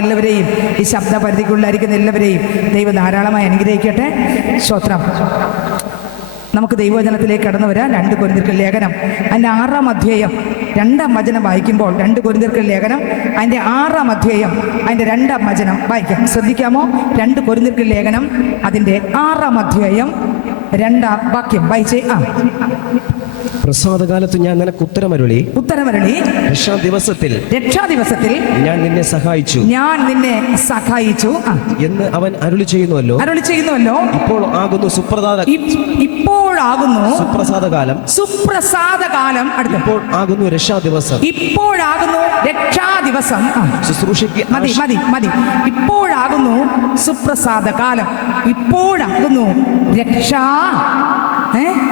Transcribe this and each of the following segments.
എല്ലാവരെയും ഈ ശബ്ദ പരിധിക്കുള്ളിലായിരിക്കുന്ന എല്ലാവരെയും ദൈവം ധാരാളമായി അനുഗ്രഹിക്കട്ടെ. സ്തോത്രം. നമുക്ക് ദൈവവചനത്തിലേക്ക് കടന്നു വരാം. 2 കൊരിന്ത്യർ ലേഖനം അതിൻ്റെ 6-ാം അധ്യായം 2-ാം വചനം വായിക്കുമ്പോൾ 2 കൊരിന്ത്യർ ലേഖനം അതിൻ്റെ 6-ാം അധ്യായം അതിൻ്റെ 2-ാം വചനം വായിക്കാം. ശ്രദ്ധിക്കാമോ? 2 കൊരിന്ത്യർ ലേഖനം അതിൻ്റെ 6-ാം അധ്യായം 2-ാം വാക്യം വായിച്ചേ. പ്രസാദകാലത്ത് ഞാൻ നിനക്ക് ഉത്തരമരുളി രക്ഷാദിവസത്തിൽ ഞാൻ നിന്നെ സഹായിച്ചു എന്ന് അവൻ അരുളി ചെയ്യുന്നുവല്ലോ. ഇപ്പോൾ ആകുന്നു സുപ്രസാദകാലം. ഇപ്പോൾ ആകുന്നു രക്ഷാദിവസം. ശുശ്രൂഷയ്ക്ക് മതി. ഇപ്പോഴാകുന്നു സുപ്രസാദകാലം. ഇപ്പോഴാകുന്നു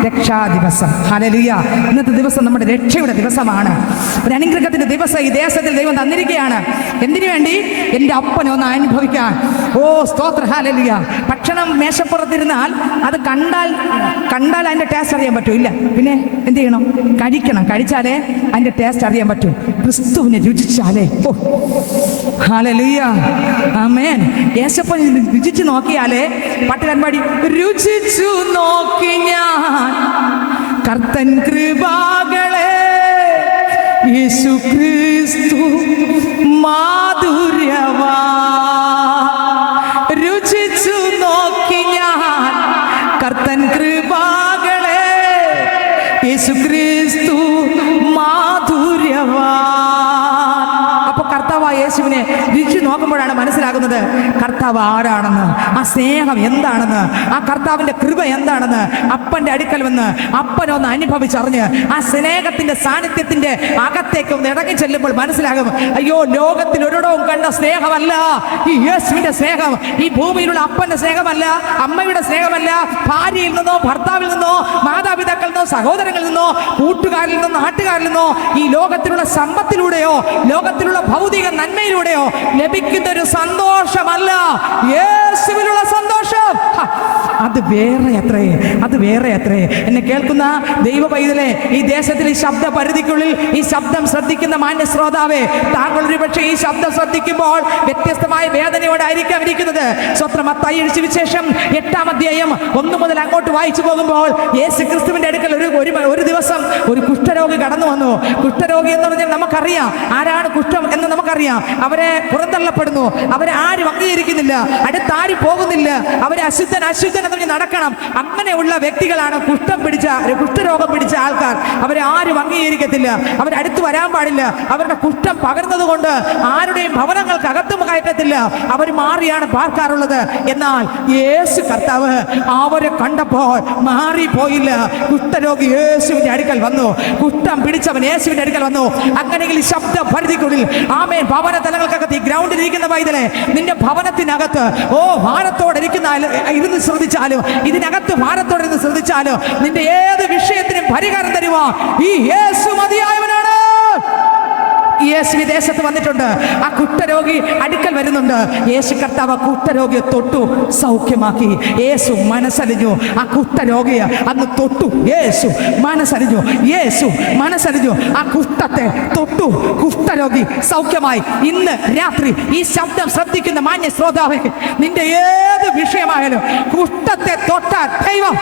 രക്ഷാദിവസം. ഹല്ലേലൂയ. ഇന്നത്തെ ദിവസം നമ്മുടെ രക്ഷയുടെ ദിവസമാണ്. ഒരു അനുഗ്രഹത്തിന്റെ ദിവസം ഈ ദേശത്തിൽ ദൈവം തന്നിരിക്കുകയാണ്. എന്തിനു വേണ്ടി? എൻ്റെ അപ്പനെ ഒന്ന് അനുഭവിക്കാൻ. ഓ സ്തോത്ര. ഹല്ലേലൂയ. ഭക്ഷണം മേശപ്പുറത്തിരുന്നാൽ അത് കണ്ടാൽ അതിൻ്റെ ടേസ്റ്റ് അറിയാൻ പറ്റൂ? ഇല്ല. പിന്നെ എന്ത് ചെയ്യണം? കഴിക്കണം. കഴിച്ചാലേ അതിൻ്റെ ടേസ്റ്റ് അറിയാൻ പറ്റൂ. ക്രിസ്തുവിനെ രുചിച്ചാലേ. ഓ ഹല്ലേലൂയ. ആമേൻ. യേശപ്പൻ രുചിച്ചു നോക്കിയാലേ പാട്ടുകാരൻ രുചിച്ചു നോക്കി ഞാൻ കർത്തൻ കൃപകളെ യേശു ക്രിസ്തു മാധുര്യവാ. രുചിച്ചു നോക്കി ഞാൻ കർത്തൻ കൃപകളെ യേശു ക്രിസ്തു മാധുര്യവാ. അപ്പൊ കർത്താവായ യേശുവിനെ രുചി നോക്കുമ്പോഴാണ് മനസ്സിലാകുന്നത് കർത്താവ് ആരാണെന്ന്, ആ സ്നേഹം എന്താണെന്ന്, ആ കർത്താവിന്റെ കൃപ എന്താണെന്ന്. അപ്പന്റെ അടുക്കൽ വന്ന് അപ്പനൊന്ന് അനുഭവിച്ചറിഞ്ഞ് ആ സ്നേഹത്തിന്റെ സാന്നിധ്യത്തിന്റെ അകത്തേക്ക് ഒന്ന് ഇറങ്ങി ചെല്ലുമ്പോൾ മനസ്സിലാകും, അയ്യോ ലോകത്തിൽ ഒരിടവും കണ്ട സ്നേഹമല്ല ഈ യേശുവിന്റെ സ്നേഹം. ഈ ഭൂമിയിലുള്ള അപ്പന്റെ സ്നേഹമല്ല, അമ്മയുടെ സ്നേഹമല്ല, ഭാര്യയിൽ നിന്നോ ഭർത്താവിൽ നിന്നോ മാതാപിതാക്കളിൽ നിന്നോ സഹോദരങ്ങളിൽ നിന്നോ കൂട്ടുകാരിൽ നിന്നോ നാട്ടുകാരിൽ നിന്നോ ഈ ലോകത്തിലുള്ള സമ്പത്തിലൂടെയോ ലോകത്തിലുള്ള ഭൗതിക നന്മയിലൂടെയോ ലഭിക്കുന്ന ഒരു സന്തോഷമല്ല യേശുവിലുള്ള സന്തോഷം. അത് വേറെ അത്രേ. എന്നെ കേൾക്കുന്ന ദൈവ പൈതലേ, ഈ ദേശത്തിൽ ഈ ശബ്ദ പരിധിക്കുള്ളിൽ ഈ ശബ്ദം ശ്രദ്ധിക്കുന്ന മാന്യ ശ്രോതാവേ, താങ്കൾ ഒരു പക്ഷേ ഈ ശബ്ദം ശ്രദ്ധിക്കുമ്പോൾ വ്യത്യസ്തമായ വേദനയോടായിരിക്കാം ഇരിക്കുന്നത്. സ്വത്രം മത്തായി സുവിശേഷം 8-ാം അധ്യായം 1 മുതൽ അങ്ങോട്ട് വായിച്ചു പോകുമ്പോൾ യേശു ക്രിസ്തുവിന്റെ അടുക്കൽ ഒരു ദിവസം ഒരു കുഷ്ഠരോഗി കടന്നു വന്നു. കുഷ്ഠരോഗി എന്ന് പറഞ്ഞാൽ നമുക്കറിയാം ആരാണ് കുഷ്ഠം എന്ന് നമുക്കറിയാം. അവരെ പുറന്തള്ളപ്പെടുന്നു, അവരെ ആരും അംഗീകരിക്കുന്നില്ല, അടുത്താരും പോകുന്നില്ല, അവരെ അശുദ്ധൻ എന്ന് പറഞ്ഞ് നടക്കണം. അങ്ങനെയുള്ള വ്യക്തികളാണ് കുഷ്ഠരോഗം പിടിച്ച ആൾക്കാർ. അവരെ ആരും അംഗീകരിക്കത്തില്ല, അവരടുത്ത് വരാൻ പാടില്ല. അവരുടെ കുഷ്ഠം പകർന്നത് കൊണ്ട് ആരുടെയും ഭവനങ്ങൾക്ക് അകത്തും കയറ്റത്തില്ല. അവർ മാറിയാണ് പാർക്കാറുള്ളത്. എന്നാൽ യേശു കർത്താവ് അവരെ കണ്ടപ്പോൾ മാറിപ്പോയില്ല. കുഷ്ഠരോഗി യേശുവിന്റെ അടുക്കൽ വന്നു, കുഷ്ഠം പിടിച്ചവൻ യേശുവിന്റെ അടുക്കൽ വന്നു. അങ്ങനെയെങ്കിൽ ഈ ശബ്ദ പരിധിക്കുള്ളിൽ ആമേൻ ഭവന തലങ്ങൾക്കകത്ത് ഈ ഗ്രൗണ്ടിൽ ഇരിക്കുന്ന പൈതലെ, നിന്റെ ഭവനത്തിനകത്ത് ഭാരത്തോടെ ഇരുന്ന് ശ്രദ്ധിച്ചാലും, ഇതിനകത്ത് ഭാരത്തോടെ ഇരുന്ന് ശ്രദ്ധിച്ചാലും നിന്റെ ഏത് വിഷയത്തിനും പരിഹാരം തരുവാൻ ഈ യേശു മതിയായവനാണ്. യേശു വിദേശത്ത് വന്നിട്ടുണ്ട്. ആ കുഷ്ഠരോഗി അടുക്കൽ വരുന്നുണ്ട്. യേശു കർത്താവ് കുഷ്ഠരോഗിയെ തൊട്ടു, സൗഖ്യമാക്കി. യേശു മനസ്സലിഞ്ഞു. ആ കുഷ്ഠരോഗിയെ അന്ന് തൊട്ടു. യേശു മനസ്സലിഞ്ഞു. ആ കുഷ്ഠത്തെ തൊട്ടു. കുഷ്ഠരോഗി സൗഖ്യമായി. ഇന്ന് രാത്രി ഈ ശബ്ദം ശ്രദ്ധിക്കുന്ന മാന്യ ശ്രോതാവേ, നിന്റെ ഏത് വിഷയമായാലും കുഷ്ഠത്തെ തൊട്ടാൽ ദൈവം,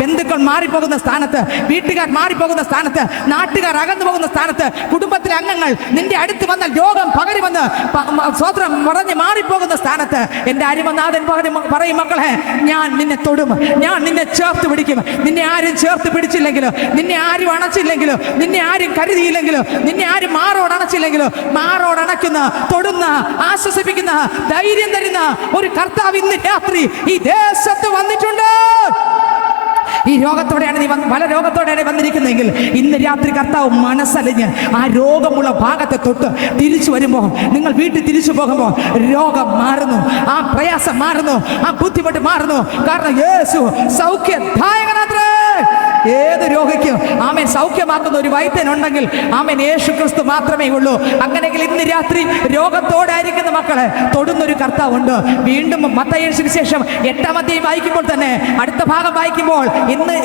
ബന്ധുക്കൾ മാറിപ്പോകുന്ന സ്ഥാനത്ത്, വീട്ടുകാർ മാറിപ്പോകുന്ന സ്ഥാനത്ത്, നാട്ടുകാർ അകന്നു പോകുന്ന സ്ഥാനത്ത്, കുടുംബത്തിലെ അംഗങ്ങൾ നിന്റെ അടുത്ത് വന്നാൽ രോഗം പകരുമെന്ന് സ്വത്രം പറഞ്ഞ് മാറിപ്പോകുന്ന സ്ഥാനത്ത് എൻ്റെ അരിമനാഥൻ പറയും, മക്കളെ ഞാൻ നിന്നെ തൊടും, ഞാൻ നിന്നെ ചേർത്ത് പിടിക്കും. നിന്നെ ആരും ചേർത്ത് പിടിച്ചില്ലെങ്കിലോ, നിന്നെ ആരും അണച്ചില്ലെങ്കിലോ, നിന്നെ ആരും കരുതിയില്ലെങ്കിലോ, നിന്നെ ആരും മാറോടണച്ചില്ലെങ്കിലോ, മാറോടണയ്ക്കുന്ന, തൊടുന്ന, ആശ്വസിപ്പിക്കുന്ന, ധൈര്യം തരുന്ന ഒരു കർത്താവ് ഇന്ന് രാത്രി ഈ ദേശത്ത് വന്നിട്ടുണ്ട്. ഈ രോഗത്തോടെയാണ് നീ പല രോഗത്തോടെയാണ് വന്നിരിക്കുന്നതെങ്കിൽ ഇന്ന് രാത്രി കർത്താവ് മനസ്സലിഞ്ഞ് ആ രോഗമുള്ള ഭാഗത്തെ തൊട്ട് തിരിച്ചു വരുമ്പോൾ, നിങ്ങൾ വീട്ടിൽ തിരിച്ചു പോകുമ്പോൾ രോഗം മാറുന്നു, ആ പ്രയാസം മാറുന്നു, ആ ബുദ്ധിമുട്ട് മാറുന്നു. കാരണം യേശു സൗഖ്യദായകനാത്രേ. ഏത് രോഗിക്കും ആമേൻ സൗഖ്യമാക്കുന്ന ഒരു വൈദ്യനുണ്ടെങ്കിൽ ആമേൻ യേശു ക്രിസ്തു മാത്രമേ ഉള്ളൂ. അങ്ങനെയെങ്കിൽ ഇന്ന് രാത്രി രോഗത്തോടായിരിക്കുന്ന മക്കളെ തൊടുന്നൊരു കർത്താവുണ്ട്. വീണ്ടും മത്തായി സുവിശേഷം 8-ാം അധ്യായം വായിക്കുമ്പോൾ തന്നെ അടുത്ത ഭാഗം വായിക്കുമ്പോൾ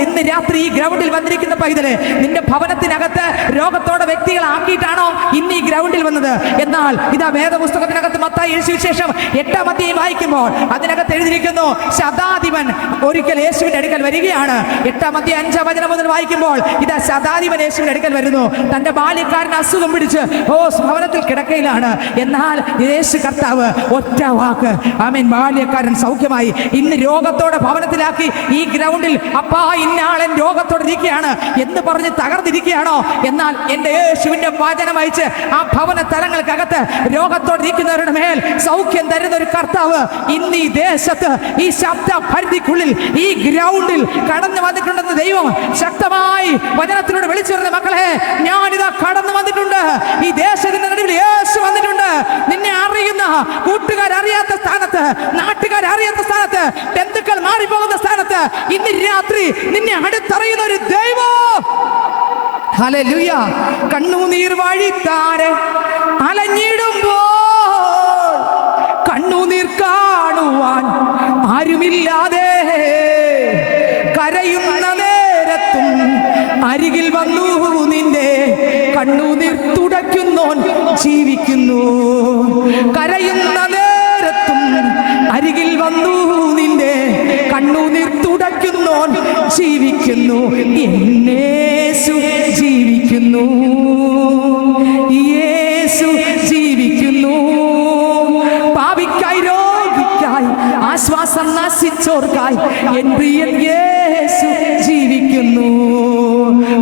ഇന്ന് രാത്രി ഈ ഗ്രൗണ്ടിൽ വന്നിരിക്കുന്ന പൈതല് നിന്റെ ഭവനത്തിനകത്ത് രോഗത്തോടെ വ്യക്തികളാക്കിയിട്ടാണോ ഇന്ന് ഈ ഗ്രൗണ്ടിൽ വന്നത്? എന്നാൽ ഇതാ വേദപുസ്തകത്തിനകത്ത് മത്തായി സുവിശേഷം 8-ാം അധ്യായം വായിക്കുമ്പോൾ അതിനകത്ത് എഴുതിയിരിക്കുന്നു, ശതാധിപൻ ഒരിക്കൽ യേശുവിന്റെ അടുക്കൽ വരികയാണ്. 8-ാം അധ്യായം 5-ാം വചനം മുതൽ വായിക്കുമ്പോൾ ഇതാ ശതാധിപൻ യേശുവിന്റെ അടുക്കൽ വരുന്നു. തന്റെ ബാല്യക്കാരൻ അസുഖം പിടിച്ച് ഭവനത്തിൽ കിടക്കയിലാണ്. എന്നാൽ യേശു കർത്താവ് ഒറ്റ വാക്ക് ആമേൻ ബാല്യക്കാരൻ സൗഖ്യമായി. ഇന്ന് രോഗത്തോടെ ഭവനത്തിലാക്കി ഈ ഗ്രൗണ്ടിൽ അപ്പാ ഇന്നാളൻ രോഗത്തോടെ ഇരിക്കുകയാണ് എന്ന് പറഞ്ഞ് തകർന്നിരിക്കുകയാണോ? എന്നാൽ എന്റെ യേശുവിന്റെ വചനം അയച്ച് ആ ഭവന തലങ്ങൾക്കകത്ത് രോഗത്തോടെ ഇരിക്കുന്നവരുടെ മേൽ സൗഖ്യം തരുന്ന ഒരു കർത്താവ് ഇന്ന് ഈ ദേശത്ത് ഈ ശബ്ദ പരിധിക്കുള്ളിൽ ഈ ഗ്രൗണ്ടിൽ കടന്നു വന്നിട്ടുണ്ടെന്ന് ദൈവം ശക്തമായി വചനത്തിലൂടെ വിളിച്ചു വരുന്ന മക്കളെ, ഞാനിതാ കടന്നു വന്നിട്ടുണ്ട്. ഈ ദേശത്തിന്റെ നടുവിൽ യേശു വന്നിട്ടുണ്ട്. നിന്നെ അറിയുന്ന കൂട്ടുകാർ അറിയാത്ത സ്ഥാനത്ത്, നാട്ടുകാർ അറിയാത്ത സ്ഥാനത്ത്, ബന്ധുക്കൾ മാറിപ്പോകുന്ന സ്ഥാനത്ത് ഇന്ന് രാത്രി നിന്നെ അടുത്തറിയുന്ന ഒരു ദൈവം. ഹല്ലേലൂയ. കണ്ണുനീർ വഴിത്താരെ അലഞ്ഞിടുമ്പോൾ കണ്ണുനീർ കാണുവാൻ ആരുമില്ലാതെ കരയുന്ന നേരത്തും അരികിൽ വന്നു നിന്റെ കണ്ണുനീർ തുടയ്ക്കുന്നോൻ ജീവിക്കുന്നു. കരയുന്ന നേരത്തും അരികിൽ വന്നു നിന്റെ കണ്ണുനീർ തുടയ്ക്കുന്നോൻ ജീവിക്കുന്നു. യേശു ജീവിക്കുന്നു, യേശു ജീവിക്കുന്നു. പാപിക്കായി രോഗിക്കായി ആശ്വാസം നശിച്ചോർക്കായി എൻ പ്രിയൻ യേശു ജീവിക്കുന്നു.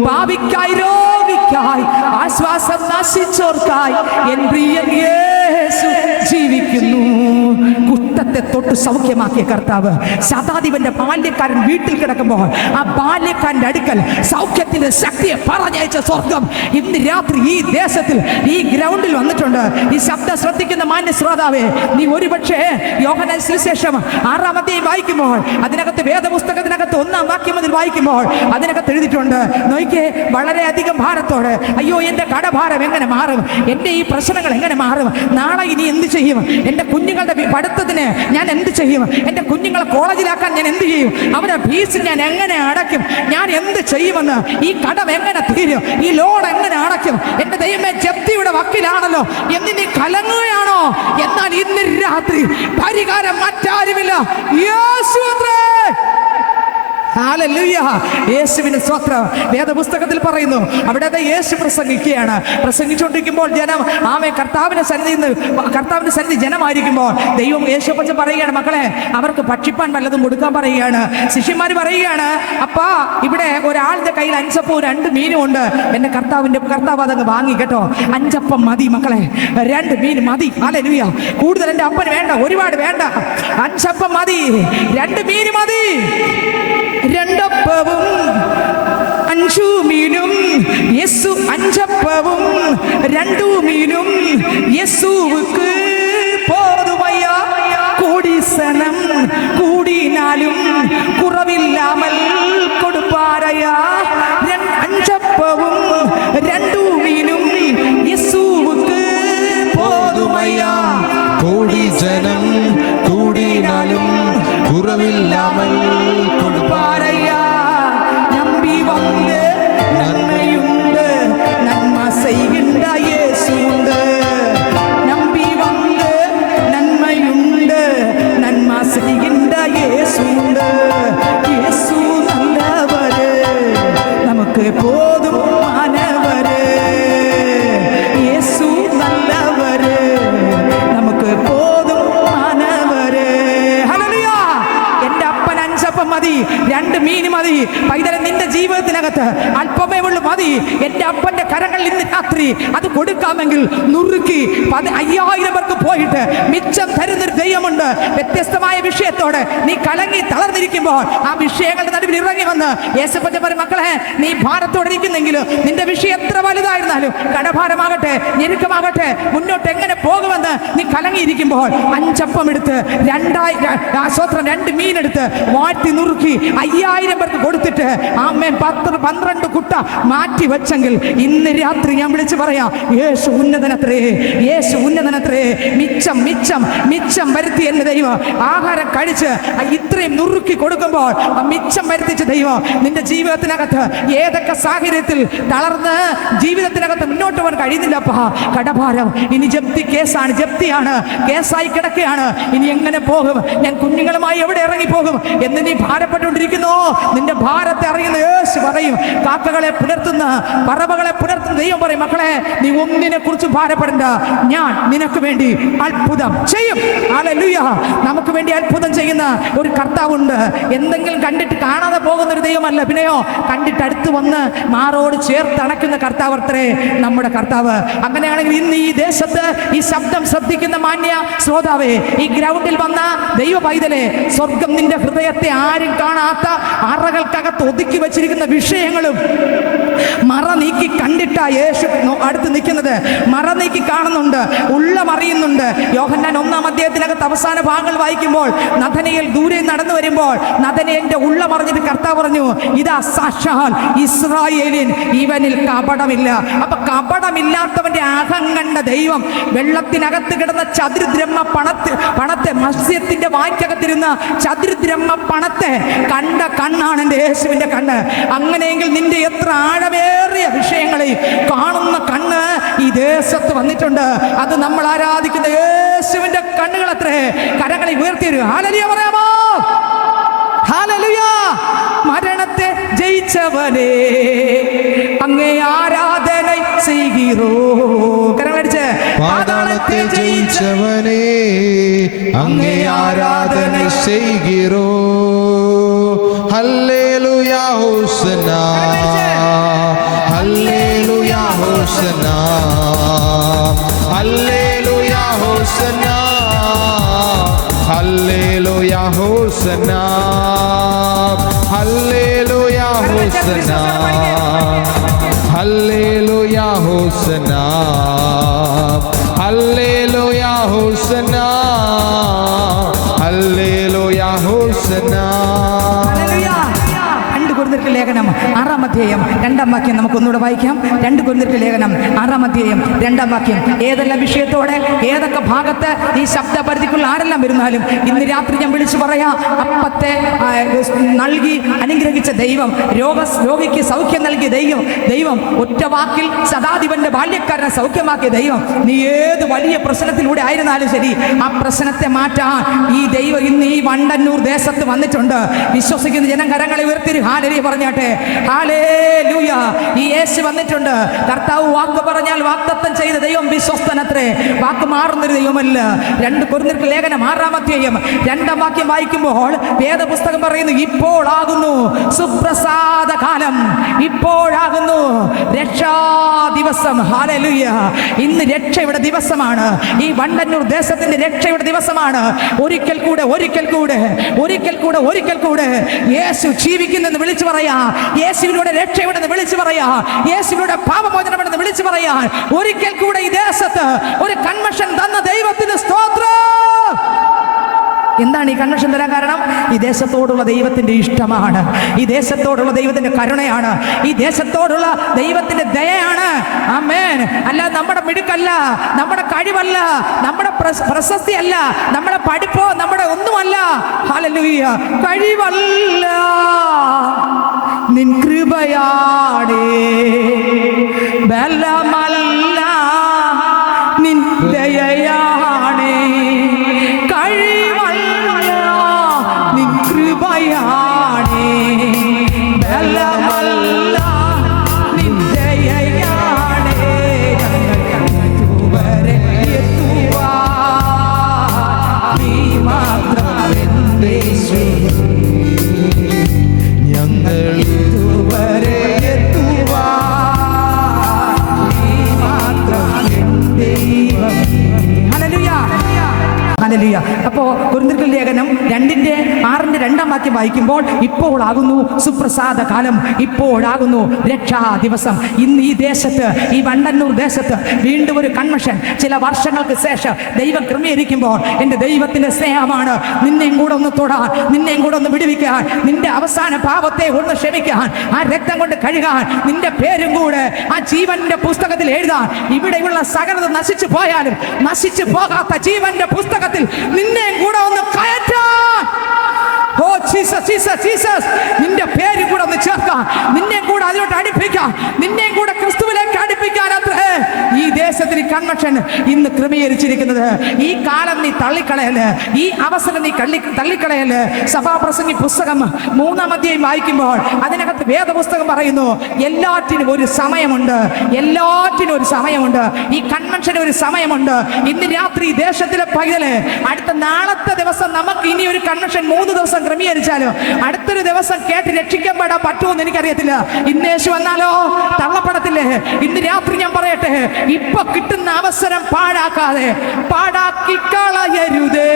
പാപിക്കായി രോഗിക്കായി ആശ്വാസം നശിച്ചോർക്കായി എൻ പ്രിയൻ യേശു ജീവിക്കുന്നു. കുഷ്ഠത്തെ തൊട്ട് സൗഖ്യമാക്കിയ കർത്താവ് ശതാധിപന്റെ ബാല്യക്കാരൻ വീട്ടിൽ കിടക്കുമ്പോൾ ആ ബാല്യക്കാരന്റെ അടുക്കൽ സൗഖ്യത്തിന്റെ ശക്തിയെ പറഞ്ഞയച്ച സ്വർഗം ഇന്ന് രാത്രി ഈ ദേശത്തിൽ ഈ ഗ്രൗണ്ടിൽ വന്നിട്ടുണ്ട്. ഈ ശബ്ദം ശ്രദ്ധിക്കുന്ന മാന്യ ശ്രോതാവേ, നീ ഒരുപക്ഷെ യോഹന്നാൻ സുവിശേഷം 6-ാം അധ്യായം വായിക്കുമ്പോൾ അതിനകത്ത് വേദപുസ്തകത്തിനകത്ത് 1-ാം വാക്യം മുതൽ വായിക്കുമ്പോൾ അതിനകത്ത് എഴുതിയിട്ടുണ്ട്, നോക്കിയേ, വളരെയധികം ഭാരത്തോടെ അയ്യോ എൻ്റെ കടഭാരം എങ്ങനെ മാറും, എൻ്റെ ഈ പ്രശ്നങ്ങൾ എങ്ങനെ മാറും, നാളെ ഇനി എന്ത് ചെയ്യും, എൻ്റെ കുഞ്ഞുങ്ങളുടെ പഠിത്തത്തിന് ഞാൻ എന്ത് ചെയ്യും, എൻ്റെ കുഞ്ഞുങ്ങളെ കോളേജിലാക്കാൻ ഞാൻ എന്ത് ചെയ്യും, അവരുടെ ഫീസ് ഞാൻ എങ്ങനെ അടയ്ക്കും, ഞാൻ എന്ത് ചെയ്യുമെന്ന്, ഈ കടം എങ്ങനെ തീരും, ഈ ലോൺ എങ്ങനെ അടയ്ക്കും, എൻ്റെ ദൈവമേ ജപ്തിയുടെ വക്കിലാണല്ലോ എന്ന് നീ കലങ്ങുകയാണോ? എന്നാൽ ഇന്ന് രാത്രി പരിഹാരം മറ്റാരുമില്ല, യേശുവേ. ഹല്ലേലൂയ. യേശുവിന്റെ സ്തോത്രം. വേദപുസ്തകത്തിൽ പറയുന്നു, അവിടെ യേശു പ്രസംഗിക്കുകയാണ്. പ്രസംഗിച്ചുകൊണ്ടിരിക്കുമ്പോൾ ജനം ആമേ കർത്താവിന്റെ സന്നിധി ജനമായിരിക്കുമ്പോൾ ദൈവം യേശുപ്പച്ച പറയുകയാണ്, മക്കളെ അവർക്ക് ഭക്ഷിപ്പാൻ വല്ലതും കൊടുക്കാൻ പറയുകയാണ്. ശിഷ്യന്മാർ പറയുകയാണ്, അപ്പാ ഇവിടെ ഒരാളുടെ കയ്യിൽ 5 അപ്പവും 2 മീനും ഉണ്ട്. എൻ്റെ കർത്താവ് അതങ്ങ് വാങ്ങി കേട്ടോ. 5 അപ്പം മതി മക്കളെ, 2 മീൻ മതി. ഹല്ലേലൂയ. കൂടുതൽ എൻ്റെ അപ്പന് വേണ്ട, ഒരുപാട് വേണ്ട, 5 അപ്പം മതി, 2 മീൻ മതി. 2 അപ്പവും 5 മീനും യേശു 5 അപ്പവും 2 മീനും യേശുവുക്ക് പോതുമയ്യ. കോടീസനം കൂടിനാലും കുറവില്ലാമൽ കൊടുപ്പാരയാ. 5 അപ്പവും 2 മീനും യേശുവുക്ക് പോതുമയ്യ. കോടി ജനം കൂടിനാലും കുറവില്ലാമൽ കൊടുപ്പാരയ്യാ. നമ്പി വന്ന് നന്മയുണ്ട്, നന്മ ചെയ്യുന്ന യേശുണ്ട്. നമ്പി വന്ന് നന്മയുണ്ട്, നന്മ ചെയ്യുന്ന യേശുണ്ട്. യേശു നല്ലവര്, നമുക്ക് പോതും മാനവര്. യേശു നല്ലവര്, നമുക്ക് പോതും മാനവര്. ഹല്ലേലൂയ. എൻ്റെ അപ്പൻ 5 അപ്പം മതി, 2 മീൻ മതി. പൈതലെ നിന്റെ ജീവിതത്തിനകത്ത് അല്പമേ ഉള്ളൂ മതി. എൻ്റെ അപ്പന്റെ കരങ്ങളിൽ ഇന്ന് രാത്രി അത് കൊടുക്കാമെങ്കിൽ നുറുക്കി 5000 പേർക്ക് പോയിട്ട് മിച്ചം തരുന്നൊരു ദൈവമുണ്ട്. വ്യത്യസ്തമായ വിഷയത്തോടെ നീ കലങ്ങി തളർന്നിരിക്കുമ്പോൾ ആ വിഷയങ്ങളുടെ നടുവിൽ ഇറങ്ങി വന്ന് യേശുപ്പച്ച പറയും, മക്കളെ നീ ഭാരത്തോടെ ഇരിക്കുന്നെങ്കിലും നിന്റെ വിഷയം എത്ര വലുതായിരുന്നാലും, കടഭാരമാകട്ടെ ഞെരുക്കമാകട്ടെ, മുന്നോട്ട് എങ്ങനെ പോകുമെന്ന് നീ കലങ്ങിയിരിക്കുമ്പോൾ 5 അപ്പം എടുത്ത് 2 മീൻ എടുത്ത് വാറ്റി നുറുക്കി 5000 പേർക്ക് കൊടുത്തിട്ട് ആമേൻ 12 കുട്ട മാറ്റി വെച്ചെങ്കിൽ ഇന്ന് രാത്രി ഞാൻ വിളിച്ചു പറയാം, യേശു ഉന്നതനത്രേ, യേശു ഉന്നതനത്രേ. മിച്ചം മിച്ചം മിച്ചം വരുത്തി എന്റെ ദൈവം. ആഹാരം കഴിച്ച് ഇത്രയും നുറുക്കി കൊടുക്കുമ്പോൾ മിച്ചം വരുത്തിച്ച ദൈവം നിന്റെ ജീവിതത്തിനകത്ത് ഏതൊക്കെ സാഹചര്യത്തിൽ തളർന്ന് ജീവിതത്തിനകത്ത് മുന്നോട്ട് പോകാൻ കഴിയുന്നില്ലപ്പാ, കടഭാരം ഇനി ജപ്തി കേസാണ്, ജപ്തിയാണ്, കേസായി കിടക്കുകയാണ്, ഇനി എങ്ങനെ പോകും, ഞാൻ കുഞ്ഞുങ്ങളുമായി എവിടെ ഇറങ്ങിപ്പോകും എന്ന് നീ ഭാരപ്പെട്ടുകൊണ്ടിരിക്കുന്നു. നിന്റെ ഭാരത്തെ അറിയുന്ന യേശു പറയും, കാക്കകളെ പുലർത്തുന്ന പറവകളെ പുലർത്തുന്ന ദൈവം പറയും, മക്കളെ നീ ഒന്നിനെ കുറിച്ച് ഭാരപ്പെടണ്ട, ഞാൻ നിനക്ക് വേണ്ടി അത്ഭുതം ചെയ്യും. ഹല്ലേലൂയ. നമുക്ക് വേണ്ടി അത്ഭുതം ചെയ്യുന്ന ഒരു കർത്താവുണ്ട്. എന്തെങ്കിലും കണ്ടിട്ട് കാണാതെ പോകുന്ന ഒരു ദൈവമല്ല, പിന്നെയോ കണ്ടിട്ട് അടുത്ത് വന്ന് മാറോട് ചേർത്ത് അണയ്ക്കുന്ന കർത്താവത്രേ നമ്മുടെ കർത്താവ്. അങ്ങനെയാണെങ്കിൽ ഇന്ന് ഈ ദേശത്ത് ഈ ശബ്ദം ശ്രദ്ധിക്കുന്ന മാന്യ ശ്രോതാവേ, ഈ ഗ്രൗണ്ടിൽ വന്ന ദൈവ പൈതലെ, സ്വർഗം നിന്റെ ഹൃദയത്തെ ആരും കാണാത്ത അറകൾക്കകത്ത് ഒതുക്കി വെച്ചിരിക്കുന്ന വിഷയങ്ങളും മറ നീക്കി കണ്ടിട്ടാ യേശു അടുത്ത് നിൽക്കുന്നത്. മറ നീക്കി കാണുന്നുണ്ട്, ഉള്ളം അറിയുന്നുണ്ട്. യോഹന്നാൻ 1-ാം അധ്യായത്തിനകത്ത് അവസാന ഭാഗങ്ങൾ വായിക്കുമ്പോൾ നഥനയേൽ ദൂരെ നടന്നു വരുമ്പോൾ നഥനയേലിന്റെ ഉള്ളം അറിഞ്ഞിട്ട് കർത്താവ് പറഞ്ഞു, ഇതാ സാക്ഷാൽ ഇസ്രായേലിൻ, ഇവനിൽ കപടമില്ല. അപ്പൊ കപടമില്ലാത്തവന്റെ അഹം കണ്ട ദൈവം വെള്ളത്തിനകത്ത് കിടന്ന ചതുർദ്രഹ്മ പണത്തെ മത്സ്യത്തിന്റെ വായ്ക്കകത്തിരുന്ന ചതുർദ്രഹ്മ പണത്തെ കണ്ട കണ്ണാണ് എൻ്റെ യേശുവിന്റെ കണ്ണ്. അങ്ങനെയെങ്കിൽ നിന്റെ എത്ര ആഴമേറിയ വിഷയങ്ങളെ കാണുന്ന കണ്ണ് ഈ ദേശത്ത് വന്നിട്ടുണ്ട്. അത് നമ്മൾ ആരാധിക്കുന്ന യേശുവിന്റെ കണ്ണുകൾ അത്രേ. കരങ്ങളെ ഉയർത്തിയൊരു ഹല്ലേലൂയ പറയാമോ? ഹല്ലേലൂയ. മരണത്തെ ജയിച്ചവനെ അങ്ങേ ആരാധന ചെയ്യുകോ. കരങ്ങളടിച്ച്, പാതാളത്തെ ജയിച്ചവനെ അങ്ങേ ആരാധന ചെയ്യുകോ. Hallelujah hosanna, hallelujah hosanna, hallelujah hosanna, hallelujah hosanna, hallelujah hosanna, hallelujah hosanna, hallelujah hosanna, hallelujah hosanna. കൊരിന്ത്യർക്ക് ലേഖനം 6-ാം അധ്യായം 2-ാം വാക്യം നമുക്ക് ഒന്നുകൂടെ വായിക്കാം. 2 കൊരിന്ത്യർക്ക് ലേഖനം 6-ാം അധ്യായം 2-ാം വാക്യം. ഏതെല്ലാം വിഷയത്തോടെ ഏതൊക്കെ ഭാഗത്ത് ഈ ശബ്ദപരിധിക്കുള്ള ആരെല്ലാം വരുന്നാലും ഇന്ന് രാത്രി ഞാൻ വിളിച്ചു പറയാം, അപ്പത്തെ നൽകി അനുഗ്രഹിച്ച ദൈവം, രോഗിക്ക് സൗഖ്യം നൽകിയ ദൈവം ഒറ്റ വാക്കിൽ ശതാധിപന്റെ ബാല്യക്കാരനെ സൗഖ്യമാക്കിയ ദൈവം, നീ ഏത് വലിയ പ്രശ്നത്തിലൂടെ ആയിരുന്നാലും ശരി, ആ പ്രശ്നത്തെ മാറ്റാൻ ഈ ദൈവം ഇന്ന് ഈ വണ്ടന്നൂർ ദേശത്ത് വന്നിട്ടുണ്ട്. വിശ്വസിക്കുന്ന ജനം കരങ്ങളെ ഉയർത്തി ഹല്ലേലൂയ പറഞ്ഞാട്ടെ. ഹല്ലേലൂയ. ഈ യേശു വന്നിട്ടുണ്ട്. കർത്താവ് വാക്ക് പറഞ്ഞാൽ വാഗ്ദത്തം ചെയ്ത ദൈവം വിശ്വസ്തനത്രേ. വാക്ക് മാറുന്നൊരു ദൈവമല്ല. 2 കൊരിന്ത്യർക്ക് ലേഖനം 6-ാം അധ്യായം 2-ാം വാക്യം വായിക്കുമ്പോൾ വേദപുസ്തകം പറയുന്നു, ഇപ്പോഴാകുന്നു സുപ്രസാദ കാലം, ഇപ്പോഴാകുന്നു രക്ഷാ ദിവസം. ഹല്ലേലൂയ. ഇന്ന് രക്ഷയുടെ ദിവസമാണ്. ഈ വണ്ടന്നൂർ ദേശത്തിന്റെ രക്ഷയുടെ ദിവസമാണ്. ഒരിക്കൽ കൂടെ യേശു ജീവിക്കുന്നെന്ന് വിളിച്ചു പറയാ, യേശുവിലൂടെ രക്ഷയുടെന്ന് വിളിച്ചു പറയാ, യേശുവിലൂടെ പാപമോചനമെന്ന് വിളിച്ചു പറയാ. ഒരിക്കൽ കൂടെ ഈ ദേശത്ത് ഒരു കൺവെൻഷൻ തന്ന ദൈവത്തിന് സ്തോത്രം. എന്താണ് ഈ കൺവെൻഷൻ തരാൻ കാരണം? ഈ ദേശത്തോടുള്ള ദൈവത്തിന്റെ ഇഷ്ടമാണ്, ഈ ദേശത്തോടുള്ള ദൈവത്തിന്റെ കരുണയാണ്, ഈ ദേശത്തോടുള്ള ദൈവത്തിന്റെ ദയയാണ്. ആമേൻ. അല്ല നമ്മുടെ മിടുക്കല്ല, നമ്മുടെ കഴിവല്ല, നമ്മുടെ പ്രശസ്തിയല്ല, നമ്മുടെ പഠിപ്പോ നമ്മുടെ ഒന്നുമല്ല. ഹല്ലേലൂയ. കഴിവല്ല, നിൻ കൃപയാടേ, ബലമല്ല, നിൻ ദയയാണേ. കഴിവല്ല, നിൻ കൃപയാണേ, ബലമല്ല, നിൻ ദയയാണേ. ഞങ്ങൾ എത്തുവാൻ നീ മാത്രം എൻ്റെ ഞങ്ങൾ ഇതുവരെ എത്തുവാൻ ഹല്ലേലൂയ. അപ്പോ കൊരിന്ത്യർ ലേഖനം 2:6 വായിക്കുമ്പോൾ, ഇപ്പോഴാകുന്നു സുപ്രസാദ കാലം, ഇപ്പോഴാകുന്നു രക്ഷാ ദിവസം. ഇന്ന് ഈ ദേശത്ത്, ഈ വണ്ടന്നൂർ ദേശത്ത് വീണ്ടും ഒരു കൺവെൻഷൻ ചില വർഷങ്ങൾക്ക് ശേഷം ദൈവം ക്രമീകരിക്കുമ്പോൾ, എൻ്റെ ദൈവത്തിന്റെ സ്നേഹമാണ് നിന്നെയും കൂടെ ഒന്ന് തൊടാൻ, നിന്നെയും കൂടെ ഒന്ന് വിടുവിക്കാൻ, നിന്റെ അവസാന പാപത്തെ ഒന്ന് ക്ഷമിക്കാൻ, ആ രക്തം കൊണ്ട് കഴുകാൻ, നിന്റെ പേരും കൂടെ ആ ജീവന്റെ പുസ്തകത്തിൽ എഴുതാൻ, ഇവിടെയുള്ള സകലത നശിച്ചു പോയാലും നശിച്ചു പോകാത്ത ജീവന്റെ പുസ്തകത്തിൽ നിന്നെയും കൂടെ ഒന്ന് കയറ്റാൻ. ഓ ജീസസ്, ജീസസ്, ജീസസ്, നിന്റെ പേര് കൂടെ ഒന്ന് ചേർക്കാൻ, നിന്നെ കൂടെ അതിലോട്ട് അടുപ്പിക്കാൻ, നിന്നെ കൂടെ ക്രിസ്തുവിലേക്ക് അടുപ്പിക്കാൻ അത്രേ ഈ ദേശത്തിന് കൺവെൻഷൻ ഇന്ന് ക്രമീകരിച്ചിരിക്കുന്നത്. ഈ കാലം നീ തള്ളിക്കളയല്, ഈ അവസരം നീ തള്ളിക്കളയല്. സഭാപ്രസംഗി പുസ്തകം 3-ാം അധ്യായം വായിക്കുമ്പോൾ അതിനകത്ത് വേദപുസ്തകം പറയുന്നു, എല്ലാറ്റിനും ഒരു സമയമുണ്ട്, എല്ലാറ്റിനും ഒരു സമയമുണ്ട്. ഈ കൺവെൻഷന് ഒരു സമയമുണ്ട്. ഇന്ന് രാത്രി ദേശത്തിലെ പൈതല്, അടുത്ത നാളത്തെ ദിവസം നമുക്ക് ഇനി ഒരു കൺവെൻഷൻ 3 ദിവസം ക്രമീകരിച്ചാലോ അടുത്തൊരു ദിവസം കേട്ട് രക്ഷിക്കപ്പെടാൻ പറ്റുമെന്ന് എനിക്കറിയത്തില്ല. ഇന്ന് യേശു വന്നാലോ തള്ളപ്പെടത്തില്ലേ? ഇന്ന് രാത്രി ഞാൻ പറയട്ടെ, ഇപ്പൊ കിട്ടുന്ന അവസരം പാഴാക്കാതെ, പാഴാക്കി കളയരുതേ.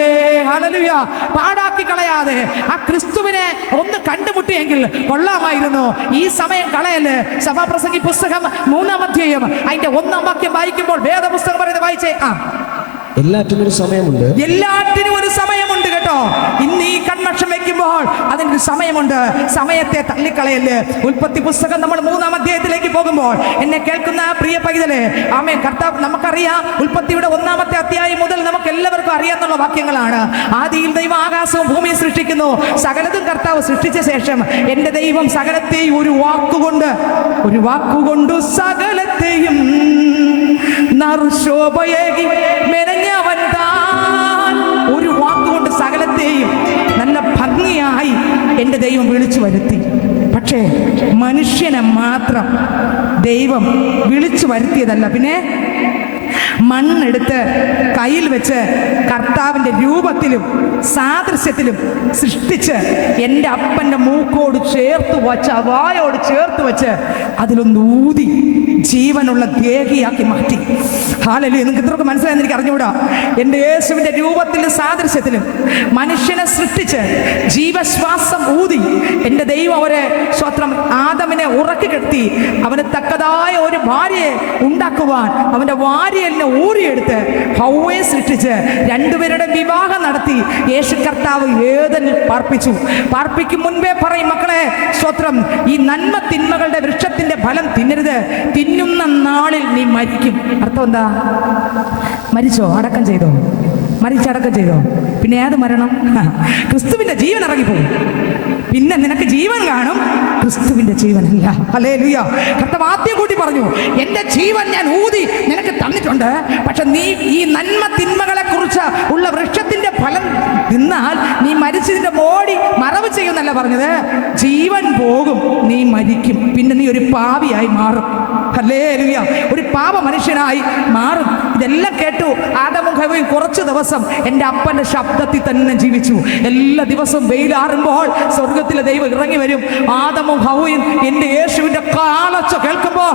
ഹല്ലേലൂയ. പാഴാക്കി കളയാതെ ആ ക്രിസ്തുവിനെ ഒന്ന് കണ്ടുമുട്ടിയെങ്കിൽ കൊള്ളാമായിരുന്നു. ഈ സമയം കളയല്. സഭാപ്രസംഗി പുസ്തകം 3-ാം അധ്യായം അതിന്റെ 1-ാം വാക്യം വായിക്കുമ്പോൾ വേദപുസ്തകം പറയുന്നത് വായിച്ചേ. എല്ലാറ്റിനും ഒരു സമയമുണ്ട്, എല്ലാറ്റിനും ഒരു സമയമുണ്ട് കേട്ടോ. ഇന്ന് ഈ കൺവെൻഷൻ വെക്കുമ്പോൾ അതിനൊരു സമയമുണ്ട്. സമയത്തെ തള്ളിക്കളയല്. ഉൽപ്പത്തി പുസ്തകം നമ്മൾ 3-ാം അധ്യായത്തിലേക്ക് പോകുമ്പോൾ എന്നെ കേൾക്കുന്ന പ്രിയ പൈതലേ, ആമേൻ, കർത്താവ് നമുക്കറിയാം. ഉൽപ്പത്തിയുടെ 1-ാമത്തെ അധ്യായം മുതൽ നമുക്ക് എല്ലാവർക്കും അറിയാന്നുള്ള വാക്യങ്ങളാണ്. ആദിയിൽ ദൈവം ആകാശവും ഭൂമിയും സൃഷ്ടിക്കുന്നു. സകലതും കർത്താവ് സൃഷ്ടിച്ച ശേഷം എൻ്റെ ദൈവം സകലത്തെയും ഒരു വാക്കുകൊണ്ടു സകലത്തെയും നറുശോഭയേകി മെനഞ്ഞവൻ താൻ. ഒരു വാക്കുകൊണ്ട് സകലത്തെയും നല്ല ഭംഗിയായി എൻ്റെ ദൈവം വിളിച്ചു വരുത്തി. പക്ഷേ മനുഷ്യനെ മാത്രം ദൈവം വിളിച്ചു വരുത്തിയതല്ല, പിന്നെ മണ്ണെടുത്ത് കയ്യിൽ വെച്ച് കർത്താവിൻ്റെ രൂപത്തിലും സാദൃശ്യത്തിലും സൃഷ്ടിച്ച് എൻ്റെ അപ്പൻ്റെ മൂക്കോട് ചേർത്ത് വച്ച്, വായോട് ചേർത്ത് വെച്ച് അതിലൊന്ന് ഊതി ജീവനുള്ള ദേഹിയാക്കി മാറ്റി. ഹല്ലേലൂയ. നിങ്ങൾക്ക് ഇത്രയൊക്കെ മനസ്സിലായെന്ന് എനിക്ക് അറിഞ്ഞുകൂടാ. എൻ്റെ യേശുവിൻ്റെ രൂപത്തിലും സാദൃശ്യത്തിലും മനുഷ്യനെ സൃഷ്ടിച്ച് ജീവശ്വാസം ഊതി എൻ്റെ ദൈവം അവരെ സ്വത്രം ആദമിനെ ഉറക്കി കെട്ടി അവന് തക്കതായ ഒരു ഭാര്യയെ ഉണ്ടാക്കുവാൻ അവൻ്റെ ഭാര്യയെന്നെ ഊരിയെടുത്ത് ഹൗവയെ സൃഷ്ടിച്ച് രണ്ടുപേരുടെ വിവാഹം നടത്തി യേശു കർത്താവ് ഏദനിൽ പാർപ്പിക്കും മുൻപേ പറയും, മക്കളെ സ്വത്രം, ഈ നന്മ തിന്മകളുടെ വൃക്ഷത്തിന്റെ ഫലം തിന്നരുത്, തിന്നുന്ന നാളിൽ നീ മരിക്കും. അർത്ഥം എന്താ? മരിച്ചോ? അടക്കം ചെയ്തോ? മരിച്ചടക്കം ചെയ്തോ? പിന്നെ ഏത് മരണം? ക്രിസ്തുവിന്റെ ജീവൻ ഇറങ്ങിപ്പോകും. പിന്നെ നിനക്ക് ജീവൻ കാണും, ക്രിസ്തുവിന്റെ ജീവനല്ല. ഹല്ലേലൂയ. കർത്താവ് ആദ്യം കൂട്ടി പറഞ്ഞു, എൻ്റെ ജീവൻ ഞാൻ ഊതി നിനക്ക് തന്നിട്ടുണ്ട്. പക്ഷെ നീ ഈ നന്മ തിന്മകളെ കുറിച്ച് ഉള്ള വൃക്ഷത്തിന്റെ ഫലം തിന്നാൽ നീ മരിച്ചതിന്റെ ബോഡി മറവ് ചെയ്യുന്നല്ല പറഞ്ഞത്. ജീവൻ പോകും, നീ മരിക്കും, പിന്നെ നീ ഒരു പാപിയായി മാറും. ഹല്ലേലൂയ. ഒരു പാപ മനുഷ്യനായി മാറും. ഇതെല്ലാം കേട്ടു ആദമും ഹവ്വയും കുറച്ചു ദിവസം എൻ്റെ അപ്പൻ്റെ ശബ്ദത്തിൽ തന്നെ ജീവിച്ചു. എല്ലാ ദിവസവും വെയിലാറുമ്പോൾ സ്വർഗത്തിലെ ദൈവം ഇറങ്ങി വരും. ആദമും ഹവ്വയും എൻ്റെ യേശുവിൻ്റെ കാലൊച്ച കേൾക്കുമ്പോൾ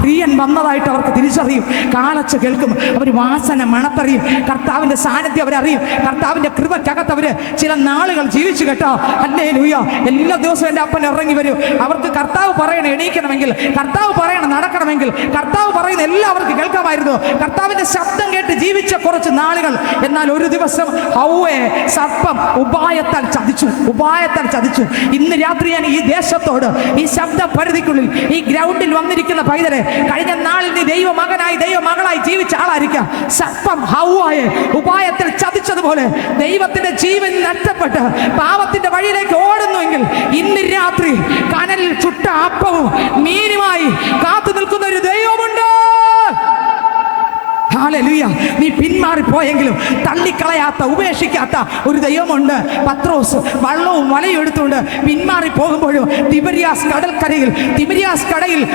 പ്രിയൻ വന്നതായിട്ട് അവർക്ക് തിരിച്ചറിയും. കാലൊച്ച കേൾക്കും, അവർ വാസന മണത്തറിയും, കർത്താവിൻ്റെ സാന്നിധ്യം അവരറിയും. കർത്താവിൻ്റെ കൃപക്കകത്ത് അവർ ചില നാളുകൾ ജീവിച്ചു കേട്ടോ. ഹല്ലേലൂയ. എല്ലാ ദിവസവും എൻ്റെ അപ്പൻ ഇറങ്ങി വരും. അവർക്ക് കർത്താവ് പറയണം എണീക്കണമെങ്കിൽ, കർത്താവ് പറയണം നടക്കണമെങ്കിൽ, കർത്താവ് പറയുന്ന എല്ലാവർക്കും കേൾക്കാമായിരുന്നു. കർത്താവിൻ്റെ ശബ്ദം കേട്ട് ജീവിച്ച കുറച്ച് നാളുകൾ. എന്നാൽ ഒരു ദിവസം ഹൗവയെ സർപ്പം ഉപായത്താൽ ചതിച്ചു. ഇന്ന് രാത്രി ഞാൻ ഈ ദേശത്തോട്, ഈ ശബ്ദ പരിധിക്കുള്ളിൽ, ഈ ഗ്രൗണ്ടിൽ വന്നിരിക്കുന്ന പൈതലെ, കഴിഞ്ഞ നാളിൽ നീ ദൈവമകനായി ദൈവമകളായി ജീവിച്ച ആളായിരിക്കാം. സർപ്പം ഹൗവയെ ഉപായത്തിൽ ചതിച്ചതുപോലെ ദൈവത്തിന്റെ ജീവൻ നഷ്ടപ്പെട്ട് പാപത്തിന്റെ വഴിയിലേക്ക് ഓടുന്നുവെങ്കിൽ ഇന്ന് രാത്രി കനലിൽ ചുട്ട അപ്പവും മീനുമായി കാത്തു നിൽക്കുന്ന ഒരു ദൈവമുണ്ട്. ഹല്ലേലൂയ. നീ പിന്മാറിപ്പോയെങ്കിലും തള്ളിക്കളയാത്ത, ഉപേക്ഷിക്കാത്ത ഒരു ദൈവമുണ്ട്. പത്രോസ് വള്ളവും വലയും എടുത്തുകൊണ്ട് പിന്മാറി പോകുമ്പോഴും തിബരിയാസ്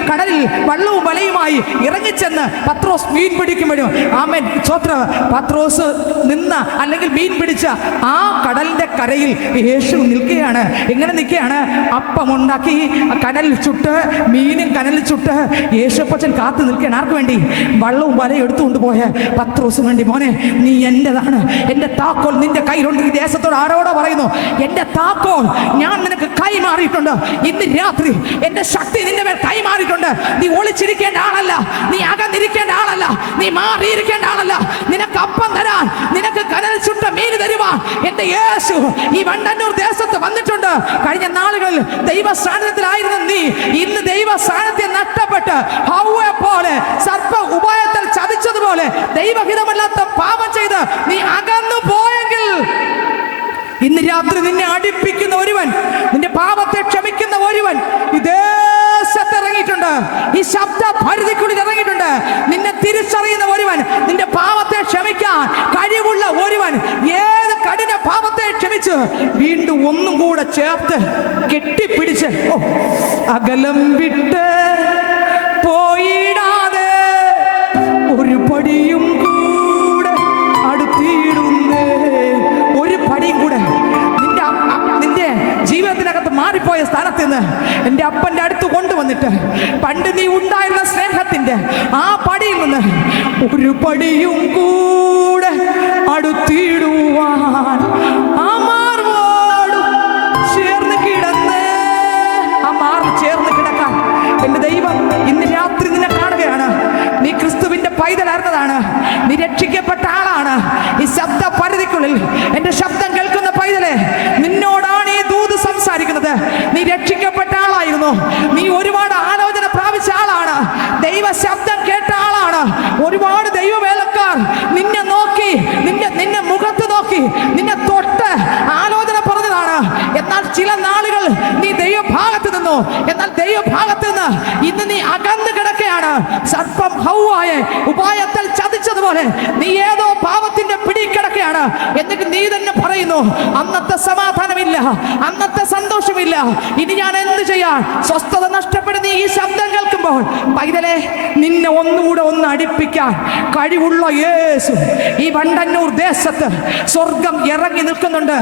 കടലിൽ വള്ളവും വലയുമായി ഇറങ്ങിച്ചെന്ന് പത്രോസ് മീൻ പിടിക്കുമ്പോഴും ആമേൻ സ്വത്ര പത്രോസ് നിന്ന അല്ലെങ്കിൽ മീൻ പിടിച്ച ആ കടലിന്റെ കരയിൽ യേശു നിൽക്കുകയാണ്. എങ്ങനെ നിൽക്കുകയാണ്? അപ്പമുണ്ടാക്കി കനലിൽ ചുട്ട്, മീനും കനലിൽ ചുട്ട് യേശുപ്പച്ചൻ കാത്തു നിൽക്കുകയാണ്. ആർക്ക് വേണ്ടി? വള്ളവും വലയും എടുത്തുകൊണ്ട് പോയ പത്രോസിന് വേണ്ടി, മോനെ നീ എന്റേതാണ്, എന്റെ താക്കോൽ നിന്റെ കയ്യിലുണ്ട്. ഈ ദേശത്തോട് ആരോടോ പറയുന്നു, എന്റെ താക്കോൽ ഞാൻ നിനക്ക് കൈമാറിയിട്ടുണ്ട്. ഇന്ന് രാത്രി എന്റെ ശക്തി നിന്റെ മേൽ കൈമാറിയിട്ടുണ്ട്. നീ ഒളിച്ചിരിക്കേണ്ട ആളല്ല, നീ അകന്നിരിക്കേണ്ട ആളല്ല, നീ മാറിയിരിക്കേണ്ട ആളല്ല. നിനക്ക് അപ്പം തരാൻ, നിനക്ക് കനൽ ചുട്ട മീൻ തരുവാൻ എന്റെ യേശു ഈ വണ്ടന്നൂർ ദേശത്ത് വന്നിട്ടുണ്ട്. കഴിഞ്ഞ നാളുകളിൽ ദൈവ സാന്നിധ്യത്തിലായിരുന്ന നീ ഇന്ന് ദൈവ സാന്നിധ്യം നഷ്ടപ്പെട്ട് ഹൗവയെ പോലെ സർപ്പ ഉപായത്തിൽ ചതിച്ചതുപോലെ ദൈവഹിതമല്ലാത്ത പാപം ചെയ്ത് നീ അകന്നു പോയെങ്കിൽ, ഇന്ന് രാത്രി നിന്നെ അടുപ്പിക്കുന്ന ഒരുവൻ, നിന്റെ പാപത്തെ ക്ഷമിക്കുന്ന ഒരുവൻ ഈ ദേശത്ത് ഇറങ്ങിയിട്ടുണ്ട്, ഈ ശബ്ദ പരിധിക്കുള്ളിൽ ഇറങ്ങിയിട്ടുണ്ട്. നിന്നെ തിരിച്ചറിയുന്ന ഒരുവൻ, നിന്റെ പാപത്തെ ക്ഷമിക്കാൻ കഴിവുള്ള ഒരുവൻ, ഏത് കഠിന പാപത്തെ ക്ഷമിച്ച് വീണ്ടും ഒന്നും കൂടെ ചേർത്ത് കെട്ടിപ്പിടിച്ച് അകലം വിട്ട് പോയിടാതെ ഒരു പടിയും കൂടെ അടുത്തിടുന്നേ, ഒരു പടിയും കൂടെ നിന്റെ ജീവിതത്തിനകത്ത് മാറിപ്പോയ സ്ഥലത്ത് നിന്ന് എൻ്റെ അപ്പൻ്റെ അടുത്ത് കൊണ്ടുവന്നിട്ട് പണ്ട് നീ ഉണ്ടായിരുന്ന സ്നേഹത്തിന്റെ ആ പടിയിൽ നിന്ന് ഒരു പടിയും കൂടെ അടുത്തിടുവാൻ ആ മാർവോട് ചേർന്ന് കിടന്ന്, ആ മാറിൽ ചേർന്ന് കിടക്കാൻ എൻ്റെ ദൈവം ഇന്ന് രാത്രി നിന്നെ കാണുകയാണ്. നീ ക്രിസ്തുവിന്റെ പൈതലായിരുന്നതാണ്, നീ രക്ഷിക്കപ്പെട്ട ആളാണ്. ഈ ശബ്ദ പരിധിക്കുള്ളിൽ എൻ്റെ ശബ്ദം കേൾക്കുന്ന പൈതലെ, നിന്നോടാണ് ഈ ദൂത് സംസാരിക്കുന്നത്. നീ രക്ഷിക്കപ്പെട്ട ആളായിരുന്നു, നീ ഒരുപാട് ആലോചന പ്രാപിച്ച ആളാണ്, ദൈവ ശബ്ദം കേട്ട ആളാണ്. ഒരുപാട് ദൈവവേലക്കാർ നിന്നെ നോക്കി, നിന്നെ മുഖത്ത് നോക്കി, നിന്നെ തൊട്ട് ആലോചന പറഞ്ഞതാണ്. എന്നാൽ ചില നാളുകൾ നീ ദൈവഭാഗത്ത് നിന്നു, എന്നാൽ ദൈവഭാഗത്ത് നിന്ന് ഇന്ന് നീ അകന്നു കിടക്കുകയാണ്. സർപ്പം ഹൗവയെ ഉപായത്തിൽ ചതിച്ചതുപോലെ നീ ഏതോ പാപത്തിന്റെ പിടി കിടക്കുകയാണ്. എന്നിട്ട് നീ തന്നെ പറയുന്നു, അന്നത്തെ സമാധാനമില്ല, അന്നത്തെ സന്തോഷമില്ല, ഇനി ഞാൻ എന്ത് ചെയ്യാൻ? സ്വസ്ഥത നഷ്ടപ്പെടുന്ന ഈ ശബ്ദം കേൾക്കുമ്പോൾ പൈതലെ, നിന്നെ ഒന്നുകൂടെ ഒന്ന് അടുപ്പിക്കാൻ കഴിവുള്ള യേശു ഈ വണ്ടന്നൂർ ദേശത്ത് സ്വർഗം ഇറങ്ങി നിൽക്കുന്നുണ്ട്.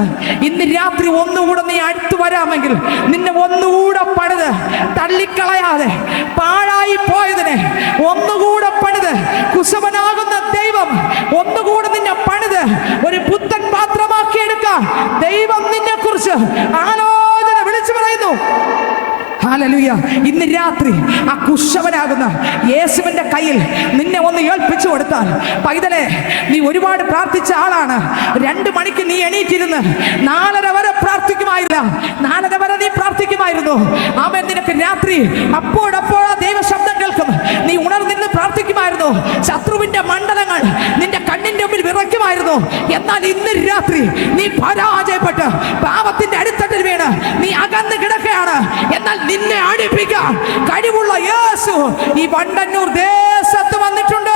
ഇന്ന് രാത്രി ഒന്നുകൂടെ നീ അടുത്തു വരാമെങ്കിൽ, നിന്നെ ഒന്നുകൂടെ പണിത് തള്ളിക്കളയാതെ പാഴായി പോയതിനെ ഒന്നുകൂടെ പണിത്, കുശവനാകുന്ന ദൈവം ഒന്നുകൂടെ നിന്നെ പണിത് ഒരു പുത്തൻ പാത്രമാക്കി എടുക്കാൻ ദൈവം നിന്നെ കുറിച്ച് ആലോചന വിളിച്ചു പറയുന്നു. ഹല്ലേലൂയ. ഇന്ന് രാത്രി ആ കുശവനാകുന്ന യേശുവിന്റെ കയ്യിൽ നിന്നെ ഒന്ന് ഏൽപ്പിച്ചു കൊടുത്താൽ, പൈതലെ, നീ ഒരുപാട് പ്രാർത്ഥിച്ച ആളാണ്. 2 മണിക്ക് നീ എണീറ്റിരുന്ന് 4:30 വരെ പ്രാർത്ഥിക്കുമായില്ല, 4:30 വരെ നീ പ്രാർത്ഥിക്കുമായിരുന്നു. ആമേൻ. നിനക്ക് രാത്രി അപ്പോഴപ്പോഴാ ദൈവശബ്ദം കേൾക്കും, നീ ഉണർന്നിന്ന് പ്രാർത്ഥിക്കുമായിരുന്നു. ശത്രുവിന്റെ മണ്ഡലങ്ങൾ നിന്റെ കണ്ണിന്റെ മുമ്പിൽ വിറയ്ക്കുമായിരുന്നു. എന്നാൽ ഇന്ന് രാത്രി നീ പരാജയപ്പെട്ട് പാപത്തിന്റെ അടിത്തട്ടിൽ വീണ് നീ അകന്ന് കിടക്കുകയാണ്. എന്നാൽ നിന്നെ അടുപ്പിക്കാൻ കഴിവുള്ള യേശു ഈ വണ്ടന്നൂർ ദേശത്ത് വന്നിട്ടുണ്ട്.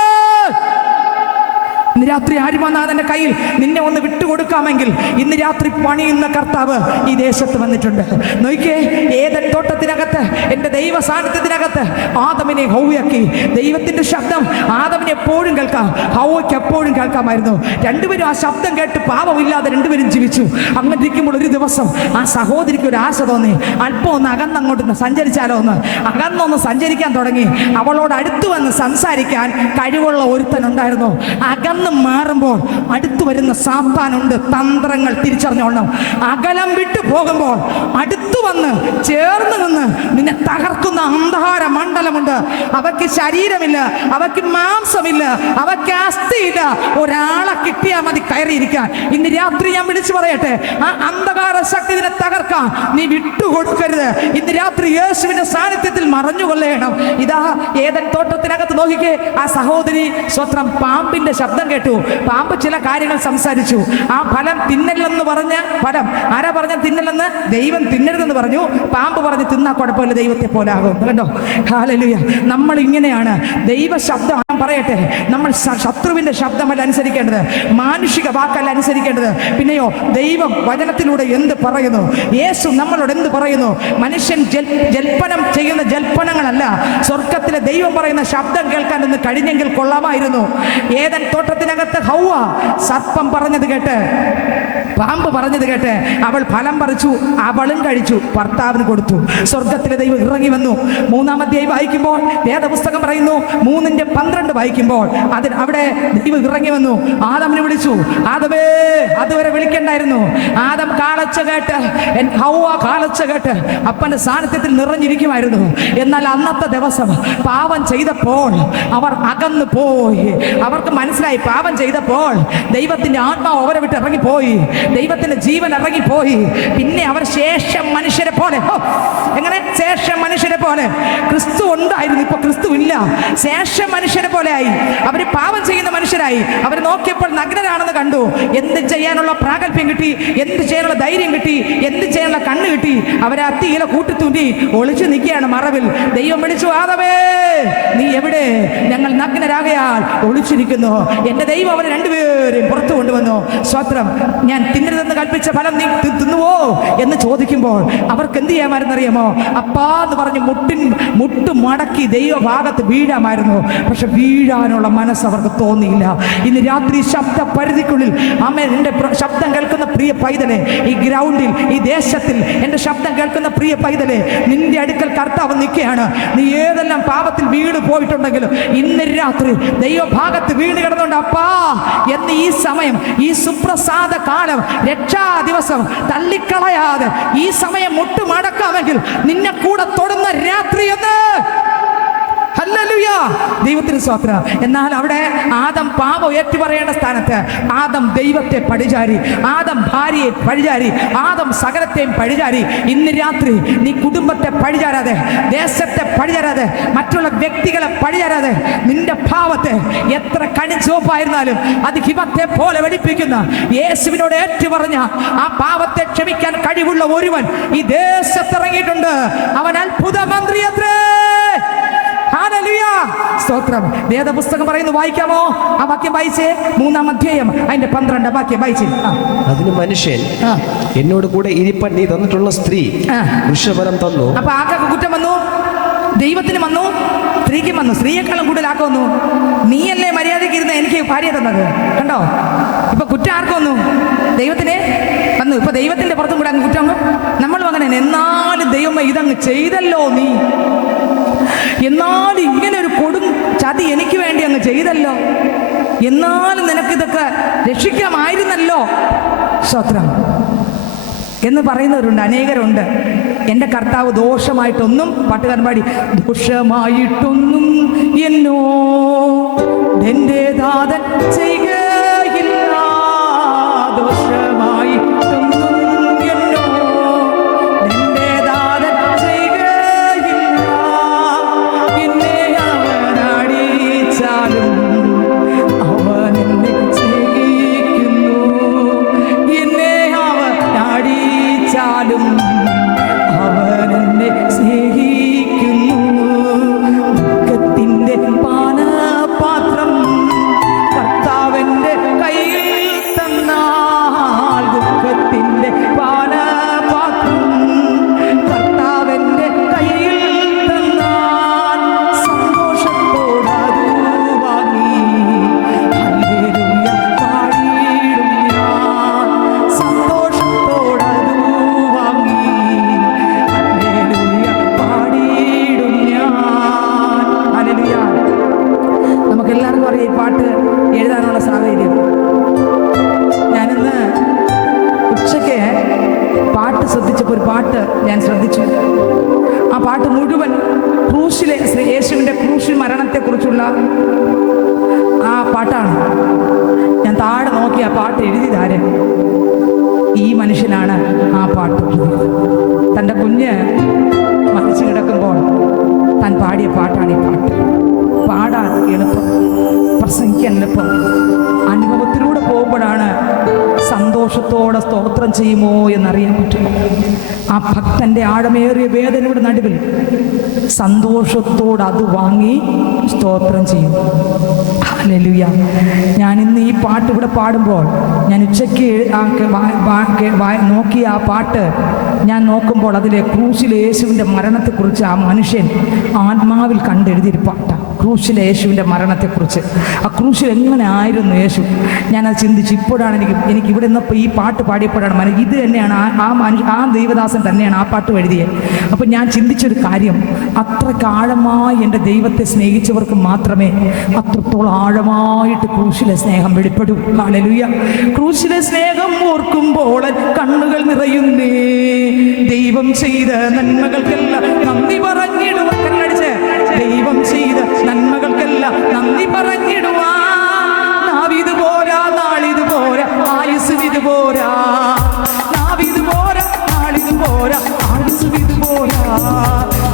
ഇന്ന് രാത്രി ആരിമാനാഥന്റെ കയ്യിൽ നിന്നെ ഒന്ന് വിട്ടുകൊടുക്കാമെങ്കിൽ, ഇന്ന് രാത്രി പണിയുന്ന കർത്താവ് ഈ ദേശത്ത് വന്നിട്ടുണ്ട്. നോക്കിയേ, ഏദൻ തോട്ടത്തിനകത്ത് എൻ്റെ ദൈവ സാന്നിധ്യത്തിനകത്ത് ആദമിനെ ഹൗവയാക്കി. ദൈവത്തിന്റെ ശബ്ദം ആദമിനെ എപ്പോഴും കേൾക്കാം, ഹൗവയ്ക്ക് എപ്പോഴും കേൾക്കാമായിരുന്നു. രണ്ടുപേരും ആ ശബ്ദം കേട്ട് പാപമില്ലാതെ രണ്ടുപേരും ജീവിച്ചു. അങ്ങനെ ഇരിക്കുമ്പോൾ ഒരു ദിവസം ആ സഹോദരിക്ക് ഒരു ആശ തോന്നി, അല്പം ഒന്ന് അകന്നങ്ങോട്ട് സഞ്ചരിച്ചാലോ എന്ന്. അകന്നൊന്ന് സഞ്ചരിക്കാൻ തുടങ്ങി. അവളോട് അടുത്തു വന്ന് സംസാരിക്കാൻ കഴിവുള്ള ഒരുത്തനുണ്ടായിരുന്നു. അകന്ന് മാറുമ്പോൾ അടുത്തു വരുന്ന സാത്താനുണ്ട്, തന്ത്രങ്ങൾ തിരിച്ചറിഞ്ഞോളണം. അകലം വിട്ടു പോകുമ്പോൾ അടുത്തു വന്ന് ചേർന്ന് നിന്ന് നിന്നെ തകർക്കുന്ന അന്ധകാര മണ്ഡലമുണ്ട്. അവയ്ക്ക് ശരീരമില്ല, അവയ്ക്ക് മാംസമില്ല, അവയ്ക്ക് അസ്ഥിയില്ല. ഒരാളെ കിട്ടിയാൽ മതി കയറിയിരിക്കാൻ. ഇന്ന് രാത്രി ഞാൻ വിളിച്ചു പറയട്ടെ, ആ അന്ധകാര ശക്തി നിന്നെ തകർക്കാൻ നീ വിട്ടുകൊടുക്കരുത്. ഇന്ന് രാത്രി യേശുവിന്റെ സാന്നിധ്യത്തിൽ മറഞ്ഞുകൊള്ളണം. ഇതാ ഏദൻ തോട്ടത്തിനകത്ത് നോക്കിക്കേ, ആ സഹോദരി സ്വത്രം പാമ്പിന്റെ ശബ്ദം കേട്ടു. പാമ്പ് ചില കാര്യങ്ങൾ സംസാരിച്ചു. ആ ഫലം തിന്നലെന്ന് പറഞ്ഞ ഫലം ആരാ പറഞ്ഞ തിന്നലെന്ന്? ദൈവം തിന്നരുതെന്ന് പറഞ്ഞു. പാമ്പ് പറഞ്ഞ് തിന്നാ കുഴപ്പമില്ല, ദൈവത്തെ പോലെ ആകും. കണ്ടോ? ഹല്ലേലൂയ. നമ്മൾ ഇങ്ങനെയാണ്. ദൈവ ശബ്ദം പറയട്ടെ, നമ്മൾ ശത്രുവിന്റെ ശബ്ദമല്ല അനുസരിക്കേണ്ടത്, മാനുഷിക വാക്കല്ല അനുസരിക്കേണ്ടത്. പിന്നെയോ ദൈവം വചനത്തിലൂടെ എന്ത് പറയുന്നു, യേശു നമ്മളോട് എന്ത് പറയുന്നു. മനുഷ്യൻ ജൽപ്പനം ചെയ്യുന്ന ജൽപ്പനങ്ങളല്ല, സ്വർഗത്തിലെ ദൈവം പറയുന്ന ശബ്ദം കേൾക്കാൻ ഒന്ന് കഴിഞ്ഞെങ്കിൽ കൊള്ളാമായിരുന്നു. ഏദൻ തോട്ടത്തിനകത്ത് ഹൗവ സർപ്പം പറഞ്ഞത് കേട്ട്, പാമ്പ് പറഞ്ഞത് കേട്ട് അവൾ ഫലം പറിച്ചു, അവളും കഴിച്ചു. ഭർത്താവിന് കൊടുത്തു. സ്വർഗത്തിലെ ദൈവം ഇറങ്ങി വന്നു. 3-ാം അധ്യായം വായിക്കുമ്പോൾ വേദപുസ്തകം പറയുന്നു, 3:12 വായിക്കുമ്പോൾ അവിടെ ദൈവം ഇറങ്ങി വന്നു. ആദമിനെ വിളിച്ചു. ആദമേ, അതുവരെ വിളിക്കണ്ടായിരുന്നു. ആദം കാലച്ച കേട്ട്, ഹൗവ കാലച്ച കേട്ട് അപ്പന്റെ സാന്നിധ്യത്തിൽ നിറഞ്ഞിരിക്കുമായിരുന്നു. എന്നാൽ അന്നത്തെ ദിവസം പാപം ചെയ്തപ്പോൾ അവർ അകന്നു പോയി. അവർക്ക് മനസ്സിലായി, പാപം ചെയ്തപ്പോൾ ദൈവത്തിന്റെ ആത്മാവ് അവരെ വിട്ട് ഇറങ്ങിപ്പോയി, ദൈവത്തിന്റെ ജീവൻ ഇറങ്ങിപ്പോയി. പിന്നെ അവർ ശേഷം മനുഷ്യരെ പോലെ, എങ്ങനെ ശേഷം മനുഷ്യരെ പോലെ, ക്രിസ്തു ഉണ്ടായിരുന്നു, ഇപ്പൊ ക്രിസ്തു ഇല്ല, ശേഷം മനുഷ്യരെ പോലെ ആയി. അവര് പാപം ചെയ്യുന്ന മനുഷ്യരായി. അവർ നോക്കിയപ്പോൾ നഗ്നരാണെന്ന് കണ്ടു. എന്ത് ചെയ്യാനുള്ള പ്രാഗൽഭ്യം കിട്ടി, എന്ത് ചെയ്യാനുള്ള ധൈര്യം കിട്ടി, എന്ത് ചെയ്യാനുള്ള കണ്ണ് കിട്ടി. അവരെ അത്തിയില കൂട്ടിത്തൂണ്ടി ഒളിച്ചു നിൽക്കുകയാണ് മറവിൽ. ദൈവം വിളിച്ചു, ആദമേ നീ എവിടെ? ഞങ്ങൾ നഗ്നരാകയാൽ ഒളിച്ചിരിക്കുന്നു. എന്റെ ദൈവം അവരെ രണ്ടുപേരെയും പുറത്തു കൊണ്ടുവന്നു. സ്വത്രം. ഞാൻ തിന്നരുതെന്ന് കൽപ്പിച്ച ഫലം നീ തിന്നുവോ എന്ന് ചോദിക്കുമ്പോൾ അവർക്ക് എന്ത് ചെയ്യാമായിരുന്നറിയാമോ? അപ്പാ എന്ന് പറഞ്ഞ് മുട്ട് മടക്കി ദൈവഭാഗത്ത് വീഴാമായിരുന്നു. പക്ഷെ വീഴാനുള്ള മനസ്സ് അവർക്ക് തോന്നിയില്ല. ഇന്ന് രാത്രി ശബ്ദ പരിധിക്കുള്ളിൽ ആമേൻ, എൻ്റെ ശബ്ദം കേൾക്കുന്ന പ്രിയ പൈതലെ, ഈ ഗ്രൗണ്ടിൽ, ഈ ദേശത്തിൽ എൻ്റെ ശബ്ദം കേൾക്കുന്ന പ്രിയ പൈതലെ, നിന്റെ അടുക്കൽ കർത്താവ് നിൽക്കുകയാണ്. നീ ഏതെല്ലാം പാപത്തിൽ വീണ് പോയിട്ടുണ്ടെങ്കിലും ഇന്ന് രാത്രി ദൈവഭാഗത്ത് വീണ് കിടന്നുണ്ട് അപ്പാ എന്ന് ഈ സമയം, ഈ സുപ്രസാദ കാലം, രക്ഷാ ദിവസം തള്ളിക്കളയാതെ ഈ സമയം മുട്ടുമടക്കാമെങ്കിൽ നിന്നെ കൂടെ തൊടുന്ന രാത്രി എന്ന് ഹല്ലേലൂയ, ദൈവത്തിന് സ്തോത്രം. എന്നാൽ അവിടെ ആദം പാപം ഏറ്റുപറയേണ്ട സ്ഥാനത്ത് ആദം ദൈവത്തെ പഴിചാരി, ആദം ഭാര്യയെ പഴിചാരി, ആദം സകലത്തെയും പഴിചാരി. ഇന്ന് രാത്രി നീ കുടുംബത്തെ പഴിചാരാതെ, ദേശത്തെ പഴിചാരാതെ, മറ്റുള്ള വ്യക്തികളെ പഴിചാരാതെ, നിന്റെ പാപത്തെ എത്ര കണിച്ചോപ്പായിരുന്നാലും അത് ഹിമത്തെ പോലെ വെടിപ്പിക്കുന്ന യേശുവിനോട് ഏറ്റുപറഞ്ഞ ആ പാപത്തെ ക്ഷമിക്കാൻ കഴിവുള്ള ഒരുവൻ ഈ ദേശത്തിറങ്ങിയിട്ടുണ്ട്. അവൻ അത്ഭുത മന്ത്രിയത്രേ. ഹല്ലേലൂയ, സ്തോത്രം. വേദപുസ്തകം പറയുന്നു, വായിക്കാമോ? ആ വാക്യം വായിച്ചേ. 3-ാം അധ്യായം അതിന്റെ 12 വാക്യം വായിച്ചേ. അതിന് മനുഷ്യൻ, എന്നോട് കൂടെ ഇരിപ്പാൻ നീ തന്നിട്ടുള്ള സ്ത്രീ വൃഷഫലം തന്നു. അപ്പൊ ആർക്കൊക്കെ കുറ്റം വന്നു? ദൈവത്തിന് വന്നു, സ്ത്രീക്കും വന്നു. സ്ത്രീയെക്കാളും കൂടുതൽ ആർക്ക് വന്നു? നീയല്ലേ മര്യാദയ്ക്ക് ഇരുന്ന് എനിക്ക് ഭാര്യ തന്നത്. കണ്ടോ? ഇപ്പൊ കുറ്റം ആർക്ക് വന്നു? ദൈവത്തിന് വന്നു. ഇപ്പൊ ദൈവത്തിന്റെ പുറത്തും കൂടെ അങ്ങ് കുറ്റം. നമ്മളും അങ്ങനെ. എന്നാലും ദൈവമേ ഇതങ്ങ് ചെയ്തല്ലോ നീ, എന്നാലും ഇങ്ങനെ ഒരു കൊടും ചതി എനിക്ക് വേണ്ടി അങ്ങ് ചെയ്തല്ലോ, എന്നാലും നിനക്കിതൊക്കെ രക്ഷിക്കാമായിരുന്നല്ലോ, സ്തോത്രം എന്ന് പറയുന്നവരുണ്ട്, അനേകരുണ്ട്. എൻ്റെ കർത്താവ് ദോഷമായിട്ടൊന്നും, പാട്ടുകാരൻ പാടി, ദോഷമായിട്ടൊന്നും എന്നോ എൻ്റെ ദാതൻ ചെയ്യുകയില്ല, ദോഷമായിട്ടൊന്നും എന്നോ എൻ്റെ ദാതൻ ചെയ്യുകയില്ല, എന്നെ അവൻ അടിച്ചാലും അവൻ എന്നെ സ്നേഹിക്കുന്നു, എന്നെ അവൻ അടിച്ചാലും അവൻ എന്നെ സ്നേഹിക്കുന്നു. ദുഃഖത്തിൻ്റെ പാനപാത്രം കർത്താവിൻ്റെ കയ്യിൽ തന്നാൽ, ദുഃഖത്തിൻ്റെ പാനപാത്രം കർത്താവിൻ്റെ കയ്യിൽ തന്നാൽ സന്തോഷത്തോടതു വാങ്ങി ഹല്ലേലൂയ പാടിയിടും ഞാൻ, സന്തോഷത്തോടതു വാങ്ങി ഹല്ലേലൂയ പാടിയിടും ഞാൻ. ഹല്ലേലൂയ. നമുക്കെല്ലാവർക്കും അറിയാം ഈ പാട്ട് എഴുതാനുള്ള സാഹചര്യം. ഞാനിന്ന് ഉച്ചയ്ക്ക് പാട്ട് ശ്രദ്ധിച്ചപ്പോൾ ഒരു പാട്ട് ഞാൻ ശ്രദ്ധിച്ചു. ആ പാട്ട് മുഴുവൻ ക്രൂശിലെ യേശുവിൻ്റെ ക്രൂശിൽ മരണത്തെക്കുറിച്ചുള്ള ആ പാട്ടാണ്. ഞാൻ താഴെ നോക്കി ആ പാട്ട് എഴുതിയതാര്? ഈ മനുഷ്യനാണ് ആ പാട്ട് എഴുതിയത്. തൻ്റെ കുഞ്ഞ് മരിച്ചു കിടക്കുമ്പോൾ താൻ പാടിയ പാട്ടാണ് ഈ പാട്ട്. പാടാൻ എളുപ്പം, പ്രസംഗിക്കാൻ എളുപ്പം. അനുഭവത്തിലൂടെ പോകുമ്പോഴാണ് സന്തോഷത്തോടെ സ്തോത്രം ചെയ്യുമോ എന്നറിയാൻ പറ്റും. ആ ഭക്തൻ്റെ ആഴമേറിയ വേദനയുടെ നടുവിൽ സന്തോഷത്തോടെ അത് വാങ്ങി സ്തോത്രം ചെയ്യും. ഹല്ലേലൂയ. ഞാൻ ഇന്ന് ഈ പാട്ട് ഇവിടെ പാടുമ്പോൾ, ഞാൻ ഉച്ചയ്ക്ക് നോക്കിയ ആ പാട്ട് ഞാൻ നോക്കുമ്പോൾ അതിലെ ക്രൂശിലെ യേശുവിൻ്റെ മരണത്തെക്കുറിച്ച് ആ മനുഷ്യൻ ആത്മാവിൽ കണ്ടെഴുതിയൊരു പാട്ടാണ്. ക്രൂശിലെ യേശുവിൻ്റെ മരണത്തെക്കുറിച്ച്. ആ ക്രൂശിൽ എങ്ങനെ ആയിരുന്നു യേശു, ഞാനത് ചിന്തിച്ചു. ഇപ്പോഴാണ് എനിക്ക് ഇവിടെ നിന്നപ്പോൾ ഈ പാട്ട് പാടിയപ്പോഴാണ് ഇത് തന്നെയാണ് ആ ദൈവദാസൻ തന്നെയാണ് ആ പാട്ട് എഴുതിയത്. അപ്പം ഞാൻ ചിന്തിച്ചൊരു കാര്യം, അത്രയ്ക്ക് ആഴമായി എൻ്റെ ദൈവത്തെ സ്നേഹിച്ചവർക്ക് മാത്രമേ അത്രത്തോളം ആഴമായിട്ട് ക്രൂശിലെ സ്നേഹം വെളിപ്പെടൂ. ഹല്ലേലൂയ. ക്രൂശിലെ സ്നേഹം ഓർക്കുമ്പോൾ കണ്ണുകൾ നിറയുന്നേ, ദൈവം ചെയ്ത നന്മകൾക്കെല്ലാം നന്ദി പറഞ്ഞിടുവാൻ. കണ്ണടിച്ച് ദൈവം ചെയ്ത നന്മകൾക്കെല്ലാം നന്ദി പറഞ്ഞിടുവാൻ. നാവിത് പോരാ, നാളിത് പോരാ, ആയുസ് ഇത് പോരാ. നാവിത് പോരാ, നാളിത് പോരാ, ആയുസ് ഇത് പോരാ.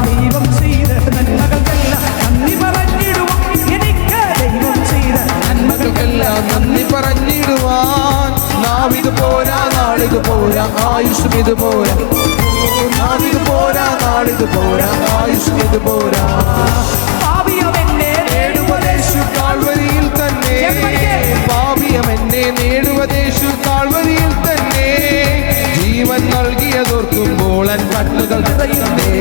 ദൈവം ചെയ്ത നന്മകൾക്കെല്ലാം നന്ദി പറഞ്ഞിടുവാൻ. എനിക്ക് ദൈവം ചെയ്ത നന്മകൾക്കെല്ലാം നന്ദി പറഞ്ഞിടുവാൻ. നാവിത് പോരാ, നാളിത് പോരാ, ആയുസ്സും ഇത് പോരാ. നാവിത് പോരാ, നാളിത് പോരാ, ആയുസ്സും ഇത് പോരാ. പാപിയമെന്നെ നേടുവതേശു കാൽവരിയിൽ തന്നെ, പാപിയമെന്നെ നേടുവതേശു കാൽവരിയിൽ തന്നെ. ജീവൻ നൽകിയതോർക്കുമ്പോൾ കണ്ണുകൾ നിറയുന്നേ,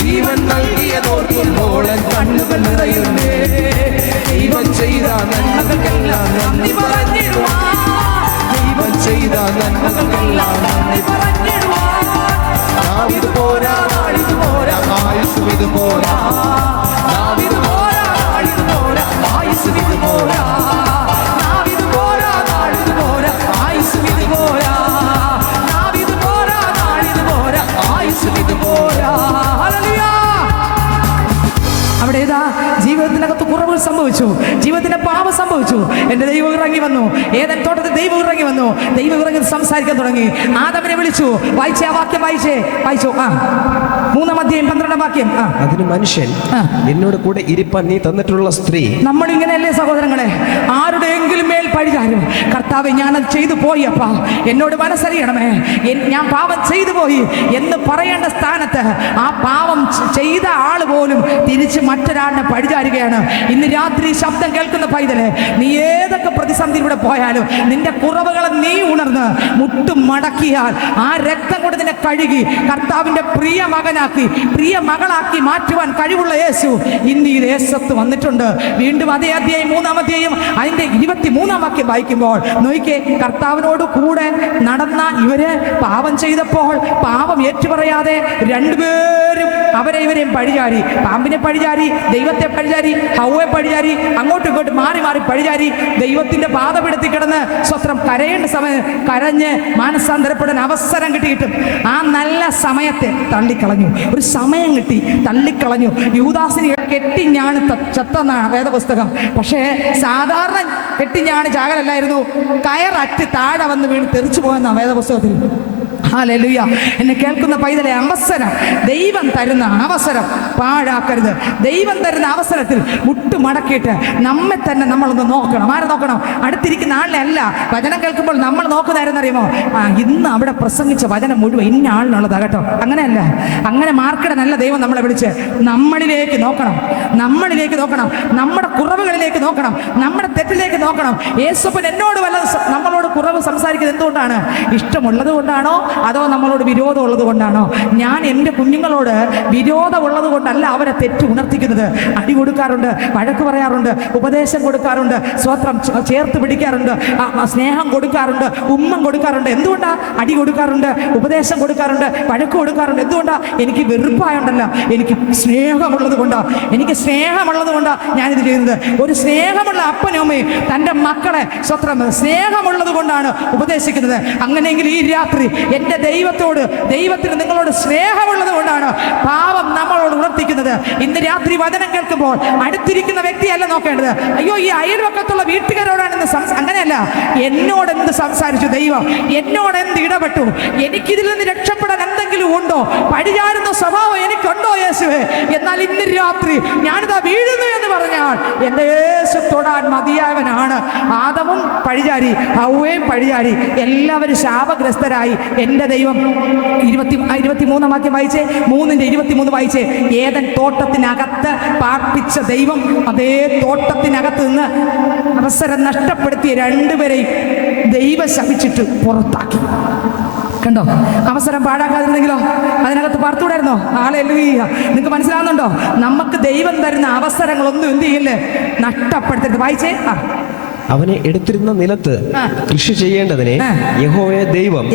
ജീവൻ നൽകിയതോർക്കുമ്പോൾ കണ്ണുകൾ നിറയുന്നേ. ദൈവം ചെയ്ത നന്മകൾക്കെല്ലാം നന്ദി പറഞ്ഞിടുവാൻ. ദൈവം ചെയ്ത നന്മകൾക്കെല്ലാം നന്ദി പറഞ്ഞിടുവാൻ. നാവിത് പോരാ, നാളിത് പോരാ, ആയുസ്സും ഇത് പോരാ. നാവിത് പോരാ, നാളിത് പോരാ, ആയുസ്സും ഇത് പോരാ. നാവിത് പോരാ, നാളിത് പോരാ, ആയുസ്സും ഇത് പോരാ. നാവിത് പോരാ, നാളിത് പോരാ, ആയുസ്സും ഇത് പോരാ. ഹല്ലേലൂയ. അവിടെ ഏതാ ജീവിതത്തിനകത്ത് കുറവ് സംഭവിച്ചു, ജീവിതത്തിന്റെ പാപം സംഭവിച്ചു. എൻ്റെ ദൈവം ഇറങ്ങി വന്നു. ഏതൻ തോട്ടത്തിൽ ദൈവം ഇറങ്ങി വന്നു. ദൈവം ഇറങ്ങി സംസാരിക്കാൻ തുടങ്ങി. ആദമിനെ വിളിച്ചു. വായിച്ചേ ആ വാക്യം, വായിച്ചു. 3-ാം അധ്യായം 12-ാം വാക്യം. അതിന് മനുഷ്യൻ, എന്നോട് കൂടെ ഇരിപ്പാൻ നീ തന്നിട്ടുള്ള സ്ത്രീ. നമ്മൾ ഇങ്ങനെയല്ലേ സഹോദരങ്ങളെ, ആരുടെയെങ്കിലും മേൽ പഴിചാരും. കർത്താവേ, ഞാനത് ചെയ്തു പോയി, അപ്പാ എന്നോട് മനസ്സറിയണമേ, ഞാൻ പാപം ചെയ്തു പോയി എന്ന് പറയേണ്ട സ്ഥാനത്ത് ആ പാപം ചെയ്ത ആൾ പോലും തിരിച്ച് മറ്റൊരാളിനെ പഴിചാരുകയാണ്. ഇന്ന് രാത്രി ശബ്ദം കേൾക്കുന്ന പൈതലെ, നീ ഏതൊക്കെ പ്രതിസന്ധിയിലൂടെ പോയാലും നിന്റെ കുറവുകളെ നീ ഉണർന്ന് മുട്ടും മടക്കിയാൽ ആ രക്തം കൊണ്ട് നിന്നെ കഴുകി കർത്താവിന്റെ പ്രിയ മകനാക്കി, പ്രിയ മകളാക്കി മാറ്റുവാൻ കഴിവുള്ള യേശു ഇന്ന് ഈ ദേശത്ത് വന്നിട്ടുണ്ട്. വീണ്ടും അതേ അധ്യായം 3-ാം അധ്യായം അതിന്റെ 23-ാം വാക്യം വായിക്കുമ്പോൾ നോക്കിക്കേ, കർത്താവിനോട് കൂടെ നടന്ന ഇവര് പാപം ചെയ്തപ്പോൾ പാപം ഏറ്റുപറയാതെ രണ്ടുപേരും അവരെ ഇവരെയും പഴിചാരി. പാമ്പിനെ പഴിചാരി, ദൈവത്തെ പഴിചാരി, ഹൗവയെ പഴിചാരി, അങ്ങോട്ടും ഇങ്ങോട്ടും മാറി മാറി പഴിചാരി. ദൈവത്തിന്റെ പാദപീഠത്തിൽ കിടന്ന് സ്വത്രം കരയേണ്ട സമയം കരഞ്ഞ് മാനസാന്തരപ്പെടാൻ അവസരം കിട്ടിയിട്ടും ആ നല്ല സമയത്തെ തള്ളിക്കളഞ്ഞു. ഒരു സമയം കിട്ടി, തള്ളിക്കളഞ്ഞു. യൂദാസിന് കെട്ടിഞ്ഞാണ് ചത്തെന്നാണ് വേദപുസ്തകം. പക്ഷേ സാധാരണ കെട്ടിഞ്ഞാണ് ചാകലല്ലായിരുന്നു, കയററ്റ് താഴെ വന്ന് വീണ് തെറിച്ചു പോയെന്നാണ് വേദപുസ്തകത്തിൽ. ഹല്ലേലൂയ. എന്നെ കേൾക്കുന്ന പൈതലെ, അവസരം, ദൈവം തരുന്ന അവസരം പാഴാക്കരുത്. ദൈവം തരുന്ന അവസരത്തിൽ മുട്ടുമടക്കിയിട്ട് നമ്മെ തന്നെ നമ്മളൊന്ന് നോക്കണം. ആരെ നോക്കണം? അടുത്തിരിക്കുന്ന ആളിനെ അല്ല. വചനം കേൾക്കുമ്പോൾ നമ്മൾ നോക്കുന്നതായിരുന്നറിയുമോ? ഇന്ന് അവിടെ പ്രസംഗിച്ച വചനം മുഴുവൻ ഇന്ന ആളിനുള്ളതാ കേട്ടോ. അങ്ങനെയല്ല, അങ്ങനെ മാർക്കിടനല്ല ദൈവം നമ്മളെ വിളിച്ച്. നമ്മളിലേക്ക് നോക്കണം, നമ്മളിലേക്ക് നോക്കണം, നമ്മുടെ കുറവുകളിലേക്ക് നോക്കണം, നമ്മുടെ തെറ്റിലേക്ക് നോക്കണം. യേശുപ്പൻ എന്നോട് നമ്മളോട് കുറവ് സംസാരിക്കുന്നത് എന്തുകൊണ്ടാണ്? ഇഷ്ടമുള്ളത് കൊണ്ടാണോ അതോ നമ്മളോട് വിരോധം ഉള്ളത് കൊണ്ടാണോ? ഞാൻ എൻ്റെ കുഞ്ഞുങ്ങളോട് വിരോധമുള്ളത് കൊണ്ടല്ല അവരെ തെറ്റ് ഉണർത്തിക്കുന്നത്. അടി കൊടുക്കാറുണ്ട്, വഴക്ക് പറയാറുണ്ട്, ഉപദേശം കൊടുക്കാറുണ്ട്, സ്വത്രം ചേർത്ത് പിടിക്കാറുണ്ട്, സ്നേഹം കൊടുക്കാറുണ്ട്, ഉമ്മം കൊടുക്കാറുണ്ട്. എന്തുകൊണ്ടാ അടി കൊടുക്കാറുണ്ട്, ഉപദേശം കൊടുക്കാറുണ്ട്, വഴക്ക് കൊടുക്കാറുണ്ട്? എന്തുകൊണ്ടാ? എനിക്ക് വെറുപ്പായുണ്ടല്ല, എനിക്ക് സ്നേഹമുള്ളത് കൊണ്ടാ. എനിക്ക് സ്നേഹമുള്ളത് കൊണ്ടാ ഞാനിത് ചെയ്യുന്നത്. ഒരു സ്നേഹമുള്ള അപ്പനും അമ്മയും തൻ്റെ മക്കളെ സ്വത്രം സ്നേഹമുള്ളത് കൊണ്ടാണ് ഉപദേശിക്കുന്നത്. അങ്ങനെയെങ്കിൽ ഈ രാത്രി എൻ്റെ ദൈവത്തിന് നിങ്ങളോട് സ്നേഹമുള്ളത് കൊണ്ടാണ് പാപം നമ്മളോട് ഉണർത്തിക്കുന്നത്. ഇന്ന് രാത്രി വചനം കേൾക്കുമ്പോൾ അടുത്തിരിക്കുന്ന വ്യക്തിയല്ല നോക്കേണ്ടത്, അയ്യോ ഈ അയൽവക്കത്തുള്ള വീട്ടുകാരോടാണ് അങ്ങനെയല്ല. എന്നോട് എന്ത് സംസാരിച്ചു ദൈവം? എന്നോട് എന്ത് ഇടപെട്ടു? എനിക്കിതിൽ നിന്ന് രക്ഷപ്പെടാൻ എന്തെങ്കിലും ഉണ്ടോ? പഴിചാരുന്ന സ്വഭാവം എനിക്കുണ്ടോ യേശുവേ? എന്നാൽ ഇന്ന് രാത്രി ഞാനിതാ വീഴുന്നു എന്ന് പറഞ്ഞാൽ എൻ്റെ യേശു തൊടാൻ മതിയായവനാണ്. ആദമും പഴിചാരി, ഹൗവയും പഴിചാരി, എല്ലാവരും ശാപഗ്രസ്തരായി. എൻ്റെ ദൈവം 23-ാം വാക്യം വായിച്ചേ, 3-ന്റെ-23 വായിച്ചേ. ഏതൻ തോട്ടത്തിനകത്ത് പാർപ്പിച്ച ദൈവം അതേ തോട്ടത്തിനകത്ത് നിന്ന് അവസരം നഷ്ടപ്പെടുത്തിയ രണ്ടുപേരെയും ദൈവം ശപിച്ചിട്ട് പുറത്താക്കി. കണ്ടോ, അവസരം പാഴാക്കാതിരുന്നെങ്കിലോ അതിനകത്ത് പാർത്തൂടായിരുന്നോ? ഹല്ലേലൂയ. നിങ്ങൾക്ക് മനസ്സിലാവുന്നുണ്ടോ? നമുക്ക് ദൈവം തരുന്ന അവസരങ്ങളൊന്നും എന്ത് ചെയ്യില്ലേ, നഷ്ടപ്പെടുത്തരുത്. വായിച്ചേ. അവനെ എടുത്തിരുന്ന നിലത്ത് കൃഷി ചെയ്യേണ്ടതിനെ യഹോവയെ ദൈവം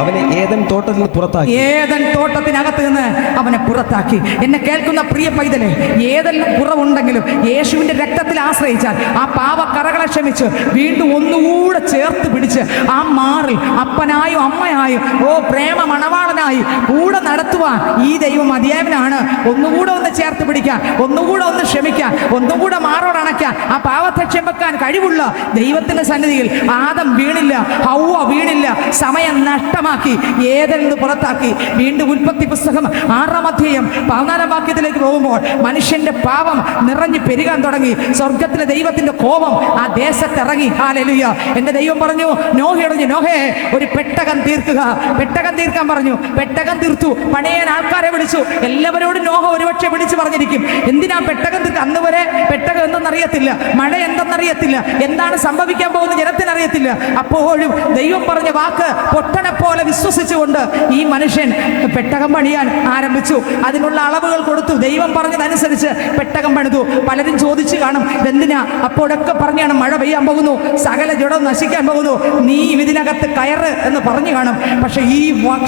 അവനെ ഏദൻ തോട്ടത്തിൽ നിന്ന് പുറത്താക്കി. ഏദൻ തോട്ടത്തിനകത്ത് നിന്ന് അവനെ പുറത്താക്കി. എന്നെ കേൾക്കുന്ന പ്രിയ പൈതലെ, ഏതെല്ലാം കുറവുണ്ടെങ്കിലും യേശുവിന്റെ രക്തത്തിൽ ആശ്രയിച്ചാൽ ആ പാവക്കറകളെ ക്ഷമിച്ച് വീണ്ടും ഒന്നുകൂടെ ചേർത്ത് പിടിച്ച് ആ മാറിൽ അപ്പനായും അമ്മയായും പ്രേമ മണവാളനായി കൂടെ നടത്തുവാൻ ഈ ദൈവം മതിയായവനാണ്. ഒന്നുകൂടെ ഒന്ന് ചേർത്ത് പിടിക്കാൻ, ഒന്നുകൂടെ ഒന്ന് ക്ഷമിക്കാൻ, ഒന്നുകൂടെ മാറോടണയ്ക്കാൻ, ആ പാവത്തെ ക്ഷമിക്കാൻ കഴിവുള്ള ദൈവത്തിന്റെ സന്നിധിയിൽ ആദം വീണില്ല, ഹൗവ വീണില്ല. സമയം നഷ്ടമാക്കി ഏദനിൽ നിന്ന് പുറത്താക്കി. വീണ്ടും ഉൽപ്പത്തി പുസ്തകം 6-ാം അധ്യായം 14-ാം വാക്യത്തിലേക്ക് പോകുമ്പോൾ മനുഷ്യന്റെ പാപം നിറഞ്ഞു പെരുകാൻ തുടങ്ങി. സ്വർഗത്തിലെ ദൈവത്തിന്റെ കോപം ആ ദേശത്തിറങ്ങി. ഹല്ലേലൂയ. എന്റെ ദൈവം പറഞ്ഞു നോഹയോട്, നോഹേ ഒരു പെട്ടകം തീർക്കുക. പെട്ടകം തീർക്കാൻ പറഞ്ഞു. പെട്ടകം തീർത്തു. പണിയാൻ ആൾക്കാരെ വിളിച്ചു. എല്ലാവരോടും നോഹ ഒരുപക്ഷെ വിളിച്ചു പറഞ്ഞിരിക്കും, എന്തിനാ പെട്ടകം തീർക്കുക? അന്ന് വരെ പെട്ടകം എന്തെന്നറിയത്തില്ല, മഴ എന്തെന്നറിയത്തില്ല, എന്താണ് സംഭവിക്കാൻ പോകുന്ന ജനത്തിനറിയത്തില്ല. അപ്പോഴും ദൈവം പറഞ്ഞ വാക്ക് പൊട്ടനെ പോലെ വിശ്വസിച്ചുകൊണ്ട് ഈ മനുഷ്യൻ പെട്ടകം പണിയാൻ ആരംഭിച്ചു. അതിനുള്ള അളവുകൾ കൊടുത്തു. ദൈവം പറഞ്ഞതനുസരിച്ച് പെട്ടകം പണിതു. പലരും ചോദിച്ചു കാണും, ഇതെന്തിനാ? അപ്പോഴൊക്കെ പറഞ്ഞാണ് മഴ പെയ്യാൻ പോകുന്നു, സകല ജഡം നശിക്കാൻ പോകുന്നു, നീ ഇതിനകത്ത് കയറ് എന്ന് പറഞ്ഞു കാണും. പക്ഷെ ഈ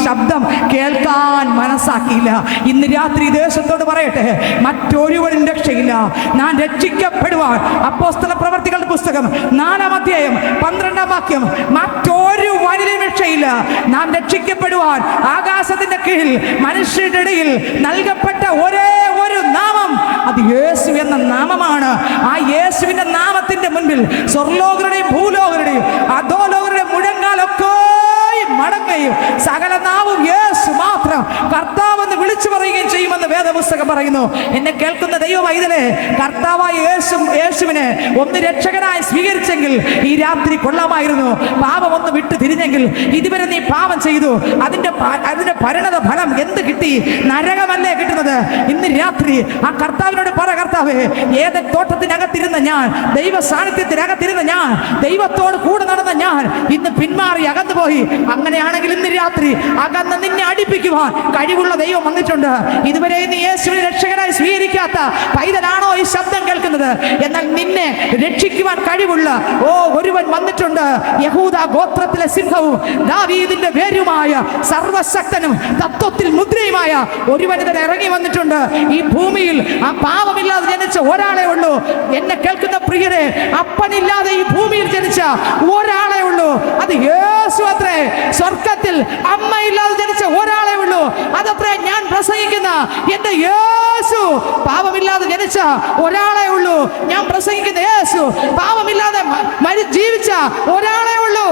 ശബ്ദം കേൾക്കാൻ മനസ്സാക്കിയില്ല. ഇന്ന് രാത്രി ദേശത്തോട് പറയട്ടെ, മറ്റൊരുവനും രക്ഷയില്ല. ഞാൻ രക്ഷിക്കപ്പെടുവാൻ അപ്പോസ്തല പ്രവർത്തികളുടെ പുസ്തകം 4-ാം അധ്യായം 12-ാം വാക്യം, മറ്റൊരു വനിലും രക്ഷയില്ല. നാം രക്ഷിക്കപ്പെടുവാൻ ആകാശത്തിന്റെ കീഴിൽ മനുഷ്യരുടെ ഇടയിൽ നൽകപ്പെട്ട ഒരേ ഒരു നാമം, അത് യേശു എന്ന നാമമാണ്. ആ യേശുവിന്റെ നാമത്തിന്റെ മുൻപിൽ സ്വർലോകരുടെയും ഭൂലോകരുടെയും അധോലോകരുടെയും മുഴങ്കാലൊക്കെ മടങ്ങുകയും സകല നാവും യേശു മാത്രം കർത്താവെന്ന് വിളിച്ചു പറയുകയും ചെയ്യുമെന്ന് വേദപുസ്തകം പറയുന്നു. എന്നെ കേൾക്കുന്ന ദൈവ പൈതലേ, കർത്താവായ യേശുവിനെ ഒന്ന് രക്ഷകനായി സ്വീകരിച്ചെങ്കിൽ ഈ രാത്രി കൊള്ളാമായിരുന്നു. പാപം ഒന്ന് വിട്ടു തിരിഞ്ഞെങ്കിൽ. ഇതുവരെ നീ പാപം ചെയ്തു, അതിന്റെ പരിണത ഫലം എന്ത് കിട്ടി? നരകമല്ലേ കിട്ടുന്നത്? ഇന്ന് രാത്രി ആ കർത്താവിനോട് പറ, കർത്താവേ, ഏതൻ തോട്ടത്തിനകത്തിരുന്ന ഞാൻ, ദൈവ സാന്നിധ്യത്തിനകത്തിരുന്ന ഞാൻ, ദൈവത്തോട് കൂടെ നടന്ന ഞാൻ ഇന്ന് പിന്മാറി അകന്നുപോയി. അങ്ങനെയാണെങ്കിൽ ഇന്ന് രാത്രി അകന്ന് നിന്നെ അടുപ്പിക്കുവാൻ കഴിവുള്ള ദൈവം വന്നിട്ടുണ്ട്. ഇതുവരെ നീ യേശുവിനെ രക്ഷകനായി സ്വീകരിക്കാത്ത പൈതലാണോ ഈ ശബ്ദം കേൾക്കുന്നത്? എന്നാൽ നിന്നെ രക്ഷിക്കുവാൻ കഴിവുള്ള ഒരുവൻ വന്നിട്ടുണ്ട്. യഹൂദ ഗോത്രത്തിലെ സിംഹവും ദാവീദിന്റെ വേരുമായ സർവശക്തനും തത്വത്തിൽ മുദ്രയുമായ ഒരുവൻ ഇതിൽ ഇറങ്ങി വന്നിട്ടുണ്ട്. ഈ ഭൂമിയിൽ ആ പാപമില്ലാതെ ജനിച്ച ഒരാളെ ഉള്ളൂ. എന്നെ കേൾക്കുന്ന പ്രിയരെ, അപ്പനില്ലാതെ ഈ ഭൂമിയിൽ ജനിച്ച ഒരാളെ ഉള്ളൂ, അത് യേശു അത്രേ. സ്വർഗത്തിൽ അമ്മയില്ലാതെ ജനിച്ച ഒരാളെ ഉള്ളൂ, അതത്രേ ഞാൻ പ്രസംഗിക്കുന്ന എന്റെ യേശു. പാപമില്ലാതെ ജനിച്ച ഒരാളെ ഉള്ളൂ, ഞാൻ പ്രസംഗിക്കുന്ന യേശു. പാപമില്ലാതെ ജീവിച്ച ഒരാളെ ഉള്ളൂ,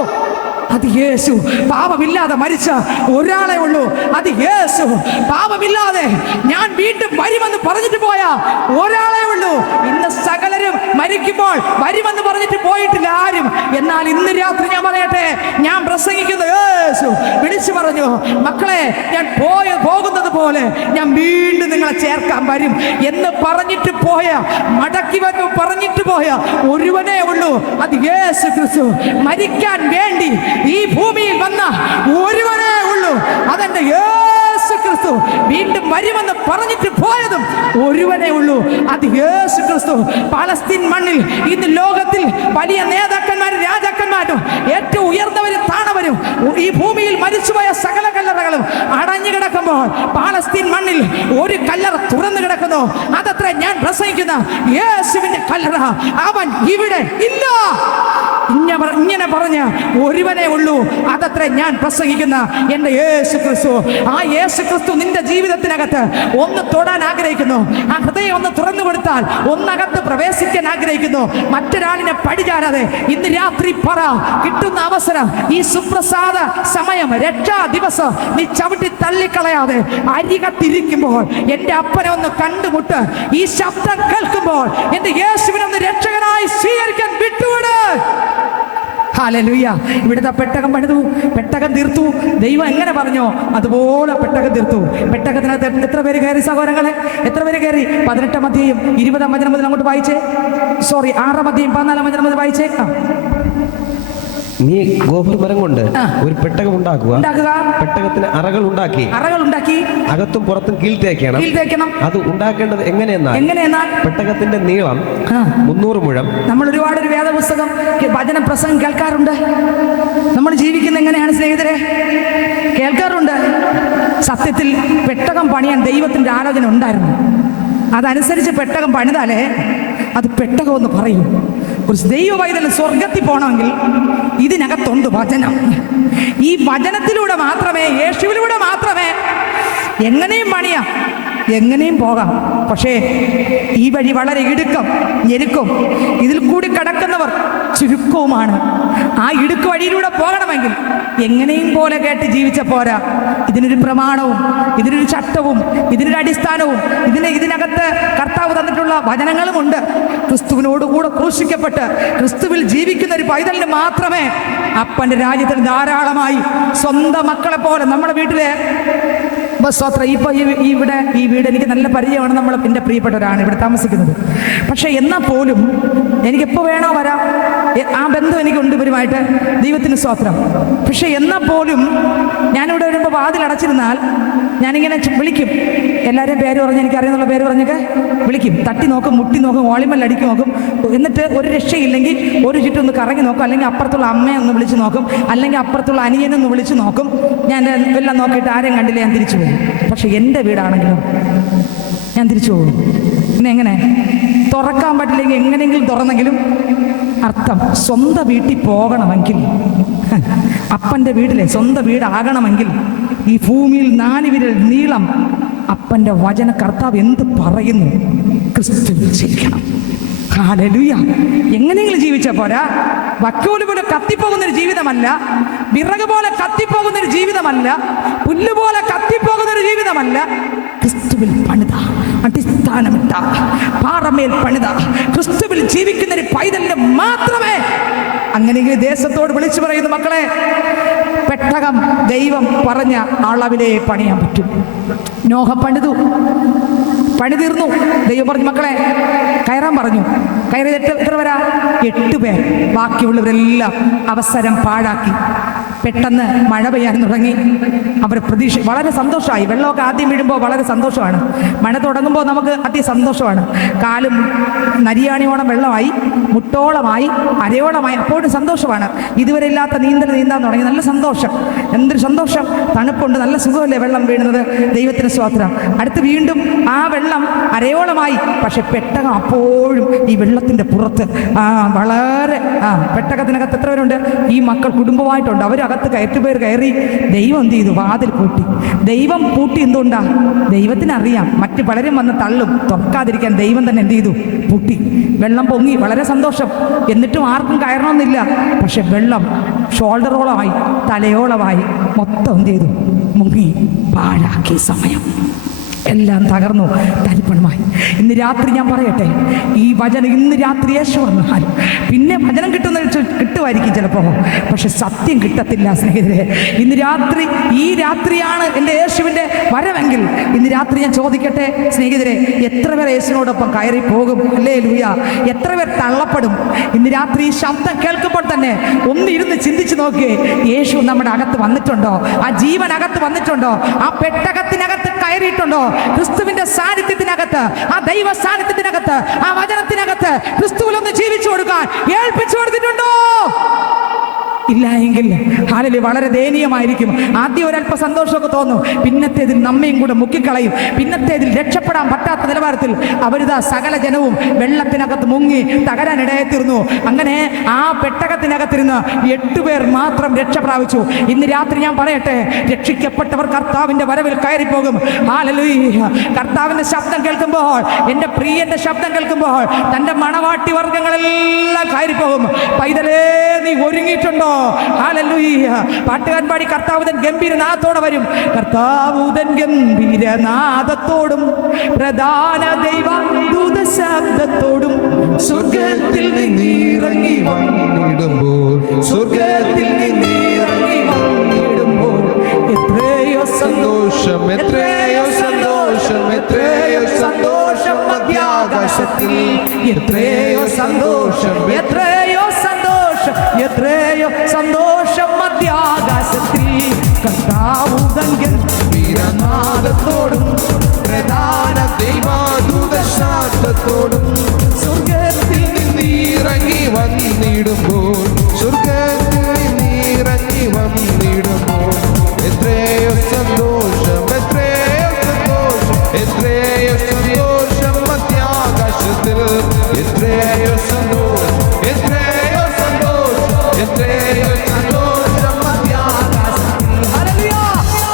അത് യേശു. പാപമില്ലാതെ മരിച്ച ഒരാളെ ഉള്ളൂ, അത് യേശു. പാപമില്ലാതെ ഞാൻ വീണ്ടും വരുമെന്ന് പറഞ്ഞിട്ട് പോയ ഒരാളെ ഉള്ളൂ. ഇന്ന് സകലരും മരിക്കുമ്പോൾ വരുമെന്ന് പറഞ്ഞിട്ട് പോയിട്ടില്ല ആരും. എന്നാൽ ഇന്ന് രാത്രി ഞാൻ പറയട്ടെ, ഞാൻ പ്രസംഗിക്കുന്ന യേശു വിളിച്ചു പറഞ്ഞു, മക്കളെ, ഞാൻ പോകുന്നത് പോലെ ഞാൻ വീണ്ടും നിങ്ങളെ ചേർക്കാൻ വരും എന്ന് പറഞ്ഞിട്ട് പോയ, മടക്കി വന്നു പറഞ്ഞിട്ട് പോയ ഒരുവനേ ഉള്ളൂ, അത് യേശു ക്രിസ്തു. മരിക്കാൻ വേണ്ടി ഈ ഭൂമിയിൽ വന്ന ഒരുവനേ ഉള്ളൂ, അതെന്റെ യേശു ക്രിസ്തു. വീണ്ടും വരുമെന്ന് പറഞ്ഞിട്ട് പോയതും ഒരുവനേ ഉള്ളൂ, അത് യേശു ക്രിസ്തു. പാലസ്തീൻ മണ്ണിൽ ഇന്ന് ലോകത്തിൽ വലിയ നേതാക്കന്മാരും രാജാക്കന്മാരും ഏറ്റവും ഉയർന്നവരും താണവരും ഈ ഭൂമിയിൽ മരിച്ചുപോയ സകല കല്ലറകളും അടഞ്ഞു കിടക്കുമ്പോൾ പാലസ്തീൻ മണ്ണിൽ ഒരു കല്ലറ തുറന്നു കിടക്കുന്നു. അതത്ര ഞാൻ പ്രസംഗിക്കുന്ന യേശുവിന്റെ കല്ലറ. അവൻ ഇവിടെ ഇല്ല. ഇങ്ങനെ പറഞ്ഞ ഒരുവനേ ഉള്ളൂ, അതത്ര ഞാൻ പ്രസംഗിക്കുന്ന എന്റെ യേശു ക്രിസ്തു. ആ യേശു ക്രിസ്തു നിന്റെ ജീവിതത്തിനകത്ത് ഒന്ന് തൊടാൻ ആഗ്രഹിക്കുന്നു. ആ ഹൃദയം ഒന്ന് തുറന്നു കൊടുത്താൽ ഒന്നകത്ത് പ്രവേശിക്കാൻ ആഗ്രഹിക്കുന്നു. മറ്റൊരാളിനെ പടിചാരാതെ ഇന്ന് രാത്രി പറ, കിട്ടുന്ന അവസരം, ഈ സുപ്രസാദ സമയം, രക്ഷാ ദിവസം നീ ചവിട്ടി തള്ളിക്കളയാതെ അരികത്തിരിക്കുമ്പോൾ എന്റെ അപ്പനെ ഒന്ന് കണ്ടുമുട്ട്. ഈ ശബ്ദം കേൾക്കുമ്പോൾ എന്റെ യേശുവിനെ ഒന്ന് രക്ഷകനായി സ്വീകരിക്കാൻ വിട്ടുവിട്. ഹല്ലേലൂയ. ഇവിടുത്തെ പെട്ടകം പണിതു, പെട്ടകം തീർത്തു. ദൈവം എങ്ങനെ പറഞ്ഞോ അതുപോലെ പെട്ടകം തീർത്തു. പെട്ടകത്തിനകത്ത് എത്ര പേര് കയറി സഹോദരങ്ങളെ? എത്ര പേര് കയറി? 18-ാം അധ്യായം 20-ാം വചനം മുതൽ അങ്ങോട്ട് വായിച്ചേ. 6-ാം അധ്യായം 14-ാം വചനം മുതൽ വായിച്ചേ. നീ ഗോപുര മരം കൊണ്ട് ഒരു പെട്ടകം ഉണ്ടാക്കുക. പെട്ടകത്തിന് അറകൾ ഉണ്ടാക്കി അകത്തും പുറത്തും കീഴ്ത്തേക്കണം. അത് ഉണ്ടാക്കേണ്ടത് എങ്ങനെയെന്നാൽ പെട്ടകത്തിന്റെ നീളം 300 മുഴം. നമ്മൾ ഒരുപാട് ഒരു വേദപുസ്തകം വചന പ്രസംഗം കേൾക്കാറുണ്ട്. നമ്മൾ ജീവിക്കുന്ന എങ്ങനെയാണ് സ്നേഹിതരെ? കേൾക്കാറുണ്ട്. സത്യത്തിൽ പെട്ടകം പണിയാൻ ദൈവത്തിന്റെ ആലോചന ഉണ്ടായിരുന്നു. അതനുസരിച്ച് പെട്ടകം പണിതാലേ അത് പെട്ടകമെന്ന് പറയും. ഒരു ദൈവ പൈതൽ സ്വർഗത്തിൽ പോകണമെങ്കിൽ ഇതിനകത്തുണ്ട് വചനം. ഈ വചനത്തിലൂടെ മാത്രമേ, യേശുവിലൂടെ മാത്രമേ എങ്ങനെയും പണിയാം, എങ്ങനെയും പോകാം. പക്ഷേ ഈ വഴി വളരെ ഇടുക്കം, ഞെരുക്കും. ഇതിൽ കൂടി കടക്കുന്നവർ ചുരുക്കവുമാണ്. ആ ഇടുക്ക് വഴിയിലൂടെ പോകണമെങ്കിൽ എങ്ങനെയും പോലെ കേട്ട് ജീവിച്ച പോരാ. ഇതിനൊരു പ്രമാണവും ഇതിനൊരു ചട്ടവും ഇതിനൊരു അടിസ്ഥാനവും ഇതിനകത്ത് കർത്താവ് തന്നിട്ടുള്ള വചനങ്ങളുമുണ്ട്. ക്രിസ്തുവിനോടുകൂടെ ക്രൂശിക്കപ്പെട്ട് ക്രിസ്തുവിൽ ജീവിക്കുന്ന ഒരു പൈതലിന് മാത്രമേ അപ്പൻ്റെ രാജ്യത്തിൽ ധാരാളമായി സ്വന്തം മക്കളെ പോലെ നമ്മുടെ വീട്ടിലെ ബസ്സോത്ര ഇപ്പോൾ ഈ വീട് എനിക്ക് നല്ല പരിചയമാണ്. നമ്മൾ എൻ്റെ പ്രിയപ്പെട്ടവരാണ് ഇവിടെ താമസിക്കുന്നത്. പക്ഷേ എന്നാൽ പോലും എനിക്കെപ്പോൾ വേണോ വരാം, ആ ബന്ധം എനിക്കുണ്ട് ഇവരുമായിട്ട്. ദൈവത്തിന് സ്തോത്രം. പക്ഷേ എന്നാൽ പോലും ഞാനിവിടെ വരുമ്പോൾ വാതിലടച്ചിരുന്നാൽ ഞാനിങ്ങനെ വിളിക്കും. എല്ലാവരെയും പേര് പറഞ്ഞ് എനിക്കറിയുന്നുള്ള പേര് പറഞ്ഞൊക്കെ വിളിക്കും. തട്ടി നോക്കും, മുട്ടി നോക്കും, ഓളിമല്ല അടിക്കി നോക്കും. എന്നിട്ട് ഒരു രക്ഷയില്ലെങ്കിൽ ഒരു ചുറ്റൊന്ന് കറങ്ങി നോക്കും. അല്ലെങ്കിൽ അപ്പുറത്തുള്ള അമ്മയെ ഒന്ന് വിളിച്ച് നോക്കും, അല്ലെങ്കിൽ അപ്പുറത്തുള്ള അനിയനൊന്ന് വിളിച്ച് നോക്കും. ഞാൻ എല്ലാം നോക്കിയിട്ട് ആരെയും കണ്ടില്ല, ഞാൻ തിരിച്ചു പോകും. പക്ഷെ എൻ്റെ വീടാണെങ്കിലും ഞാൻ തിരിച്ചു പോകും. പിന്നെ എങ്ങനെ തുറക്കാൻ പറ്റില്ലെങ്കിൽ എങ്ങനെയെങ്കിലും തുറന്നെങ്കിലും അർത്ഥം സ്വന്തം വീട്ടിൽ പോകണമെങ്കിൽ, അപ്പൻ്റെ വീട്ടിലെ സ്വന്തം വീടാകണമെങ്കിൽ ഈ ഭൂമിയിൽ 4 വിരൽ നീളം അപ്പൻ്റെ വചന കർത്താവ് എന്ത് പറയുന്നു? ക്രിസ്തുവിൽ ജീവിക്കണം. ഹല്ലേലൂയ. എങ്ങനെയെങ്കിലും ജീവിച്ചാൽ പോരാ. വക്കോല് പോലെ കത്തിപ്പോകുന്നൊരു ജീവിതമല്ല, വിറക് പോലെ കത്തിപ്പോകുന്നൊരു ജീവിതമല്ല, പുല്ല് പോലെ കത്തിപ്പോകുന്നൊരു ജീവിതമല്ല. ക്രിസ്തുവിൽ പണിത, അടിസ്ഥാനമിട്ട, പാറമേൽ പണിത, ക്രിസ്തുവിൽ ജീവിക്കുന്നൊരു പൈതലിന് മാത്രമേ അങ്ങനെയെങ്കിലും ദേശത്തോട് വിളിച്ചു പറയുന്നു, മക്കളെ പെട്ടകം ദൈവം പറഞ്ഞ അളവിലേ പണിയാൻ പറ്റും. നോഹ പണി തീർന്നു. ദൈവം പറഞ്ഞു, മക്കളെ കയറാൻ പറഞ്ഞു. കയറിയത് എത്ര പേരാ? 8 പേർ. ബാക്കിയുള്ളവരെല്ലാം അവസരം പാഴാക്കി. പെട്ടെന്ന് മഴ പെയ്യാൻ തുടങ്ങി. അവർ വളരെ സന്തോഷമായി. വെള്ളമൊക്കെ ആദ്യം വീഴുമ്പോൾ വളരെ സന്തോഷമാണ്. മഴ തുടങ്ങുമ്പോൾ നമുക്ക് അതിസന്തോഷമാണ്. കാലും നരിയാണിയോളം വെള്ളമായി, മുട്ടോളമായി, അരയോളമായി. അപ്പോഴും സന്തോഷമാണ്. ഇതുവരെ ഇല്ലാത്ത നീന്താൻ തുടങ്ങി. നല്ല സന്തോഷം. എന്തൊരു സന്തോഷം! തണുപ്പുണ്ട്, നല്ല സുഖമല്ലേ വെള്ളം വീഴുന്നത്. ദൈവത്തിന് സ്തോത്രം. അടുത്ത് വീണ്ടും ആ വെള്ളം അരയോളമായി. പക്ഷെ പെട്ടകം അപ്പോഴും ഈ വെള്ളത്തിൻ്റെ പുറത്ത് വളരെ പെട്ടകത്തിനകത്ത് എത്ര പേരുണ്ട്? ഈ മക്കൾ കുടുംബമായിട്ടുണ്ട്. അവരകത്ത് 8 പേർ കയറി. ദൈവം എന്ത് ചെയ്തു? വാതിൽ പൂട്ടി. ദൈവം പൂട്ടി എന്തുകൊണ്ടാ? ദൈവത്തിനറിയാം മറ്റ് പലരും വന്ന് തള്ളും, തുറക്കാതിരിക്കാൻ ദൈവം തന്നെ എന്ത് ചെയ്തു? പൂട്ടി. വെള്ളം പൊങ്ങി. വളരെ സന്തോഷം. എന്നിട്ടും ആർക്കും കയറണമെന്നില്ല. പക്ഷെ വെള്ളം ഷോൾഡറോളമായി, തലയോളമായി, മൊത്തം എന്ത് ചെയ്തു? മുങ്ങി. പാഴാക്കിയ സമയം എല്ലാം തകർന്നു, തരിപ്പണമായി. ഇന്ന് രാത്രി ഞാൻ പറയട്ടെ, ഈ വചനം ഇന്ന് രാത്രി യേശു വന്നാൽ പിന്നെ വചനം കിട്ടുമായിരിക്കും ചിലപ്പോൾ, പക്ഷെ സത്യം കിട്ടത്തില്ല സ്നേഹിതരെ. ഇന്ന് രാത്രി, ഈ രാത്രിയാണ് എൻ്റെ യേശുവിൻ്റെ വരവെങ്കിൽ ഇന്ന് രാത്രി ഞാൻ ചോദിക്കട്ടെ സ്നേഹിതരെ, എത്ര പേർ യേശുവിനോടൊപ്പം കയറി പോകും? ഹല്ലേലൂയ. എത്ര പേർ തള്ളപ്പെടും? ഇന്ന് രാത്രി ഈ ശബ്ദം കേൾക്കുമ്പോൾ തന്നെ ഒന്ന് ഇരുന്ന് ചിന്തിച്ച് നോക്കിയേ. യേശു നമ്മുടെ അകത്ത് വന്നിട്ടുണ്ടോ? ആ ജീവൻ അകത്ത് വന്നിട്ടുണ്ടോ? ആ പെട്ടകത്തിനകത്ത് കയറിയിട്ടുണ്ടോ? ക്രിസ്തുവിന്റെ സാന്നിധ്യത്തിനകത്ത്, ആ ദൈവ സാന്നിധ്യത്തിനകത്ത്, ആ വചനത്തിനകത്ത് ക്രിസ്തുവിലൊന്ന് ജീവിച്ചു കൊടുക്കാൻ ഏൽപ്പിച്ചു കൊടുത്തിട്ടുണ്ടോ? ഇല്ല എങ്കിൽ ഹാലലി വളരെ ദയനീയമായിരിക്കും. ആദ്യം ഒരല്പ സന്തോഷമൊക്കെ തോന്നും, പിന്നത്തേതിൽ നമ്മയും കൂടെ മുക്കിക്കളയും. പിന്നത്തേതിൽ രക്ഷപ്പെടാൻ പറ്റാത്ത നിലവാരത്തിൽ അവരിതാ സകല ജനവും വെള്ളത്തിനകത്ത് മുങ്ങി തകരാനിടയെത്തിരുന്നു. അങ്ങനെ ആ പെട്ടകത്തിനകത്തിരുന്ന് 8 പേർ മാത്രം രക്ഷ പ്രാപിച്ചു. ഇന്ന് രാത്രി ഞാൻ പറയട്ടെ, രക്ഷിക്കപ്പെട്ടവർ കർത്താവിന്റെ വരവിൽ കയറിപ്പോകും. ഹല്ലേലൂയ. കർത്താവിന്റെ ശബ്ദം കേൾക്കുമ്പോൾ, എൻ്റെ പ്രിയന്റെ ശബ്ദം കേൾക്കുമ്പോൾ തൻ്റെ മണവാട്ടി വർഗങ്ങളെല്ലാം കയറിപ്പോകും. പൈതലേ, നീ ഒരുങ്ങിയിട്ടുണ്ടോ? ഹല്ലേലൂയ. പാട്ടുകാരൻ പാടി കർത്താവുതൻ ഗംഭീരനാദത്തോടെ വരും. കർത്താവുതൻ ഗംഭീരനാദത്തോടും പ്രധാന ദൈവ ദൂത ശബ്ദത്തോടും സ്വർഗത്തിൽ നിന്നിറങ്ങി വന്നിടുമ്പോൾ, സ്വർഗത്തിൽ നിന്നിറങ്ങി വന്നിടുമ്പോൾ എത്രയോ സന്തോഷം, എത്രയോ സന്തോഷം, എത്രയോ സന്തോഷം മധ്യാകാശത്തിൽ, എത്രയോ സന്തോഷം, എത്രയോ സന്തോഷം, എത്രയോ സന്തോഷം മധ്യാകാശത്തിൽ കർത്താവുതങ്കൻ വീരനാദത്തോടും പ്രധാന ദൈവാദൂതശാസ്ത്രത്തോടും സ്വർഗത്തിൽ നീറങ്ങി വന്നിടുമ്പോൾ സ്വർഗത്തിൽ നീറങ്ങി വന്നിടുമ്പോൾ എത്രയോ സന്തോഷം എത്രയോ സന്തോഷം എത്രയോ സന്തോഷം മധ്യാകാശത്തിൽ എത്രയോ സന്തോഷം എത്രയോ സന്തോഷം എത്രയോ സന്തോഷം മധ്യാകാശത്തിൽ.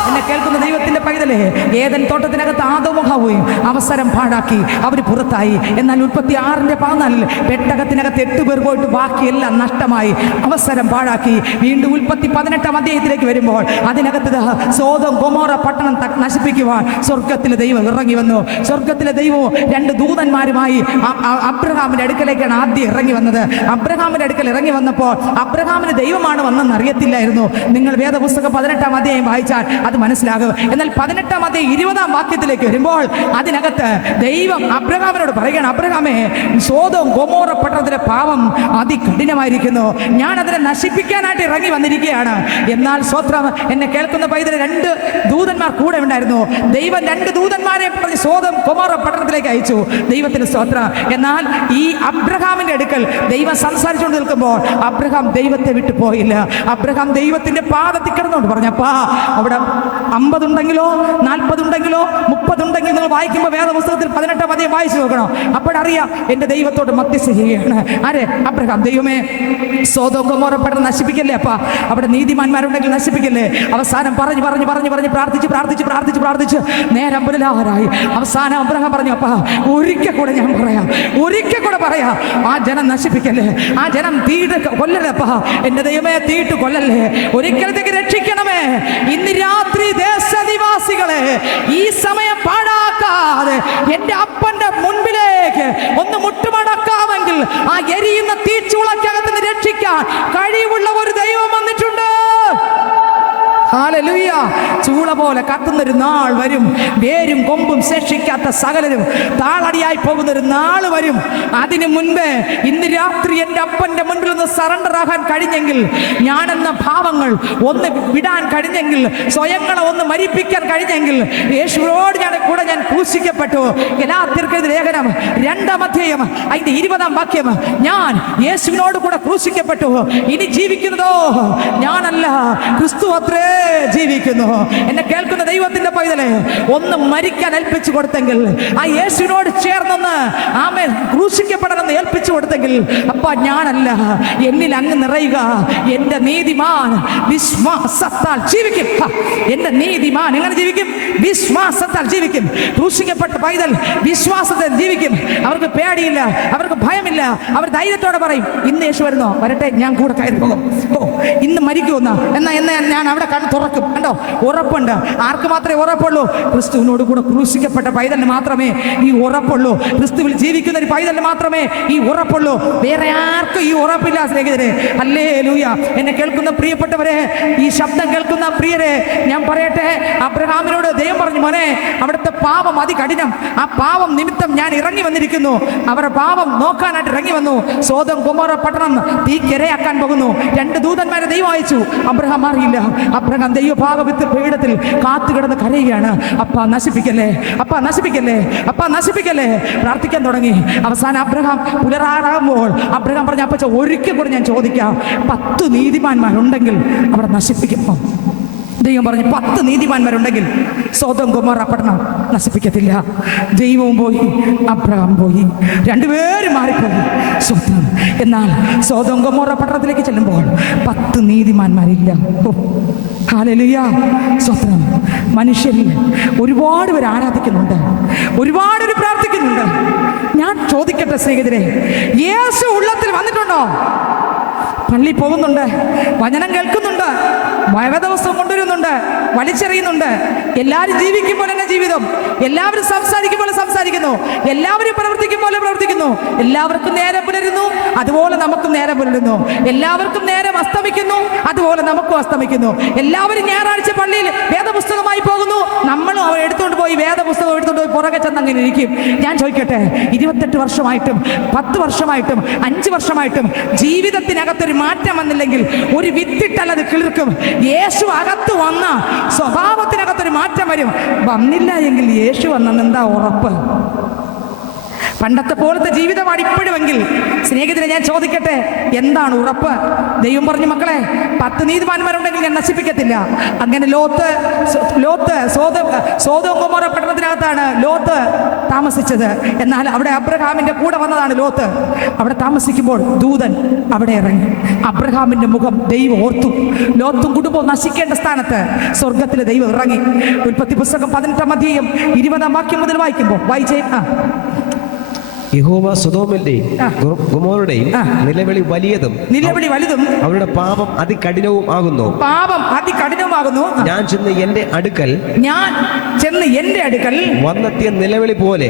എന്നെ കേൾക്കുന്ന ദൈവത്തിന്റെ പൈതലേ, ഏദൻ തോട്ടത്തിനകത്ത് ആദവും ഹവ്വയും അവസരം പാഴാക്കി അവർ പുറത്തായി. എന്നാൽ 36:14 പെട്ടകത്തിനകത്ത് 8 പേർ പോയിട്ട് ബാക്കിയെല്ലാം നഷ്ടമായി, അവസരം പാഴാക്കി. വീണ്ടും 18 വരുമ്പോൾ അതിനകത്ത് സോദോം ഗൊമോറ പട്ടണം നശിപ്പിക്കുവാൻ സ്വർഗത്തിലെ ദൈവം ഇറങ്ങി വന്നു. സ്വർഗത്തിലെ ദൈവവും 2 ദൂതന്മാരുമായി അബ്രഹാമിന്റെ അടുക്കലേക്കാണ് ആദ്യം ഇറങ്ങി വന്നത്. അബ്രഹാമിന്റെ അടുക്കൽ ഇറങ്ങി വന്നപ്പോൾ അബ്രഹാമിന് ദൈവമാണ് വന്നെന്ന് അറിയത്തില്ലായിരുന്നു. നിങ്ങൾ വേദപുസ്തകം 18 അധ്യായം വായിച്ചാൽ അത് മനസ്സിലാകും. എന്നാൽ 18 20 വാക്യത്തിലേക്ക് വരുമ്പോൾ അതിനകത്ത് ദൈവം അബ്രഹാമിനോട് പറയുകയാണ്, അബ്രഹാമേ, സോദോം ഗൊമോറ പട്ടണത്തിലെ പാവം അതികഠിനമായിരിക്കുന്നു, ഞാൻ അതിനെ നശിപ്പിക്കാനായിട്ട് ഇറങ്ങി വന്നിരിക്കുകയാണ്. എന്നാൽ സ്വത്രം എന്നെ കേൾക്കുന്ന പൈതൽ 2 ദൂതന്മാർ കൂടെ ഉണ്ടായിരുന്നു. ദൈവം 2 ദൂതന്മാരെ പറഞ്ഞ് സോദോം ഗൊമോറ പട്ടണത്തിലേക്ക് അയച്ചു. ദൈവത്തിന് സ്തോത്രം. എന്നാൽ ഈ അബ്രഹാമിന്റെ അടുക്കൽ ദൈവം സംസാരിച്ചുകൊണ്ട് നിൽക്കുമ്പോൾ അബ്രഹാം ദൈവത്തെ വിട്ടു പോയില്ല. അബ്രഹാം ദൈവത്തിന്റെ പാദത്തിൽ കിടന്നുകൊണ്ട് പറഞ്ഞപ്പാ, അവിടെ 50 ഉണ്ടെങ്കിലോ 40 ഉണ്ടെങ്കിലോ 30 ഉണ്ടെങ്കിൽ നിങ്ങൾ വായിക്കുമ്പോൾ വേദപുസ്തകത്തിൽ 18 അധ്യായം വായിച്ചു നോക്കണം. അപ്പോഴറിയാം എന്റെ ദൈവത്തോട് മധ്യസ്ഥ ചെയ്യുകയാണ് ആരെ? അബ്രഹാം. ദൈവമേ, സോദോം ഗൊമോറ പട്ടണം നശിപ്പിക്കല്ലേ അപ്പാ, അവിടെ നീതിമാന്മാരുണ്ടെങ്കിൽ നശിപ്പിക്കല്ലേ. അവസാനം പറഞ്ഞു പ്രാർത്ഥിച്ച് നേരം പുലരാറായി. അവസാനം അബ്രഹാം പറഞ്ഞു, അപ്പാ ഒരിക്കൽ കൂടെ ഞാൻ പറയാം, ഒരിക്കൽ കൂടെ പറയാം, ആ ജനം നശിപ്പിക്കല്ലേ, ആ ജനം തീയിട്ട് കൊല്ലല്ലേ അപ്പാ, എന്റെ ദൈവമേ തീയിട്ട് കൊല്ലല്ലേ, ഒരിക്കലത്തേക്ക് രക്ഷിക്കണമേ. ഇന്ന് രാത്രി ദേശനിവാസികളെ ഈ സമയം പാഴാക്കാതെ എന്റെ അപ്പന്റെ മുൻപിലേക്ക് ഒന്ന് മുട്ടുമടക്കാമെങ്കിൽ ആ എരിയുന്ന തീച്ചുളക്കകത്ത് നിന്ന് രക്ഷിക്കാൻ കഴിവുള്ള ഒരു ദൈവം വന്നിട്ടുണ്ട്. ഹല്ലേലൂയ. ചൂള പോലെ കത്തുന്നൊരു നാൾ വരും. വേരും കൊമ്പും ശേഷിക്കാത്ത സകലരും താളടിയായി പോകുന്നൊരു നാൾ വരും. അതിനു മുൻപേ ഇന്ന് രാത്രി എൻ്റെ അപ്പൻ്റെ മുൻപിൽ ഒന്ന് സറണ്ടർ ആകാൻ കഴിഞ്ഞെങ്കിൽ, ഞാനെന്ന ഭാവങ്ങൾ ഒന്ന് വിടാൻ കഴിഞ്ഞെങ്കിൽ, സ്വയങ്ങളെ ഒന്ന് മരിപ്പിക്കാൻ കഴിഞ്ഞെങ്കിൽ, യേശുവിനോട് ഞാൻ ക്രൂശിക്കപ്പെട്ടു. ഗലാത്യർക്കെഴുതിയ ലേഖനം 2 അധ്യായം അതിന്റെ 20 വാക്യം, ഞാൻ യേശുവിനോട് കൂടെ ക്രൂശിക്കപ്പെട്ടു, ഇനി ജീവിക്കുന്നതോ ഞാനല്ല, ക്രിസ്തു അത്രേ ജീവിക്കുന്നു. എന്നെ കേൾക്കുന്ന ദൈവത്തിന്റെ പൈതലെ, ഒന്ന് മരിക്കാൻ ഏൽപ്പിച്ചു കൊടുത്തെങ്കിൽ, ആ യേശുവിനോട് ചേർന്നൊന്ന് ആമേൻ ക്രൂശിക്കപ്പെടണമെന്ന് ഏൽപ്പിച്ചു കൊടുത്തെങ്കിൽ, അപ്പ ഞാനല്ല, എന്നിൽ അങ്ങ് നിറയുക, എന്റെ നീതിമാൻ വിശ്വാസത്താൽ ജീവിക്കും. എന്റെ നീതിമാൻ എങ്ങനെ ജീവിക്കും? വിശ്വാസത്താൽ ജീവിക്കും. ക്രൂശിക്കപ്പെട്ട പൈതൽ വിശ്വാസത്തിൽ ജീവിക്കും. അവർക്ക് പേടിയില്ല, അവർക്ക് ഭയമില്ല, അവർ ധൈര്യത്തോടെ പറയും, ഇന്ന് യേശു വരുന്നോ, വരട്ടെ, ഞാൻ കൂടെ കയറി പോകും. ഇന്ന് മരിക്കുമെന്ന എന്നാ ഞാൻ അവിടെ കണ്ണ് തുറക്കും. കണ്ടോ, ഉറപ്പുണ്ട്. ആർക്ക് മാത്രമേ ഉറപ്പുള്ളൂ? ക്രിസ്തുവിനോട് കൂടെ ക്രൂശിക്കപ്പെട്ട പൈതലിന് മാത്രമേ ഈ ഉറപ്പുള്ളൂ. ക്രിസ്തുവിൽ ജീവിക്കുന്ന ഒരു പൈതലിന് മാത്രമേ ഈ ഉറപ്പുള്ളൂ. വേറെ ആർക്കും ഈ ഉറപ്പില്ല സ്നേഹിതരെ. ഹല്ലേലൂയ. എന്നെ കേൾക്കുന്ന പ്രിയപ്പെട്ടവരെ, ഈ ശബ്ദം കേൾക്കുന്ന പ്രിയരെ, ഞാൻ പറയട്ടെ, അബ്രഹാമിനോട് ദൈവം പറഞ്ഞു, മോനെ, അവിടുത്തെ പാപം അതികഠിനം, ആ പാപം നിമിത്തം ഞാൻ ഇറങ്ങി വന്നിരിക്കുന്നു. അവരുടെ പാപം നോക്കാനായിട്ട് ഇറങ്ങി വന്നു. സോദോം ഗൊമോറ പട്ടണം തീക്കിരയാക്കാൻ പോകുന്നു. 2 ദൂതന്മാരെ ദൈവം അയച്ചു. അബ്രഹാം അറിയില്ല. അബ്രഹാം ദൈവഭാഗത്ത് പീഠത്തിൽ കാത്തു കിടന്ന് കരയുകയാണ്. അപ്പാ നശിപ്പിക്കല്ലേ, അപ്പാ നശിപ്പിക്കല്ലേ, അപ്പാ നശിപ്പിക്കല്ലേ, പ്രാർത്ഥിക്കാൻ തുടങ്ങി. അവസാനം അബ്രഹാം പുലരാറാകുമ്പോൾ അബ്രഹാം പറഞ്ഞ, അപ്പച്ച ഒരിക്കൽ കൂടെ ഞാൻ ചോദിക്കാം, 10 നീതിമാന്മാരുണ്ടെങ്കിൽ അവിടെ നശിപ്പിക്കുമോ? ദൈവം പറഞ്ഞു, 10 നീതിമാന്മാരുണ്ടെങ്കിൽ സോദോം ഗൊമോറ പട്ടണം നശിപ്പിക്കത്തില്ല. ദൈവവും പോയി, അബ്രഹാം പോയി, 2 പേരും മാറിപ്പോയി. സ്വന്തം. എന്നാൽ സോദോം ഗൊമോറ പട്ടണത്തിലേക്ക് ചെല്ലുമ്പോൾ 10 നീതിമാന്മാരില്ല. ഹല്ലേലൂയ. സ്വന്തം. മനുഷ്യരിൽ ഒരുപാട് പേര് ആരാധിക്കുന്നുണ്ട്, ഒരുപാട് പേര് പ്രാർത്ഥിക്കുന്നുണ്ട്. ഞാൻ ചോദിക്കട്ടെ സ്നേഹിതരെ, യേശു ഉള്ളത്തിൽ വന്നിട്ടുണ്ടോ? പള്ളി പോകുന്നുണ്ട്, വചനം കേൾക്കുന്നുണ്ട്, വേദപുസ്തകം കൊണ്ടുവരുന്നുണ്ട്, വലിച്ചെറിയുന്നുണ്ട്. എല്ലാവരും ജീവിക്കും പോലെ തന്നെ ജീവിതം, എല്ലാവരും സംസാരിക്കും പോലെ സംസാരിക്കുന്നു, എല്ലാവരും പ്രവർത്തിക്കും പോലെ പ്രവർത്തിക്കുന്നു. എല്ലാവർക്കും നേരം പുലരുന്നു, അതുപോലെ നമുക്കും നേരം പുലരുന്നു. എല്ലാവർക്കും നേരം അസ്തമിക്കുന്നു, അതുപോലെ നമുക്കും അസ്തമിക്കുന്നു. എല്ലാവരും ഞായറാഴ്ച പള്ളിയിൽ വേദപുസ്തകം വേദപുസ്തകമായി പോകുന്നു. നമ്മളും അവർ എടുത്തുകൊണ്ട് പോയി വേദപുസ്തകം എടുത്തുകൊണ്ട് പോയി പുറകെ ചെന്ന് അങ്ങനെ ഇരിക്കും. ഞാൻ ചോദിക്കട്ടെ, 28 വർഷമായിട്ടും 10 വർഷമായിട്ടും 5 വർഷമായിട്ടും ജീവിതത്തിനകത്തൊരു മാറ്റം വന്നില്ലെങ്കിൽ ഒരു വിത്തിട്ടല്ലത് കിളിർക്കും. യേശു അകത്ത് വന്ന സ്വഭാവത്തിനകത്തൊരു മാറ്റം വരും. വന്നില്ല എങ്കിൽ യേശു വന്നെന്ന് എന്താ ഉറപ്പ്? പണ്ടത്തെ പോലത്തെ ജീവിതമാണ് ഇപ്പോഴുമെങ്കിൽ സ്നേഹിതരെ ഞാൻ ചോദിക്കട്ടെ, എന്താണ് ഉറപ്പ്? ദൈവം പറഞ്ഞു, മക്കളെ 10 നീതിമാന്മാരുണ്ടെങ്കിൽ ഞാൻ നശിപ്പിക്കത്തില്ല. അങ്ങനെ ലോത്ത് സോദോം ഗൊമോറ പട്ടണത്തിനകത്താണ് ലോത്ത് താമസിച്ചത്. എന്നാൽ അവിടെ അബ്രഹാമിന്റെ കൂടെ വന്നതാണ് ലോത്ത്. അവിടെ താമസിക്കുമ്പോൾ ദൂതൻ അവിടെ ഇറങ്ങി. അബ്രഹാമിന്റെ മുഖം ദൈവം ഓർത്തു. ലോത്തും കുടുംബവും നശിക്കേണ്ട സ്ഥാനത്ത് സ്വർഗത്തിലെ ദൈവം ഇറങ്ങി. ഉൽപ്പത്തി പുസ്തകം 18-ാം അധ്യായം 20-ാം വാക്യം മുതൽ വായിക്കുമ്പോൾ വായിച്ചേ. യഹോവ സൊദോമിന്റെയും ഗൊമോറയുടെയും നിലവിളി വലുതും അവരുടെ പാപം അതികഠിനവും ആകുന്നു. ഞാൻ ചെന്ന് എന്റെ അടുക്കൽ വന്നെത്തിയ നിലവിളി പോലെ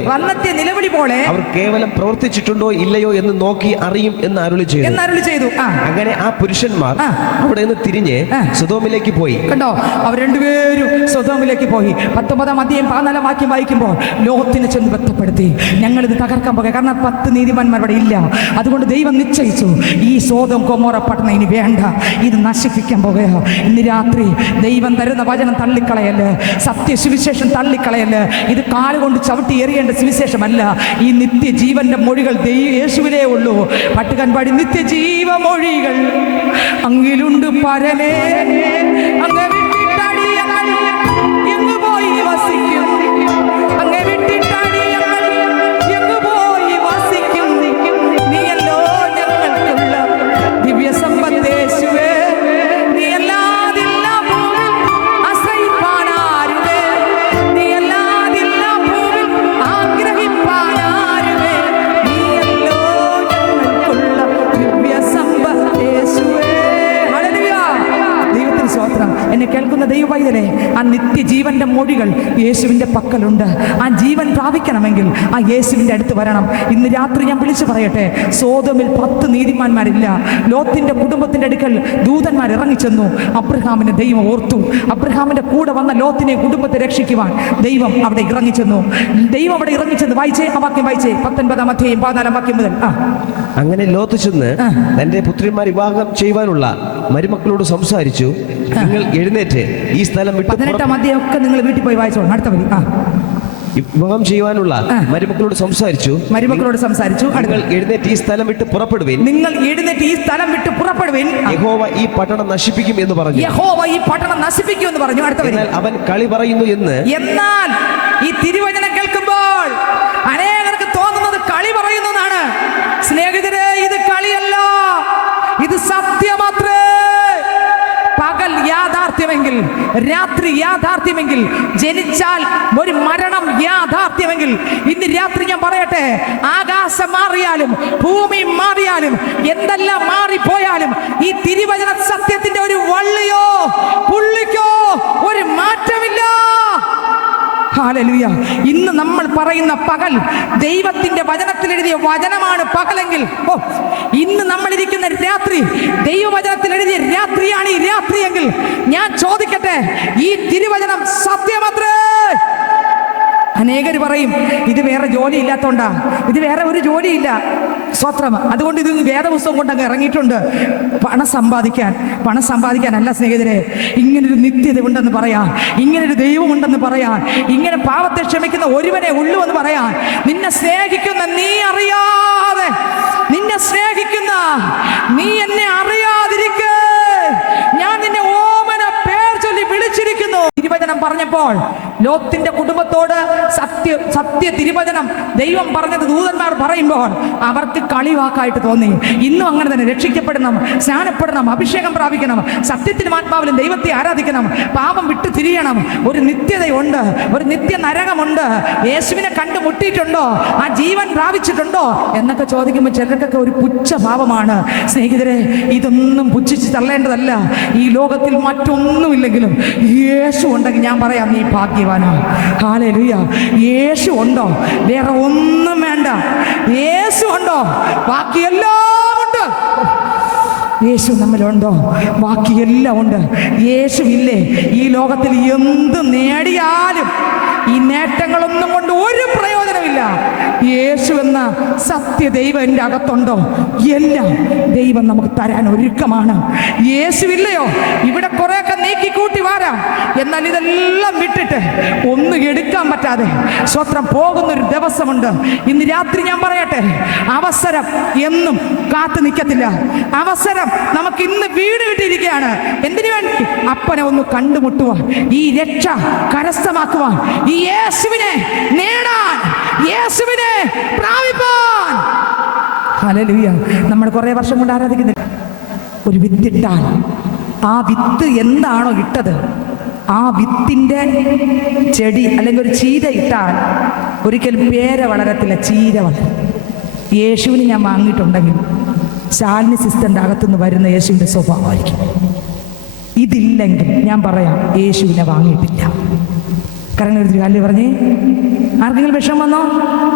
അവർ കേവലം പ്രവർത്തിച്ചിട്ടുണ്ടോ ഇല്ലയോ എന്ന് നോക്കി അറിയും എന്ന് അരുളി ചെയ്തു. അങ്ങനെ ആ പുരുഷന്മാർ അവിടെ നിന്ന് തിരിഞ്ഞ് സൊദോമിലേക്ക് പോയി. കണ്ടോ, അവർ രണ്ടുപേരും സൊദോമിലേക്ക് പോയി. 19-ാം അധ്യായം 14-ാം വാക്യം വായിക്കുമ്പോൾ ലോത്തിനെ ചെന്ന് ബന്ധപ്പെടുത്തി, ഞങ്ങളിത് തകർക്കാൻ പോകുക. കാരണം 10 നീതിമാന്മാർ ഇവിടെ ഇല്ല. അതുകൊണ്ട് ദൈവം നിശ്ചയിച്ചു, ഈ സോദോം ഗൊമോറ പട്ടണം ഇനി വേണ്ട, ഇത് നശിപ്പിക്കാൻ പോകുക. ഇന്ന് രാത്രി ദൈവം തരുന്ന വചനം തള്ളിക്കളയല്ല, സത്യസുവിശേഷം തള്ളിക്കളയല്ല. ഇത് കാലുകൊണ്ട് ചവിട്ടി എറിയേണ്ട സുവിശേഷമല്ല. ഈ നിത്യജീവന്റെ മൊഴികൾ യേശുവിലേ ഉള്ളൂ. പട്ടുകൻപാടി നിത്യജീവ മൊഴികൾ അങ്ങിലുണ്ട് പരനേ, അങ്ങ് വിട്ടിട്ടടിയങ്ങൾ എങ്ങു പോയി വസിക്കും, അങ്ങ് വിട്ടിട്ടടിയങ്ങൾ എങ്ങു പോയി വസിക്കും. നീയല്ലോ ഞങ്ങൾക്കുള്ള ദിവ്യ സമ്പത്തേശുവേ, നീയല്ലാതില്ല ഭൂമിൽ ആശ്രയിപ്പാനാരുവേ, നീയല്ലാതില്ല ഭൂമിൽ ആഗ്രഹിപ്പാനാരുവേ, നീയല്ലോ ഞങ്ങൾക്കുള്ള ദിവ്യ സമ്പത്തേശുവേ. ഹല്ലേലൂയ. ദൈവത്തിന് സ്തോത്രം. എന്നെ കേൾക്കുന്ന ദൈവവൈതലേ, ആ നിത്യജീവന്റെ മൊഴികൾ യേശുവിന്റെ പക്കലുണ്ട്. ആ ജീവൻ പ്രാപിക്കണമെങ്കിൽ ആ യേശുവിന്റെ അടുത്ത് വരണം. ഇന്ന് രാത്രി ഞാൻ വിളിച്ചു പറയട്ടെ, സോദോമിൽ 10 നീതിമാന്മാരില്ല. ലോത്തിന്റെ കുടുംബത്തിന്റെ അടുക്കൽ ദൂതന്മാർ ഇറങ്ങിച്ചെന്നു. അബ്രഹാമിനെ ദൈവം ഓർത്തു. അബ്രഹാമിന്റെ കൂടെ വന്ന ലോത്തിനെ കുടുംബത്തെ രക്ഷിക്കുവാൻ ദൈവം അവിടെ ഇറങ്ങിച്ചെന്നു. വായിച്ചേ, ആ വാക്യം വായിച്ചേ, 19-ാം അധ്യായം 14-ാം വാക്യം മുതൽ. അങ്ങനെ ലോത്ത് ചെന്ന് തന്റെ പുത്രിമാർ വിവാഹം ചെയ്യുവാനുള്ള മരുമക്കളോട് സംസാരിച്ചു, നിങ്ങൾ എഴുന്നേറ്റ് ഈ സ്ഥലം വിട്ട് 18-ാം അധ്യായം ഒക്കെ നിങ്ങൾ വീട്ടിൽ പോയി വായിച്ചോളൂ. അടുത്ത വരി. വിവാഹം ചെയ്യുവാനുള്ള മരുമക്കളോട് സംസാരിച്ചു. നിങ്ങൾ എഴുന്നേറ്റ് ഈ സ്ഥലം വിട്ട് പുറപ്പെടുവിൻ. യഹോവ ഈ പട്ടണം നശിപ്പിക്കും എന്ന് പറഞ്ഞു. അടുത്ത വരി. അവൻ കളി പറയുന്നു എന്ന്. എന്നാൽ ഈ തിരുവചനം കേൾക്കുമ്പോൾ അനേകർക്ക് തോന്നുന്നത് കളി പറയുന്നതാണ്. സ്നേഹിതരെ, ഇത് കളിയല്ല, ഇത് സത്യമത്രേ. പകൽ യാഥാർത്ഥ്യമെങ്കിൽ, രാത്രി യാഥാർത്ഥ്യമെങ്കിൽ, ജനിച്ചാൽ ഒരു മരണം യാഥാർത്ഥ്യമെങ്കിൽ, ഇന്ന് രാത്രി ഞാൻ പറയട്ടെ, ആകാശം മാറിയാലും ഭൂമി മാറിയാലും എന്തെല്ലാം മാറിപ്പോയാലും ഈ തിരുവചന സത്യത്തിന്റെ ഒരു വള്ളിയോ പുള്ളിക്കോ ഒരു മാറ്റമില്ല. ഹല്ലേലൂയ. ഇന്ന് നമ്മൾ പറയുന്ന പകൽ ദൈവത്തിന്റെ വചനത്തിൽ എഴുതിയ വചനമാണ് പകലെങ്കിൽ, ഇന്ന് നമ്മൾ ഇരിക്കുന്ന രാത്രി ദൈവവചനത്തിൽ എഴുതിയ രാത്രിയാണ് ഈ രാത്രിയെങ്കിൽ, ഞാൻ ചോദിക്കട്ടെ, ഈ തിരുവചനം സത്യമത്രേ. അനേകർ പറയും, ഇത് വേറെ ജോലി ഇല്ലാത്തോണ്ടാ, ഇത് വേറെ ഒരു ജോലിയില്ല. സ്വത്രം, അതുകൊണ്ട് ഇത് വേദപുസ്തകം കൊണ്ടങ്ങ് ഇറങ്ങിയിട്ടുണ്ട്. പണം സമ്പാദിക്കാനല്ല സ്നേഹിതരെ. ഇങ്ങനൊരു നിത്യത ഉണ്ടെന്ന് പറയാൻ, ഇങ്ങനൊരു ദൈവം ഉണ്ടെന്ന് പറയാൻ, ഇങ്ങനെ പാപത്തെ ക്ഷമിക്കുന്ന ഒരുവനെ ഉള്ളൂ എന്ന് പറയാൻ, നിന്നെ സ്നേഹിക്കുന്ന നീ അറിയാതെ, നിന്നെ സ്നേഹിക്കുന്ന നീ എന്നെ അറിയാതിരിക്കേ, ഞാൻ നിന്നെ ഓമന പേർ ചൊല്ലി വിളിച്ചിരിക്കുന്നു. തിരുവചനം പറഞ്ഞപ്പോൾ ലോത്തിന്റെ കുടുംബത്തോട് സത്യ തിരുവചനം ദൈവം പറഞ്ഞത് ദൂതന്മാർ പറയുമ്പോൾ അവർക്ക് കളിവാക്കായിട്ട് തോന്നി. ഇന്നും അങ്ങനെ തന്നെ. രക്ഷിക്കപ്പെടണം, സ്നാനപ്പെടണം, അഭിഷേകം പ്രാപിക്കണം, സത്യത്തിലും ആത്മാവിലും ദൈവത്തെ ആരാധിക്കണം, പാപം വിട്ടു തിരിയണം. ഒരു നിത്യതയുണ്ട്, ഒരു നിത്യ നരകമുണ്ട്. യേശുവിനെ കണ്ടുമുട്ടിയിട്ടുണ്ടോ? ആ ജീവൻ പ്രാപിച്ചിട്ടുണ്ടോ എന്നൊക്കെ ചോദിക്കുമ്പോൾ ചിലർക്കൊക്കെ ഒരു പുച്ഛഭാവമാണ്. സ്നേഹിതരെ, ഇതൊന്നും പുച്ഛിച്ച് തള്ളേണ്ടതല്ല. ഈ ലോകത്തിൽ മറ്റൊന്നുമില്ലെങ്കിലും യേശു ഉണ്ടെങ്കിൽ ഞാൻ പറയാം, നീ ഭാഗ്യവാനാ. ഹല്ലേലൂയ. യേശു ഉണ്ടോ? വേറെ ഒന്നും വേണ്ട. യേശു ഉണ്ടോ? ബാക്കിയെല്ലാം ഉണ്ട്. യേശു നമ്മളുണ്ടോ? ബാക്കിയെല്ലാം ഉണ്ട്. യേശുവില്ലേ, ഈ ലോകത്തിൽ എന്ത് നേടിയാലും ഈ നേട്ടങ്ങളൊന്നും കൊണ്ട് ഒരു പ്രയോജനമില്ല. യേശു എന്ന സത്യ ദൈവം എൻ്റെ അകത്തുണ്ടോ? എല്ലാം ദൈവം നമുക്ക് തരാൻ ഒരുക്കമാണ്. യേശുവില്ലയോ, ഇവിടെ കുറെയൊക്കെ നീക്കിക്കൂട്ടി വാരാം, എന്നാൽ ഇതെല്ലാം വിട്ടിട്ട് ഒന്നും എടുക്കാൻ പറ്റാതെ സ്വത്രം പോകുന്നൊരു ദിവസമുണ്ട്. ഇന്ന് രാത്രി ഞാൻ പറയട്ടെ, അവസരം എന്നും കാത്തു നിൽക്കത്തില്ല. അവസരം നമുക്ക് ഇന്ന് വീട് വിട്ടിരിക്കുകയാണ്. എന്തിനു വേണ്ടി? അപ്പനെ ഒന്ന് കണ്ടുമുട്ടുവാൻ, ഈ രക്ഷ കരസ്ഥമാക്കുവാൻ, ഈ യേശുവിനെ നേടാൻ, യേശുവിനെ പ്രാപിപ്പാൻ. ഹല്ലേലൂയ. നമ്മൾ കുറെ വർഷം കൊണ്ട് ആരാധിക്കുന്നില്ല. ഒരു വിത്തിട്ടാൽ ആ വിത്ത് എന്താണോ ഇട്ടത്, ആ വിത്തിൻ്റെ ചെടി അല്ലെങ്കിൽ ഒരു ചീര ഇട്ടാൽ ഒരിക്കലും പേര വളരത്തില്ല, ചീര വളരും. യേശുവിന് ഞാൻ വാങ്ങിയിട്ടുണ്ടെങ്കിൽ ശാലിനി സിസ്റ്ററിൻ്റെ അകത്തുനിന്ന് വരുന്ന യേശുവിൻ്റെ സ്വഭാവമായിരിക്കും. ഇതില്ലെങ്കിൽ ഞാൻ പറയാം, യേശുവിനെ വാങ്ങിയിട്ടില്ല. കാരണം ഒരു കാര്യം പറഞ്ഞേ, ആർക്കെങ്കിലും വിഷമം വന്നോ?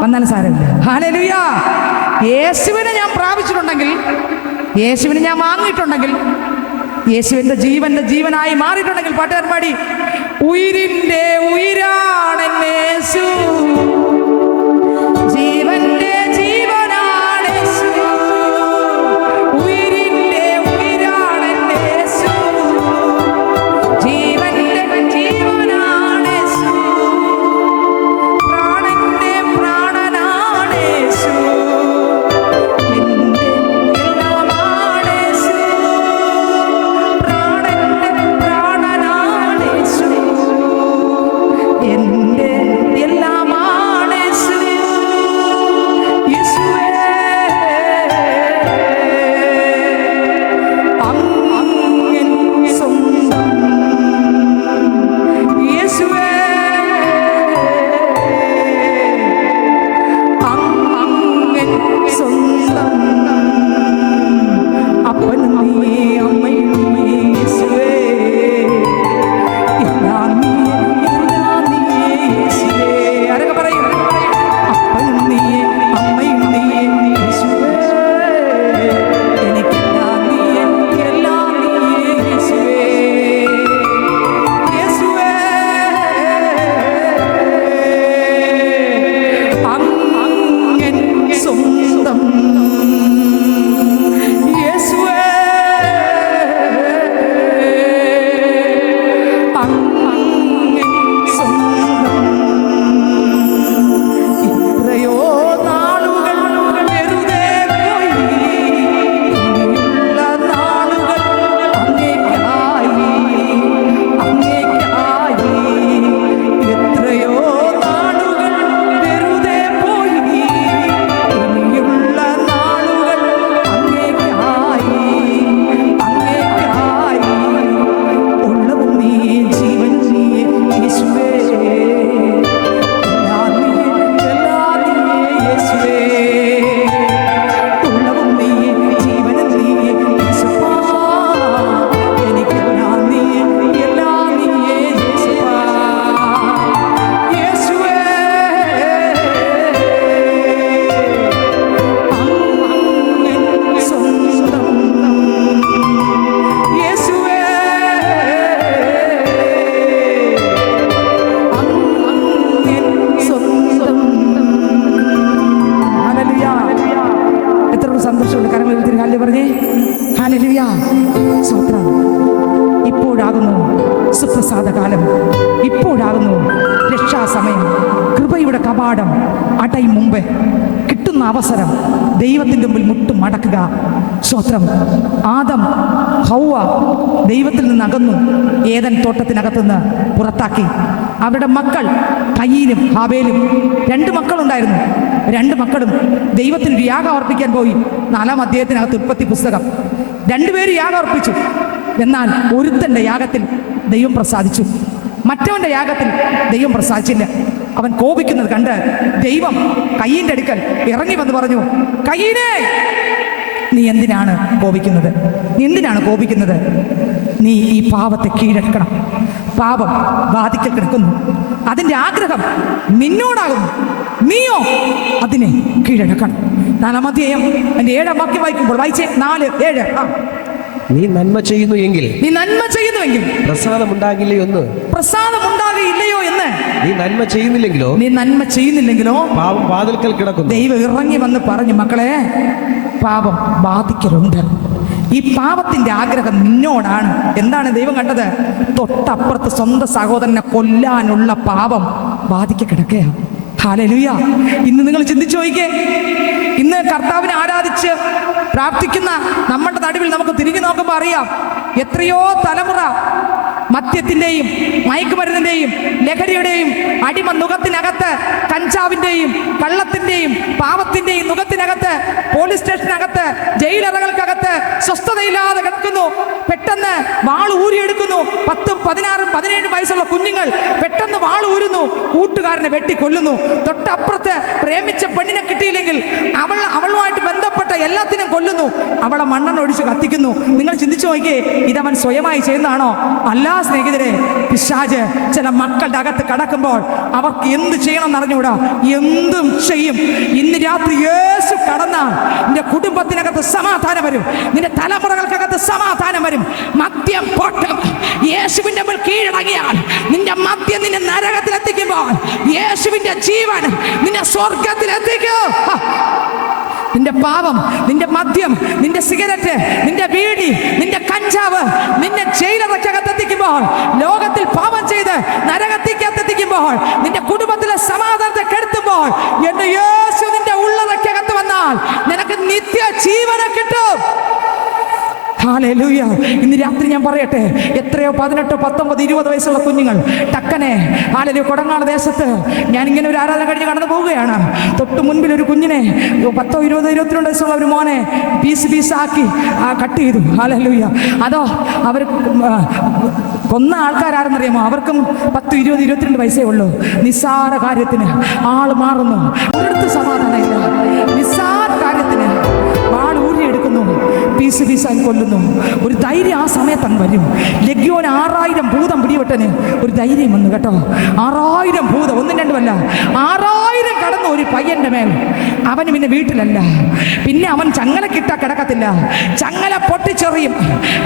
വന്നാലും സാരമില്ല. ഹല്ലേലൂയ. യേശുവിനെ ഞാൻ പ്രാപിച്ചിട്ടുണ്ടെങ്കിൽ, യേശുവിനെ ഞാൻ വാങ്ങിയിട്ടുണ്ടെങ്കിൽ, യേശുവിൻ്റെ ജീവന്റെ ജീവനായി മാറിയിട്ടുണ്ടെങ്കിൽ, പാട്ടുകാരൻ പാടി, ഉയിരിൻ്റെ ഉയിരാണ് യേശു, ജീവന്റെ ജീവനാണ് യേശു, ഉയിരിൻ്റെ ഉയിരാണ് യേശു, ജീവന്റെ ജീവനാണ് യേശു, പ്രാണന്റെ പ്രാണനാണ് യേശു, എന്റെ എല്ലാമാണ് യേശു, പ്രാണന്റെ പ്രാണനാണ് യേശു, എന്റെ എല്ലാമാണ് യേശു. യേശുവേ, അങ്ങൻ സ്വന്തം. യേശുവേ, അങ്ങൻ സ്വന്തം. അപ്പനും നീ, അമ്മയും നീ, യേശുവേ, എല്ലാം നീ, എല്ലാം നീ, യേശുവേ. ആരൊക്കെ പറയും? അപ്പനും നീ, അമ്മയും നീ, യേശുവേ, എനിക്കെല്ലാം നീ, എല്ലാം നീ, യേശുവേ. യേശുവേ, അങ്ങൻ സ്വന്തം. യേശുവേ, അങ്ങൻ സ്വന്തം. ഇത്രയോ നാളുകൾ വെറുതെ പോയി, ഇനിയുള്ള നാളുകൾ അങ്ങേയ്ക്കായി, അങ്ങേയ്ക്കായി. എത്രയോ നാളുകൾ വെറുതെ പോയി, ഇനിയുള്ള നാളുകൾ അങ്ങേയ്ക്കായി, അങ്ങേയ്ക്കായി. ഉള്ളവും നീ, ജീവൻ നീ, യേശുവേ, എല്ലാം നീ, എല്ലാം നീ, യേശുവേ. ഉള്ളവും നീ, ജീവനും നീ, യേശുവാ, എനിക്കെല്ലാം നീ, എല്ലാം നീ, യേശുവാ. യേശുവേ, അങ്ങൻ സ്വന്തം. യേശുവേ, അങ്ങൻ സ്വന്തം. ഹല്ലേലൂയ. എത്ര സന്തോഷമുണ്ട്. കരങ്ങൾ ഉയർത്തി ഹല്ലേലൂയ പറഞ്ഞേ. ഹല്ലേലൂയ. സ്തോത്രം. ഇപ്പോഴാകുന്നു സുപ്രസാദ കാലം, ഇപ്പോഴാകുന്നു രക്ഷാസമയം. കൃപയുടെ കവാടം അടയും മുമ്പേ കിട്ടുന്ന അവസരം ദൈവത്തിൻ്റെ മുമ്പിൽ മുട്ടും മടക്കുക. സ്തോത്രം. ആദം ഹൗവ ദൈവത്തിൽ നിന്ന് അകന്നു, ഏദൻ തോട്ടത്തിനകത്തുനിന്ന് പുറത്താക്കി. അവരുടെ മക്കൾ കയീനും ഹാബേലും, 2 മക്കളുണ്ടായിരുന്നു. 2 മക്കളും ദൈവത്തിന് ഒരു യാഗം അർപ്പിക്കാൻ പോയി. 4-ാം അധ്യായത്തിനകത്ത് ഉൽപ്പത്തി പുസ്തകം. 2 പേര് യാഗം അർപ്പിച്ചു. എന്നാൽ ഒരുത്തൻ്റെ യാഗത്തിൽ ദൈവം പ്രസാദിച്ചു, മറ്റവൻ്റെ യാഗത്തിൽ ദൈവം പ്രസാദിച്ചില്ല. അവൻ കോപിക്കുന്നത് കണ്ട് ദൈവം കയീൻ്റെ അടുക്കൽ ഇറങ്ങി വന്ന് പറഞ്ഞു, കയീനേ, നീ എന്തിനാണ് കോപിക്കുന്നത്? നീ എന്തിനാണ് കോപിക്കുന്നത്? നീ ഈ പാപത്തെ കീഴടക്കണം. പാപം ബാധിക്കൽ കിടക്കുന്നു, അതിൻ്റെ ആഗ്രഹം നിന്നോടാകുന്നു, നീയോ അതിനെ കീഴടക്കണം. 4-ാം അധ്യായം അതിൻ്റെ 7-ാം വാക്യം വായിക്കുമ്പോൾ, വായിച്ചേ, 4:7. നീ നന്മ ചെയ്യുന്നു എങ്കിൽ നീ നന്മ ചെയ്യുന്നുവെങ്കിൽ പ്രസാദമുണ്ടാകില്ലയോ എന്ന് പ്രസാദമുണ്ടാകുകയില്ലയോ എന്ന് നീ നന്മ ചെയ്യുന്നില്ലെങ്കിലോ നീ നന്മ ചെയ്യുന്നില്ലെങ്കിലോ പാപം വാതിൽക്കൽ കിടക്കുന്നു. ദൈവം ഇറങ്ങി വന്ന് പറഞ്ഞു, മക്കളെ പാപം ബാധിക്കലുണ്ട്. ഈ പാപത്തിന്റെ ആഗ്രഹം നിന്നോടാണ്. എന്താണ് ദൈവം കണ്ടത്? തൊട്ടപ്പുറത്ത് സ്വന്തം സഹോദരനെ കൊല്ലാനുള്ള പാപം ബാധിക്ക കിടക്കുകയാണ്. ഹല്ലേലൂയ. ഇന്ന് നിങ്ങൾ ചിന്തിച്ചു നോക്കിക്കേ, ഇന്ന് കർത്താവിനെ ആരാധിച്ച് പ്രാർത്ഥിക്കുന്ന നമ്മുടെ നടുവിൽ നമുക്ക് തിരിഞ്ഞു നോക്കുമ്പോൾ അറിയാം, എത്രയോ തലമുറ മദ്യത്തിൻ്റെയും മയക്കുമരുന്നിൻ്റെയും ലഹരിയുടെയും അടിമ നുഖത്തിനകത്ത്, കഞ്ചാവിൻ്റെയും കള്ളത്തിൻ്റെയും പാവത്തിൻ്റെയും നുഖത്തിനകത്ത്, പോലീസ് സ്റ്റേഷനകത്ത്, ജയിലറകൾക്കകത്ത് സ്വസ്ഥതയില്ലാതെ കിടക്കുന്നു. പെട്ടെന്ന് വാൾ ഊരിയെടുക്കുന്നു. 10, 16, 17 വയസ്സുള്ള കുഞ്ഞുങ്ങൾ പെട്ടെന്ന് വാൾ ഊരുന്നു, കൂട്ടുകാരനെ വെട്ടിക്കൊല്ലുന്നു. തൊട്ടപ്പുറത്ത് പ്രേമിച്ച പെണ്ണിനെ കിട്ടിയില്ലെങ്കിൽ അവളുമായിട്ട് ബന്ധപ്പെട്ട എല്ലാത്തിനും കൊല്ലുന്നു, അവളെ മണ്ണെണ്ണ ഒഴിച്ച് കത്തിക്കുന്നു. നിങ്ങൾ ചിന്തിച്ചു നോക്കിയേ, ഇതവൻ സ്വയമായി ചെയ്യുന്നതാണോ? അല്ല സ്നേഹിതരെ. പിശാച് ചില മക്കളുടെ അകത്ത് കടക്കുമ്പോൾ അവർക്ക് എന്ത് ചെയ്യണം എന്നറിഞ്ഞൂടാ, എന്തും ചെയ്യും. ഇന്ന് രാത്രി യേശു കടന്നാൽ നിന്റെ കുടുംബത്തിനകത്ത് സമാധാനം വരും, നിന്റെ തലമുറകൾക്കകത്ത് സമാധാനം വരും. മദ്യം പൊട്ടും. യേശുവിന്റെ മേൽ കീഴടങ്ങിയാൽ നിന്റെ മദ്യം നിന്നെ നരകത്തിലെത്തിക്കുമ്പോൾ യേശുവിന്റെ ജീവൻ നിന്നെ സ്വർഗത്തിലെത്തിക്കും. നിന്റെ പാപം, നിന്റെ മദ്യം, നിന്റെ സിഗരറ്റ്, നിന്റെ ബീഡി, നിന്റെ കഞ്ചാവ് നിന്നെ ജയിലറക്കകത്തെത്തിക്കുമ്പോൾ, ലോകത്തിൽ പാപം ചെയ്ത് നരകത്തിക്കകത്തെത്തിക്കുമ്പോൾ, നിന്റെ കുടുംബത്തിലെ സമാധാനത്തെ കെടുത്തുമ്പോൾ, എന്റെ യേശു നിന്റെ ഉള്ളറക്കകത്ത് വന്നാൽ നിനക്ക് നിത്യ ജീവനെ കിട്ടും. ഹല്ലേലൂയ. ഇന്ന് രാത്രി ഞാൻ പറയട്ടെ, എത്രയോ 18, 19, 20 വയസ്സുള്ള കുഞ്ഞുങ്ങൾ ടക്കനെ ഹല്ലേലൂയ കൊടങ്ങാട് ദേശത്ത് ഞാൻ ഇങ്ങനെ ഒരു ആരാധന കഴിഞ്ഞ് കടന്നു പോവുകയാണ്. തൊട്ട് മുൻപിൽ ഒരു കുഞ്ഞിനെ 10, 20, 22 വയസ്സുള്ള ഒരു മോനെ പീസാക്കി കട്ട് ചെയ്തു. ഹല്ലേലൂയ. അതോ അവർ കൊന്ന ആൾക്കാരാരെന്നറിയാമോ? അവർക്കും 10, 20, 22 വയസ്സേ ഉള്ളൂ. നിസ്സാര കാര്യത്തിന് ആള് മാറുന്നു, ഒരിടത്ത് സമാധാനമില്ല. നിസ്സാര കാര്യത്തിന് വാൾ ഊരിയെടുക്കുന്നു, പീസായി കൊല്ലുന്നു. ഒരു ധൈര്യം ആ സമയത്ത് അങ്ങ് വരും. ലഗ്യോന് 6000 ഭൂതം പിടിപെട്ടന് ഒരു ധൈര്യം വന്നു കേട്ടോ. 6000 ഭൂതം, 1, 2 അല്ല, 6000 കടന്നു ഒരു പയ്യന്റെ മേൽ. അവന് പിന്നെ വീട്ടിലല്ല, പിന്നെ അവൻ ചങ്ങല കിട്ടാ കിടക്കത്തില്ല, ചങ്ങല പൊട്ടിച്ചെറിയും.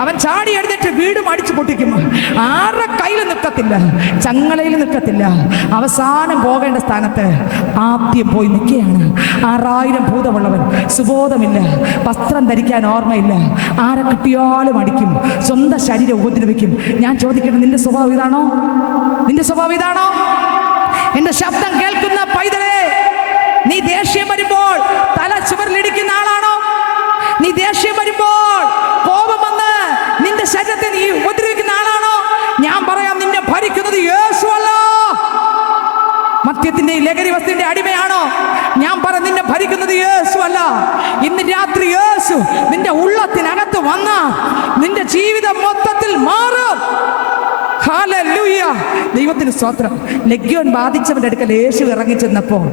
അവൻ ചാടി എഴുന്നേറ്റ് വീടും അടിച്ചു പൊട്ടിക്കും. ആരുടെ കയ്യിൽ നിൽക്കത്തില്ല, ചങ്ങലയിൽ നിൽക്കത്തില്ല. അവസാനം പോകേണ്ട സ്ഥാനത്ത് ആദ്യം പോയി നിൽക്കുകയാണ്. 6000 ഭൂതമുള്ളവൻ, സുബോധമില്ല, വസ്ത്രം ധരിക്കാൻ ഓർമ്മയില്ല, ആരെ കിട്ടിയാലും അടിക്കും, സ്വന്തം ശരീരം ഉപദ്രവിക്കും. ഞാൻ ചോദിക്കട്ടെ, നിന്റെ സ്വഭാവം ഇതാണോ? നിന്റെ സ്വഭാവം ഇതാണോ? എന്റെ ശബ്ദം കേൾക്കുന്ന പൈതലേ, നീ ദേഷ്യം വരുമ്പോൾ തല ചുവരിലിടിക്കുന്ന ആളാണോ? നീ ദേഷ്യം വരുമ്പോൾ കോപം വന്ന് നിന്റെ ശരീരത്തെ നീ ഉപദ്രവിക്കുന്ന ആളാണോ? ഞാൻ പറയാം, നിന്നെ ഭരിക്കുന്നത് യേശു അല്ല. മദ്യത്തിന്റെ ലഹരി വസ്തുവിന്റെ അടിമയാണോ? ഞാൻ പറയാം, നിന്നെ ഭരിക്കുന്നത് യേശു അല്ല. ഇന്ന് രാത്രി യേശു നിന്റെ ഉള്ളത്തിനകത്ത് വന്ന നിന്റെ ജീവിതം മൊത്തത്തിൽ മാറും. ഹല്ലേലൂയ. ദൈവത്തിന് സ്തോത്രം. ലഗ്യോൻ ബാധിച്ചവന്റെ അടുക്കൽ യേശു ഇറങ്ങി ചെന്നപ്പോൾ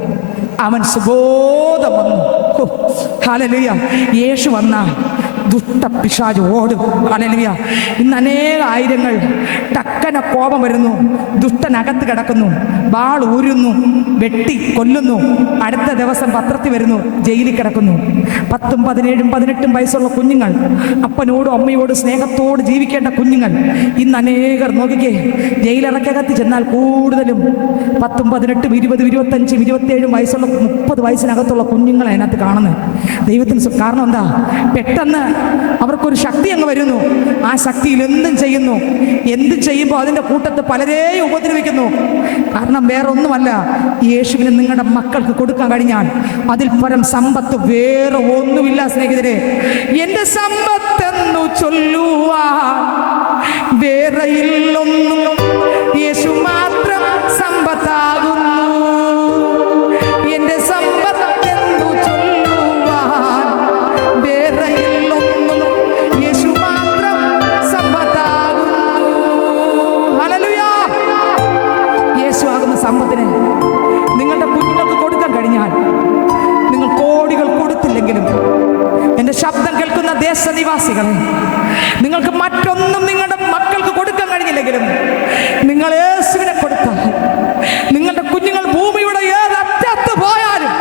അവൻ സുബോധം വന്നു. ഹല്ലേലൂയ. യേശു വന്ന ദുഷ്ട പിശാച് ഓടും. ഹല്ലേലൂയ. ഇന്ന് അനേക ആയിരങ്ങൾ ടക്കന കോപം വരുന്നു, ദുഷ്ടനകത്ത് കിടക്കുന്നു, വാൾ ഊരുന്നു, വെട്ടി കൊല്ലുന്നു. അടുത്ത ദിവസം പത്രത്തിൽ വരുന്നു, ജയിലിൽ കിടക്കുന്നു. 10, 17, 18 വയസ്സുള്ള കുഞ്ഞുങ്ങൾ, അപ്പനോടും അമ്മയോടും സ്നേഹത്തോട് ജീവിക്കേണ്ട കുഞ്ഞുങ്ങൾ. ഇന്ന് അനേകർ നോക്കിക്കേ, ജയിലിറക്കകത്ത് ചെന്നാൽ കൂടുതലും 10, 18, 20, 25, 27 വയസ്സുള്ള 30 വയസ്സിനകത്തുള്ള കുഞ്ഞുങ്ങളെ അതിനകത്ത് കാണുന്നത്. ദൈവത്തിന് കാരണം എന്താ? പെട്ടെന്ന് അവർക്കൊരു ശക്തി അങ്ങ് വരുന്നു. ആ ശക്തിയിൽ എന്തും ചെയ്യുന്നു. എന്തും ചെയ്യുമ്പോൾ അതിൻ്റെ കൂട്ടത്ത് പലരെയും ഉപദ്രവിക്കുന്നു. കാരണം വേറെ ഒന്നുമല്ല, യേശുവിന് നിങ്ങളുടെ മക്കൾക്ക് കൊടുക്കാൻ കഴിഞ്ഞാൽ അതിൽ പരം സമ്പത്ത് വേറെ ഒന്നുമില്ല സ്നേഹിതരെ. എൻ്റെ സമ്പത്തെന്നു ചൊല്ലുവാൻ വേറെയില്ലൊന്നും, യേശു മാത്രം സമ്പത്താകുന്നു. എൻ്റെ സമ്പത്തെന്നു ചൊല്ലുവാൻ വേറെയില്ലൊന്നും, യേശു മാത്രം സമ്പത്താകുന്നു. ഹല്ലേലൂയ. യേശു ആകുന്ന സമ്പത്തിനെ നിങ്ങളുടെ കുഞ്ഞുങ്ങൾക്ക് കൊടുക്കാൻ കഴിഞ്ഞാൽ, നിങ്ങൾ കോടികൾ കൊടുത്തില്ലെങ്കിലും, എൻ്റെ ശബ്ദം കേൾക്കുന്ന ദേശനിവാസികളെ, നിങ്ങൾക്ക് മറ്റൊന്നും നിങ്ങളുടെ മക്കൾക്ക് കൊടുക്കാൻ കഴിഞ്ഞില്ലെങ്കിലും, നിങ്ങൾ യേശുവിനെ കൊടുത്താൽ നിങ്ങളുടെ കുഞ്ഞുങ്ങൾ ഭൂമിയുടെ ഏതറ്റത്ത് പോയാലും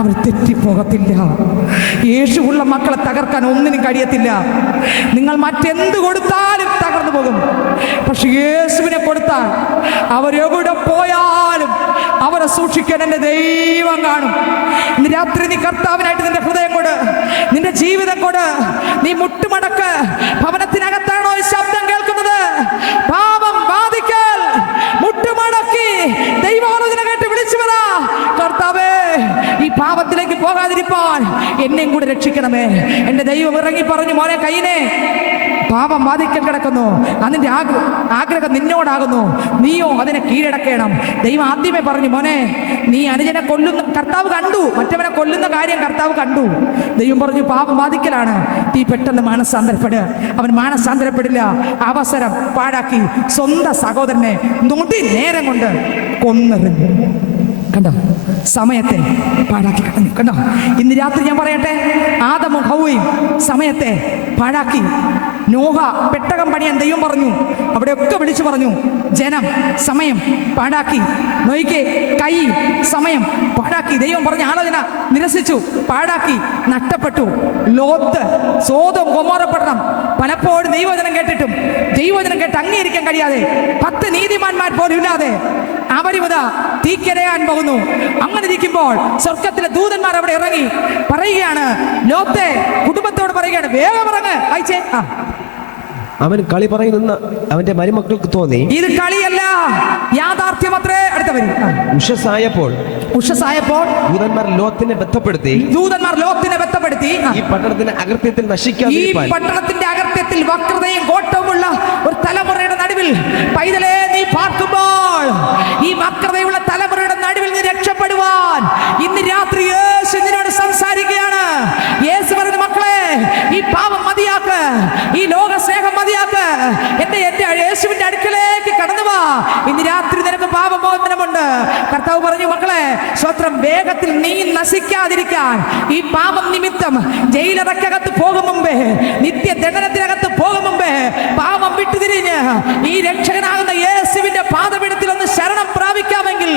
അവർ തെറ്റിപ്പോകത്തില്ല. യേശുവുള്ള മക്കളെ തകർക്കാൻ ഒന്നിനും കഴിയത്തില്ല. നിങ്ങൾ മറ്റെന്ത് കൊടുത്താലും തകർന്നു പോകും. പക്ഷെ യേശുവിനെ കൊടുത്താൽ അവരെവിടെ പോയാലും അവരെ സൂക്ഷിക്കാൻ എൻ്റെ ദൈവം കാണും. ഇന്ന് രാത്രി നീ കർത്താവിനായിട്ട് നിന്റെ ഹൃദയം കൊട്, നിന്റെ ജീവിതം കൊട്. നീ മുട്ടുമടക്ക്. ഭവനത്തിനകത്താണോ ഈ ശബ്ദം കേൾക്കുന്നത്? പാപം ബാധിക്കൽ മുട്ടുമടക്കി ദൈവാലോചന കേട്ട് വിളിച്ചു പറ, കർത്താവേ ഈ പാപത്തിലേക്ക് പോകാതിരിപ്പാൻ എന്നെയും കൂടെ രക്ഷിക്കണമേ. എൻ്റെ ദൈവം ഇറങ്ങി പറഞ്ഞു, മോനെ കൈനെ, പാപം ബാധിക്കൽ കിടക്കുന്നു, അതിൻ്റെ ആഗ്രഹം നിന്നോടാകുന്നു, നീയോ അതിനെ കീഴടക്കണം. ദൈവം ആദ്യമേ പറഞ്ഞു, മോനെ നീ അനുജനെ കൊല്ലുന്ന കർത്താവ് കണ്ടു, മറ്റവനെ കൊല്ലുന്ന കാര്യം കർത്താവ് കണ്ടു. ദൈവം പറഞ്ഞു പാപം ബാധിക്കലാണ്, നീ പെട്ടെന്ന് മാനസാന്തരപ്പെട്. അവൻ മാനസാന്തരപ്പെടില്ല. അവസരം പാഴാക്കി സ്വന്തം സഹോദരനെ നൊടി നേരം കൊണ്ട് കൊന്നെറിഞ്ഞു. കണ്ടോ, സമയത്തെ പാഴാക്കി കളഞ്ഞു. കണ്ടോ, ഇന്ന് രാത്രി ഞാൻ പറയട്ടെ, ആദമും ഹൗവയും സമയത്തെ പാഴാക്കി. നോഹ പെട്ടകം പണിയാൻ ദൈവം പറഞ്ഞു, അവിടെയൊക്കെ വിളിച്ചു പറഞ്ഞു. ജനം സമയം പാഴാക്കി. നോയിക്കേ, കൈ സമയം പാഴാക്കി. ദൈവം പറഞ്ഞ ആലോചന നിരസിച്ചു, പാഴാക്കി, നഷ്ടപ്പെട്ടു. ലോത്ത്, സോദോം ഗൊമോറ പട്ടണം പലപ്പോഴും ദൈവവചനം കേട്ടിട്ടും ദൈവവചനം കേട്ട് അംഗീകരിക്കാൻ കഴിയാതെ 10 നീതിമാന്മാർ പോലും ഇല്ലാതെ അവരിവതാ തീക്കരയാൻ പോകുന്നു. അങ്ങനെ ഇരിക്കുമ്പോൾ സ്വർഗത്തിലെ ദൂതന്മാർ അവിടെ ഇറങ്ങി പറയുകയാണ്, ലോത്തെ കുടുംബത്തോട് പറയുകയാണ്, വേഗം ഇറങ്ങ്. വായിച്ചേ. അവൻ കളി പറയുന്ന അവന്റെ മരുമക്കൾക്ക് തോന്നി ഇത് കളിയല്ല, യാഥാർത്ഥ്യമത്രേ. അടുത്ത വരി. ഉഷസായപ്പോൾ ദൂതന്മാർ ലോത്തിനെ ബന്ധപ്പെടുത്തി ഈ പട്ടണത്തിന്റെ അകൃത്യത്തിൽ നശിക്കാതിരിക്കാൻ, ഈ പട്ടണത്തിന്റെ അകൃത്യത്തിൽ വക്രതയും കോട്ടവുമുള്ള ഒരു തലമുറയുടെ നടുവിൽ പൈതലേ നീ പാർക്കുമ്പോൾ, ഈ വക്രതയുള്ള തലമുറയുടെ നടുവിൽ നീ രക്ഷപ്പെടുവാൻ ഇന്ന് രാത്രി യേശു നിന്നോട് സംസാരിക്കുകയാണ്. യേശു പറയുന്ന, മക്കളെ ഈ പാപം മതിയാക്ക്, ഈ ലോക സ്നേഹം മതിയാക്ക്, എന്റെ യേശുവിന്റെ അടുക്കലേക്ക് കടന്നു വാ. ഇന്ന് രാത്രി നിനക്ക് പാപമോചനമുണ്ട്. കർത്താവ് പറഞ്ഞു, മക്കളെ സ്വത്രം വേഗത്തിൽ നീ നശിക്കാതിരിക്കാൻ, ഈ പാപം നിമിത്തം ജയിലറക്കകത്ത് പോകും മുമ്പേ, നിത്യദണ്ഡനത്തിനകത്ത് പോകും മുമ്പേ, പാപം വിട്ടുതിരിഞ്ഞ് ഈ രക്ഷകനാകുന്ന യേശുവിന്റെ പാദപീഠത്തിൽ ഒന്ന് ശരണം പ്രാപിക്കാമെങ്കിൽ,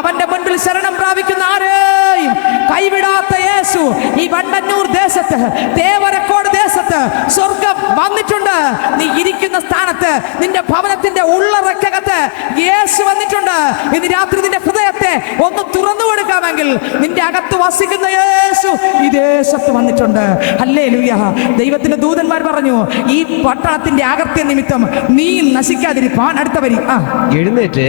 അവന്റെ മുൻപിൽ ശരണം പ്രാപിക്കുന്ന ആരെയും കൈവിടാത്ത യേശു ഈ വണ്ടന്നൂർ ദേശത്ത്, തേവരക്കോട് ദേശത്ത് സ്വർഗം വന്നിട്ടുണ്ട്. നീ ഇരിക്കുന്ന സ്ഥാനത്ത്, നിന്റെ ഭവനത്തിന്റെ ഉള്ളറക്കകത്ത് യേശു വന്നിട്ടുണ്ട്. ഇന്ന് രാത്രി നിന്റെ ഹൃദയത്തെ ഒന്ന് തുറന്നു കൊടുക്കാമെങ്കിൽ, നിന്റെ അകത്ത് വസിക്കുന്ന യേശു ഈ ദേശത്ത് വന്നിട്ടുണ്ട്. ഹല്ലേലൂയ. ദൈവത്തിന്റെ ദൂതന്മാർ പറഞ്ഞു, ഈ പട്ടണത്തിന്റെ അകത്യ നിമിത്തം നീ നശിക്കാതിരിപ്പാൻ. അടുത്ത വരി. എഴുന്നേറ്റ്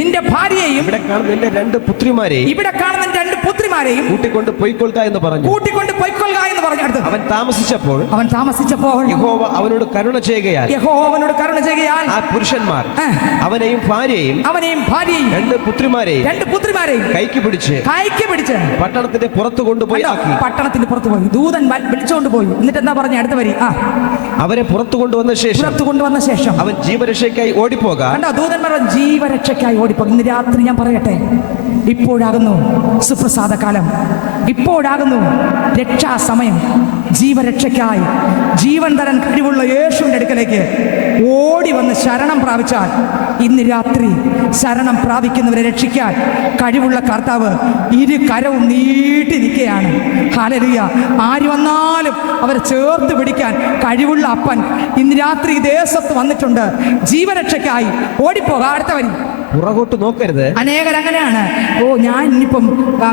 നിന്റെ ഭാര്യയെയും ഇവിടെ കാണുന്ന നിന്റെ 2 പുത്രിമാരെയും കൂട്ടിക്കൊണ്ട് പൊയ്ക്കൊള്ളുക എന്ന് പറഞ്ഞു. അവൻ താമസിച്ചപ്പോൾ യഹോവ അവനോട് കരുണ ചെയ്യുകയാൽ ആ പുരുഷന്മാർ അവനെയും ഭാര്യയെയും 2 പുത്രിമാരെയും കൈക്ക് പിടിച്ച് പട്ടണത്തിന്റെ പുറത്ത് കൊണ്ടുപോയി ദൂതൻ വിളിച്ചുകൊണ്ട് പോയി. എന്നിട്ട് എന്താ പറഞ്ഞ? അടുത്ത വരി. അവരെ പുറത്തു കൊണ്ടുവന്ന ശേഷം അവൻ ജീവരക്ഷയ്ക്കായി ഓടിപ്പോകാൻ. ദൂതന്മാർ ജീവരക്ഷയ്ക്കായി ഓടിപ്പോകും. ഇന്ന് രാത്രി ഞാൻ പറയട്ടെ, ഇപ്പോഴാകുന്നു സുപ്രസാദ കാലം, ഇപ്പോഴാകുന്നു രക്ഷാസമയം. ജീവരക്ഷയ്ക്കായി ജീവൻ തരാൻ കഴിവുള്ള യേശുവിന്റെ അടുക്കലേക്ക് ഓടി വന്ന് ശരണം പ്രാപിച്ചാൽ, ഇന്ന് രാത്രി ശരണം പ്രാപിക്കുന്നവരെ രക്ഷിക്കാൻ കഴിവുള്ള കർത്താവ് 2 കരവും നീട്ടി നിൽക്കുകയാണ്. ഹല്ലേലൂയ. ആര് വന്നാലും അവരെ ചേർത്ത് പിടിക്കാൻ കഴിവുള്ള അപ്പൻ ഇന്ന് രാത്രി ദേശത്ത് വന്നിട്ടുണ്ട്. ജീവരക്ഷയ്ക്കായി ഓടിപ്പോകാം. അടുത്ത വരി. പുറകോട്ട് നോക്കരുത്. അനേകരങ്ങനെയാണ്, ഞാൻ ഇനിയിപ്പം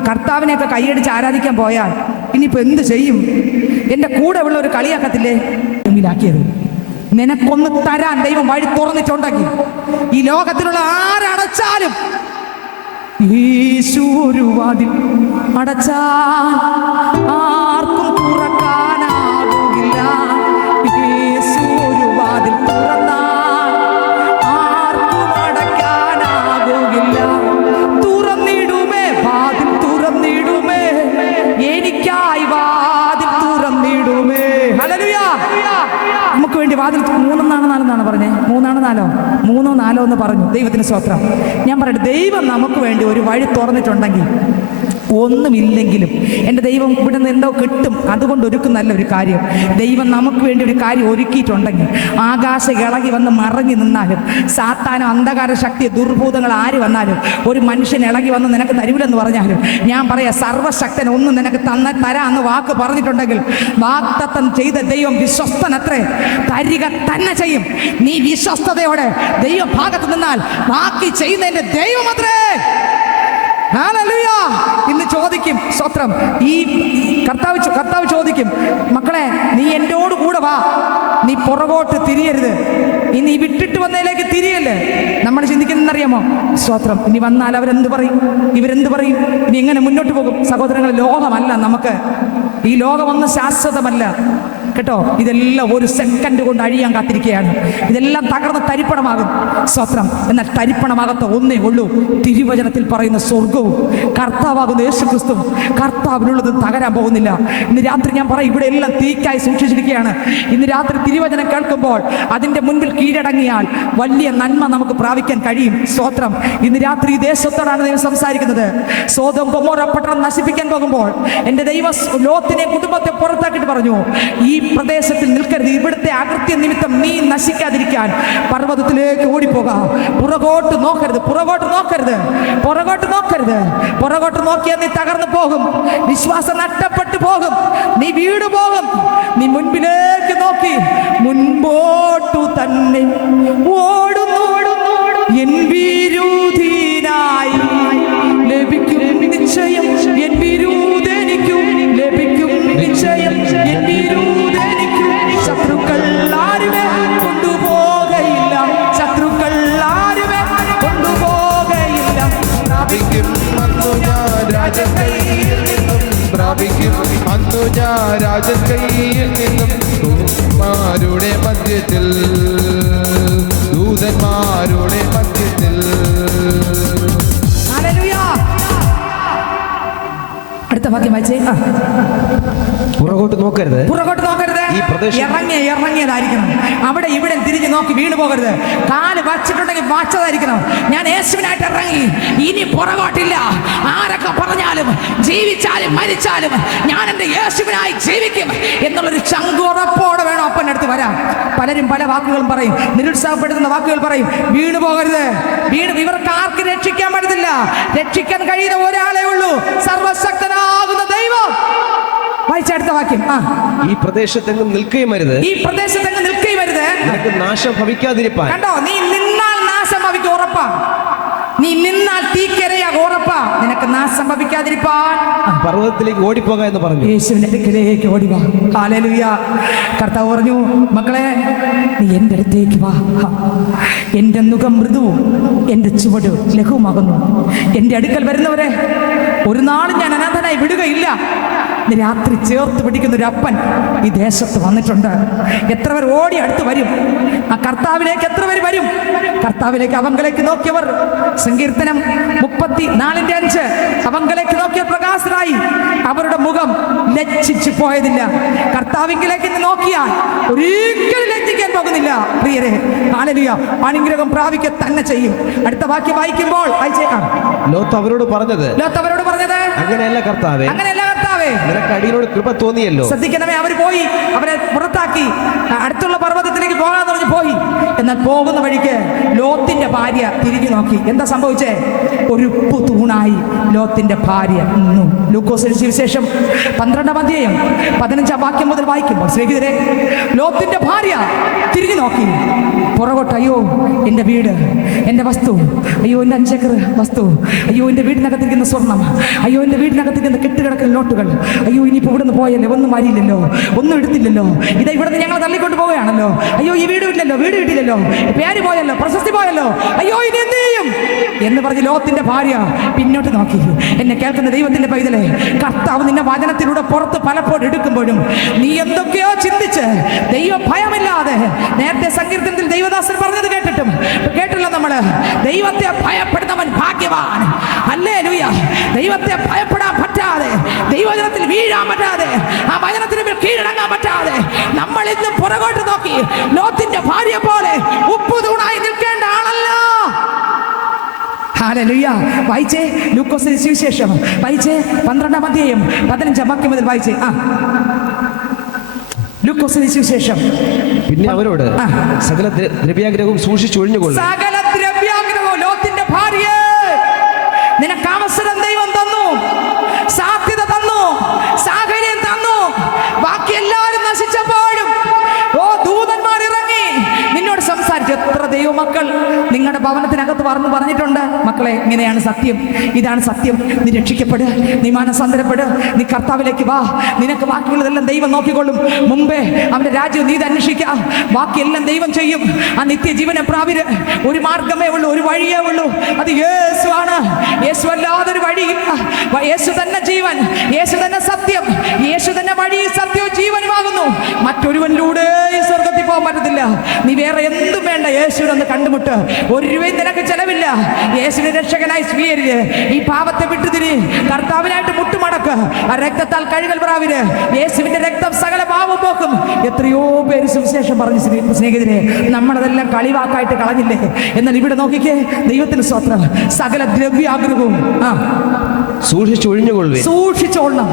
കർത്താവിനെയൊക്കെ കൈയടിച്ച് ആരാധിക്കാൻ പോയാൽ ഇനിയിപ്പോൾ എന്ത് ചെയ്യും? എൻ്റെ കൂടെ ഉള്ള ഒരു കളിയാക്കത്തില്ലേ മുന്നിലാക്കിയത്. നിനക്കൊന്ന് തരാൻ ദൈവം വഴി തുറന്നിട്ടുണ്ടെങ്കിൽ, ഈ ലോകത്തിലുള്ള ആരടച്ചാലും യേശു ഒരു വാതിൽ അടച്ചാൽ ആർക്കും തുറക്കാനാകില്ല. യേശു ഒരു വാതിൽ തുറന്നാൽ ആർക്കും അടയ്ക്കാനാകില്ല. തുറന്നിടുമേ വാതിൽ, തുറന്നിടുമേ എനിക്കായി വാതിൽ തുറന്നിടുമേ. ഹല്ലേലൂയ. നമുക്ക് വേണ്ടി വാതിൽ 3-4 പറഞ്ഞേ. 3-4 എന്ന് പറഞ്ഞു. ദൈവത്തിന് സ്തോത്രം. ഞാൻ പറയട്ടെ, ദൈവം നമുക്ക് വേണ്ടി ഒരു വഴി തുറന്നിട്ടുണ്ടെങ്കിൽ ഒന്നുമില്ലെങ്കിലും എൻ്റെ ദൈവം ഇവിടെ നിന്ന് എന്തോ കിട്ടും, അതുകൊണ്ട് ഒരുക്കുന്നല്ല ഒരു കാര്യം. ദൈവം നമുക്ക് വേണ്ടി ഒരു കാര്യം ഒരുക്കിയിട്ടുണ്ടെങ്കിൽ ആകാശം ഇളകി വന്ന് മറഞ്ഞു നിന്നാലും, സാത്താനോ അന്ധകാര ശക്തി ദുർഭൂതങ്ങൾ ആര് വന്നാലും, ഒരു മനുഷ്യൻ ഇളകി വന്ന് നിനക്ക് തരൂലെന്ന് പറഞ്ഞാലും, ഞാൻ പറയാം സർവശക്തൻ ഒന്നും നിനക്ക് തരാന്ന് വാക്ക് പറഞ്ഞിട്ടുണ്ടെങ്കിൽ വാഗ്ദത്തം ചെയ്ത ദൈവം വിശ്വസ്തനത്രേ, തരിക തന്നെ ചെയ്യും. നീ വിശ്വസ്തയോടെ ദൈവഭാഗത്ത് നിന്നാൽ ബാക്കി ചെയ്യുന്നതിന്റെ ദൈവം അത്രേ. ഹല്ലേലൂയ. ഇന്ന് ചോദിക്കും, സ്തോത്രം, ഈ കർത്താവ് ചോദിക്കും, മക്കളെ നീ എന്നോട് കൂടെ വാ, നീ പുറകോട്ട് തിരിയരുത്, ഇനി വിട്ടിട്ട് വന്നതിലേക്ക് തിരിയല്ലേ. നമ്മൾ ചിന്തിക്കുന്നറിയാമോ? സ്തോത്രം, ഇനി വന്നാൽ അവരെന്ത് പറയും, ഇവരെന്ത് പറയും, ഇനി എങ്ങനെ മുന്നോട്ട് പോകും? സഹോദരങ്ങൾ, ലോകമല്ല നമുക്ക്, ഈ ലോകമൊന്നും ശാശ്വതമല്ല കേട്ടോ. ഇതെല്ലാം ഒരു സെക്കൻഡ് കൊണ്ട് അഴിയാൻ കാത്തിരിക്കുകയാണ്. ഇതെല്ലാം തകർന്ന് തരിപ്പണമാകും. സ്തോത്രം. എന്നാൽ തരിപ്പണമാകത്ത ഒന്നേ ഉള്ളൂ, തിരുവചനത്തിൽ പറയുന്ന സ്വർഗവും കർത്താവാകുന്ന യേശുക്രിസ്തു. കർത്താവിനുള്ളത് തകരാൻ പോകുന്നില്ല. ഇന്ന് രാത്രി ഞാൻ പറയും, ഇവിടെ എല്ലാം തീക്കായി സൂക്ഷിച്ചിരിക്കുകയാണ്. ഇന്ന് രാത്രി തിരുവചനം കേൾക്കുമ്പോൾ അതിൻ്റെ മുൻപിൽ കീഴടങ്ങിയാൽ വലിയ നന്മ നമുക്ക് പ്രാപിക്കാൻ കഴിയും. സ്തോത്രം. ഇന്ന് രാത്രി ഈ ദേശത്തോടാണ് ദൈവം സംസാരിക്കുന്നത്. സോദോം ഗൊമോറ പട്ടണം നശിപ്പിക്കാൻ പോകുമ്പോൾ എൻ്റെ ദൈവം ലോത്തിനെ കുടുംബത്തെ പുറത്താക്കിയിട്ട് പറഞ്ഞു, ഈ പ്രദേശത്തിൽ നിൽക്കരുത്, ഇവിടുത്തെ അകൃത്യ നിമിത്തം നീ നശിക്കാതിരിക്കാൻ പർവ്വതത്തിലേക്ക് ഓടിപ്പോകാം. പുറകോട്ട് നോക്കരുത്, പുറകോട്ട് നോക്കരുത്, പുറകോട്ട് നോക്കരുത്. പുറകോട്ട് നോക്കിയാൽ നീ തകർന്നു പോകും, വിശ്വാസം നഷ്ടപ്പെട്ടു പോകും, നീ വീട് പോകും. നീ മുൻപിലേക്ക് നോക്കി മുൻപോട്ടു തന്നെ ഓടുന്നു, എൻ വിരോധിനായി ലഭിക്കും നിശ്ചയം, എൻ വിരോധനിക്കും ലഭിക്കും നിശ്ചയം, എൻ വിരോധനിക്കും ശത്രുക്കൾ ആരുമേ കൊണ്ടുപോകയില്ല, ശത്രുക്കൾ ആരുമേ കൊണ്ടുപോകയില്ല. പ്രാപിക്കും അന്നു ഞാൻ രാജൻ കയ്യിൽ നിന്നും, പ്രാപിക്കും അന്നു ഞാൻ രാജൻ കയ്യിൽ നിന്നും, ദൂതന്മാരുടെ മധ്യത്തിൽ, ദൂതന്മാരുടെ മധ്യത്തിൽ. ഹല്ലേലൂയ. അടുത്ത വാക്യം വായിച്ചേ. പുറകോട്ട് നോക്കരുത്, പുറകോട്ട് നോക്കരുത്. ഈ പ്രദേശം ഇറങ്ങിയതായിരിക്കണം. അവിടെ ഇവിടെ തിരിഞ്ഞു നോക്കി വീണു പോകരുത്. കാല് വച്ചിട്ടുണ്ടെങ്കിൽ വച്ചതായിരിക്കണം. ഞാൻ യേശുവിനായിട്ട് ഇറങ്ങി, ഇനി പുറകോട്ടില്ല. ആരൊക്കെ പറഞ്ഞാലും ജീവിച്ചാലും മരിച്ചാലും ഞാൻ എൻ്റെ യേശുവിനായി ജീവിക്കും എന്നുള്ളൊരു ചങ്കുറപ്പോടെ വേണം അപ്പൻ്റെ അടുത്ത് വരാം. പലരും പല വാക്കുകളും പറയും, നിരുത്സാഹപ്പെടുത്തുന്ന വാക്കുകൾ പറയും. വീണു പോകരുത്. ഇവർക്ക് ആർക്കും രക്ഷിക്കാൻ പറ്റത്തില്ല. രക്ഷിക്കാൻ കഴിയുന്ന ഒരാളേ ഉള്ളൂ, സർവശക്തനാകുന്ന ദൈവം. വായിച്ചടുത്ത വാക്യം. ഈ പ്രദേശത്തെങ്ങും നിൽക്കുകയും അരുത്, ഈ പ്രദേശത്തെങ്ങും നിൽക്കുകയും അരുത്, നിനക്ക് നാശം ഭവിക്കാതിരിപ്പാൻ. കണ്ടോ, നീ നിന്നാൽ നാശം ഭവിക്കും, ഉറപ്പാ. നീ നിന്നാൽ തീക്കരയാ, ഉറപ്പാ. നിനക്ക് നാശം ഭവിക്കാതിരിപ്പാൻ പർവ്വതത്തിലേക്ക് ഓടിപ്പോക എന്ന് പറഞ്ഞു. യേശുവിന്റെ അടുക്കലേക്ക് ഓടിവാ. ഹല്ലേലൂയ. കർത്താവ് പറഞ്ഞു, മക്കളെ നീ എൻ്റെ അടുത്തേക്ക് വാ. എൻ്റെ മുഖം മൃദുവും എൻ്റെ ചുവട് ലഘുവുമാകുന്നു. എൻ്റെ അടുക്കൽ വരുന്നവരെ ഒരു നാളും ഞാൻ അനാഥനായി വിടുകയില്ല. രാത്രി ചേർത്ത് പിടിക്കുന്ന ഒരു അപ്പൻ ഈ ദേശത്ത് വന്നിട്ടുണ്ട്. എത്ര പേർ ഓടി അടുത്ത് വരും? ആ കർത്താവിലേക്ക് എത്ര പേര് വരും? കർത്താവിലേക്ക് അവങ്കലേക്ക് നോക്കിയവർ, സങ്കീർത്തനം 34:5, അവങ്കലേക്ക് നോക്കിയ പ്രകാശനായി അവരുടെ മുഖം ലജ്ജിച്ചു പോയതില്ല. കർത്താവിലേക്ക് നോക്കിയാൽ ഒരിക്കലും ലജ്ജിക്കാൻ പോകുന്നില്ല പ്രിയരെ. ഹല്ലേലൂയ. അനുഗ്രഹം പ്രാപിക്കുക തന്നെ ചെയ്യും. അടുത്ത വാക്യം വായിക്കുമ്പോൾ വായിച്ചേക്കാം. ലോത്ത് അവരോട് പറഞ്ഞത്, അങ്ങനെയല്ല കർത്താവേ, അങ്ങനെയല്ല കർത്താവേ, നിനക്ക് അടിയനോട് കൃപ തോന്നിയല്ലോ. ശ്രദ്ധിക്കണമേ. അവർ പോയി, അവരെ പുറത്താക്കി അടുത്തുള്ള പർവ്വതത്തിലേക്ക് പോകാന്ന് പറഞ്ഞ് പോയി. എന്നാൽ പോകുന്ന വഴിക്ക് ലോത്തിന്റെ ഭാര്യ തിരിഞ്ഞു നോക്കി. എന്താ സംഭവിച്ചേ? ഒരു ഉപ്പു തൂണായി ലോത്തിന്റെ ഭാര്യ നിന്നു. ലൂക്കോസ് സുവിശേഷം 12-ാം അധ്യായം 15-ാം വാക്യം മുതൽ വായിക്കുമ്പോൾ, സ്നേഹിതരെ, ലോത്തിന്റെ ഭാര്യ തിരിഞ്ഞു നോക്കി പുറകോട്ട്. അയ്യോ എൻ്റെ വീട്, എൻ്റെ വസ്തു, അയ്യോ എൻ്റെ 5 ഏക്കർ വസ്തു, അയ്യോ എൻ്റെ വീടിനകത്തിരിക്കുന്ന സ്വർണം, അയ്യോ എൻ്റെ വീടിനകത്തിരിക്കുന്ന കെട്ടുകിടക്കുന്ന നോട്ടുകൾ, അയ്യോ ഇനിയിപ്പോൾ ഇവിടെ നിന്ന് പോയല്ലേ, ഒന്നും മാറിയില്ലല്ലോ, ഒന്നും എടുത്തില്ലല്ലോ, ഇതാ ഇവിടെ നിന്ന് ഞങ്ങൾ തള്ളിക്കൊണ്ട് പോവുകയാണല്ലോ, അയ്യോ ഈ വീട് ഇല്ലല്ലോ, വീട് കിട്ടില്ലല്ലോ, പേര് പോയല്ലോ, പ്രശസ്തി പോയല്ലോ, അയ്യോ ഇനി എന്ത് ചെയ്യും എന്ന് പറഞ്ഞ് ലോത്തിന്റെ ഭാര്യ പിന്നോട്ട് നോക്കി. എന്നെ കേൾക്കുന്ന ദൈവത്തിന്റെ പൈതലേ, കർത്താവ് നിന്നെ വചനത്തിലൂടെ പുറത്ത് പലപ്പോഴും എടുക്കുമ്പോഴും നീ എന്തൊക്കെയോ ചിന്തിച്ച് ദൈവ ഭയമില്ലാതെ, നേരത്തെ സങ്കീർത്തനത്തിൽ ദൈവദാസൻ പറഞ്ഞത് കേട്ടില്ല നമ്മള്, ദൈവത്തെ ഭയപ്പെടുന്നവൻ ഭാഗ്യവാൻ. ഹല്ലേലൂയ. ദൈവത്തെ ഭയപ്പെടാൻ പറ്റാതെ, ദൈവവചനത്തിൽ വീഴാൻ പറ്റാതെ, ആ വചനത്തിന് കീഴടങ്ങാൻ പറ്റാതെ നമ്മൾ ഇന്ന് പുറകോട്ട് നോക്കി ലോത്തിന്റെ ഭാര്യ പോലെ ഉപ്പുതൂണായി നിൽക്കേണ്ട ആളല്ല. ഹല്ലേലൂയ. വായിച്ചേ ലൂക്കോസിന്റെ സുവിശേഷം, വായിച്ചേ 12-ാം അധ്യായം 15-ാം വാക്യം മുതൽ വായിച്ചേ. ലൂക്കോസിന്റെ സുവിശേഷം. പിന്നെ അവരോട് സകല ദ്രവ്യാഗ്രഹവും സൂക്ഷിച്ചൊഴിഞ്ഞുകൊള്ളും. സകല ദ്രവ്യാഗ്രഹവും, ലോത്തിന്റെ ഭാര്യ, നിനക്ക് അവസരം ദൈവം തന്നു, സാധ്യത തന്നു, സാഹചര്യം തന്നു. ബാക്കി എല്ലാവരും നശിച്ചപ്പോഴും ദൂതന്മാർ ഇറങ്ങി നിന്നോട് സംസാരിച്ചു. എത്ര ദൈവമക്കൾ നിങ്ങളുടെ ഭവനത്തിനകത്ത് പറഞ്ഞിട്ടുണ്ട്, മക്കളെ ഇങ്ങനെയാണ് സത്യം, ഇതാണ് സത്യം, നീ രക്ഷിക്കപ്പെടുക, നീ മാനസാന്തരപ്പെടുക, നീ കർത്താവിലേക്ക് വാ, നിനക്ക് ബാക്കിയുള്ളതെല്ലാം ദൈവം നോക്കിക്കൊള്ളും. മുമ്പേ അവന്റെ രാജ്യം നീ അന്വേഷിക്കുക, ബാക്കിയെല്ലാം ദൈവം ചെയ്യും. ആ നിത്യജീവനെ പ്രാപിര് ഒരു മാർഗമേ ഉള്ളൂ, ഒരു വഴിയേ ഉള്ളൂ, അത് യേശു ആണ്. യേശു അല്ലാതൊരു വഴിയില്ല. യേശു തന്നെ ജീവൻ, യേശു തന്നെ സത്യം, യേശു തന്നെ വഴി, സത്യവും ജീവനുമാകുന്നു. മറ്റൊരുവനിലൂടെ ഈ സ്വർഗത്തിൽ പോകാൻ പറ്റത്തില്ല. നീ വേറെ എന്തും വേണ്ട, യേശുവിനൊന്ന് കണ്ടുമുട്ട്. ഒരു രൂപയും നിനക്ക് ചെലവില്ല. യേശുവിനെ രക്ഷകനായി സ്വീകരിച്ച് ഈ പാപത്തെ വിട്ടുതിരി കർത്താവിനായിട്ട് മുട്ടുമടക്ക്. ആ രക്തത്താൽ കഴുകൽ പ്രാപിര്. യേശുവിന്റെ രക്തം സകല പാപം പോക്കും. എത്രയോ പേര് സുവിശേഷം പറഞ്ഞു സ്നേഹിതരെ, നമ്മളതെല്ലാം കളിവാക്കായിട്ട് കളഞ്ഞില്ലേ? എന്നാൽ ഇവിടെ നോക്കിക്കേ, ദൈവത്തിന് സ്വത്രം, സകല ദ്രവ്യാഗ്രഹവും സൂക്ഷിച്ചോളണം.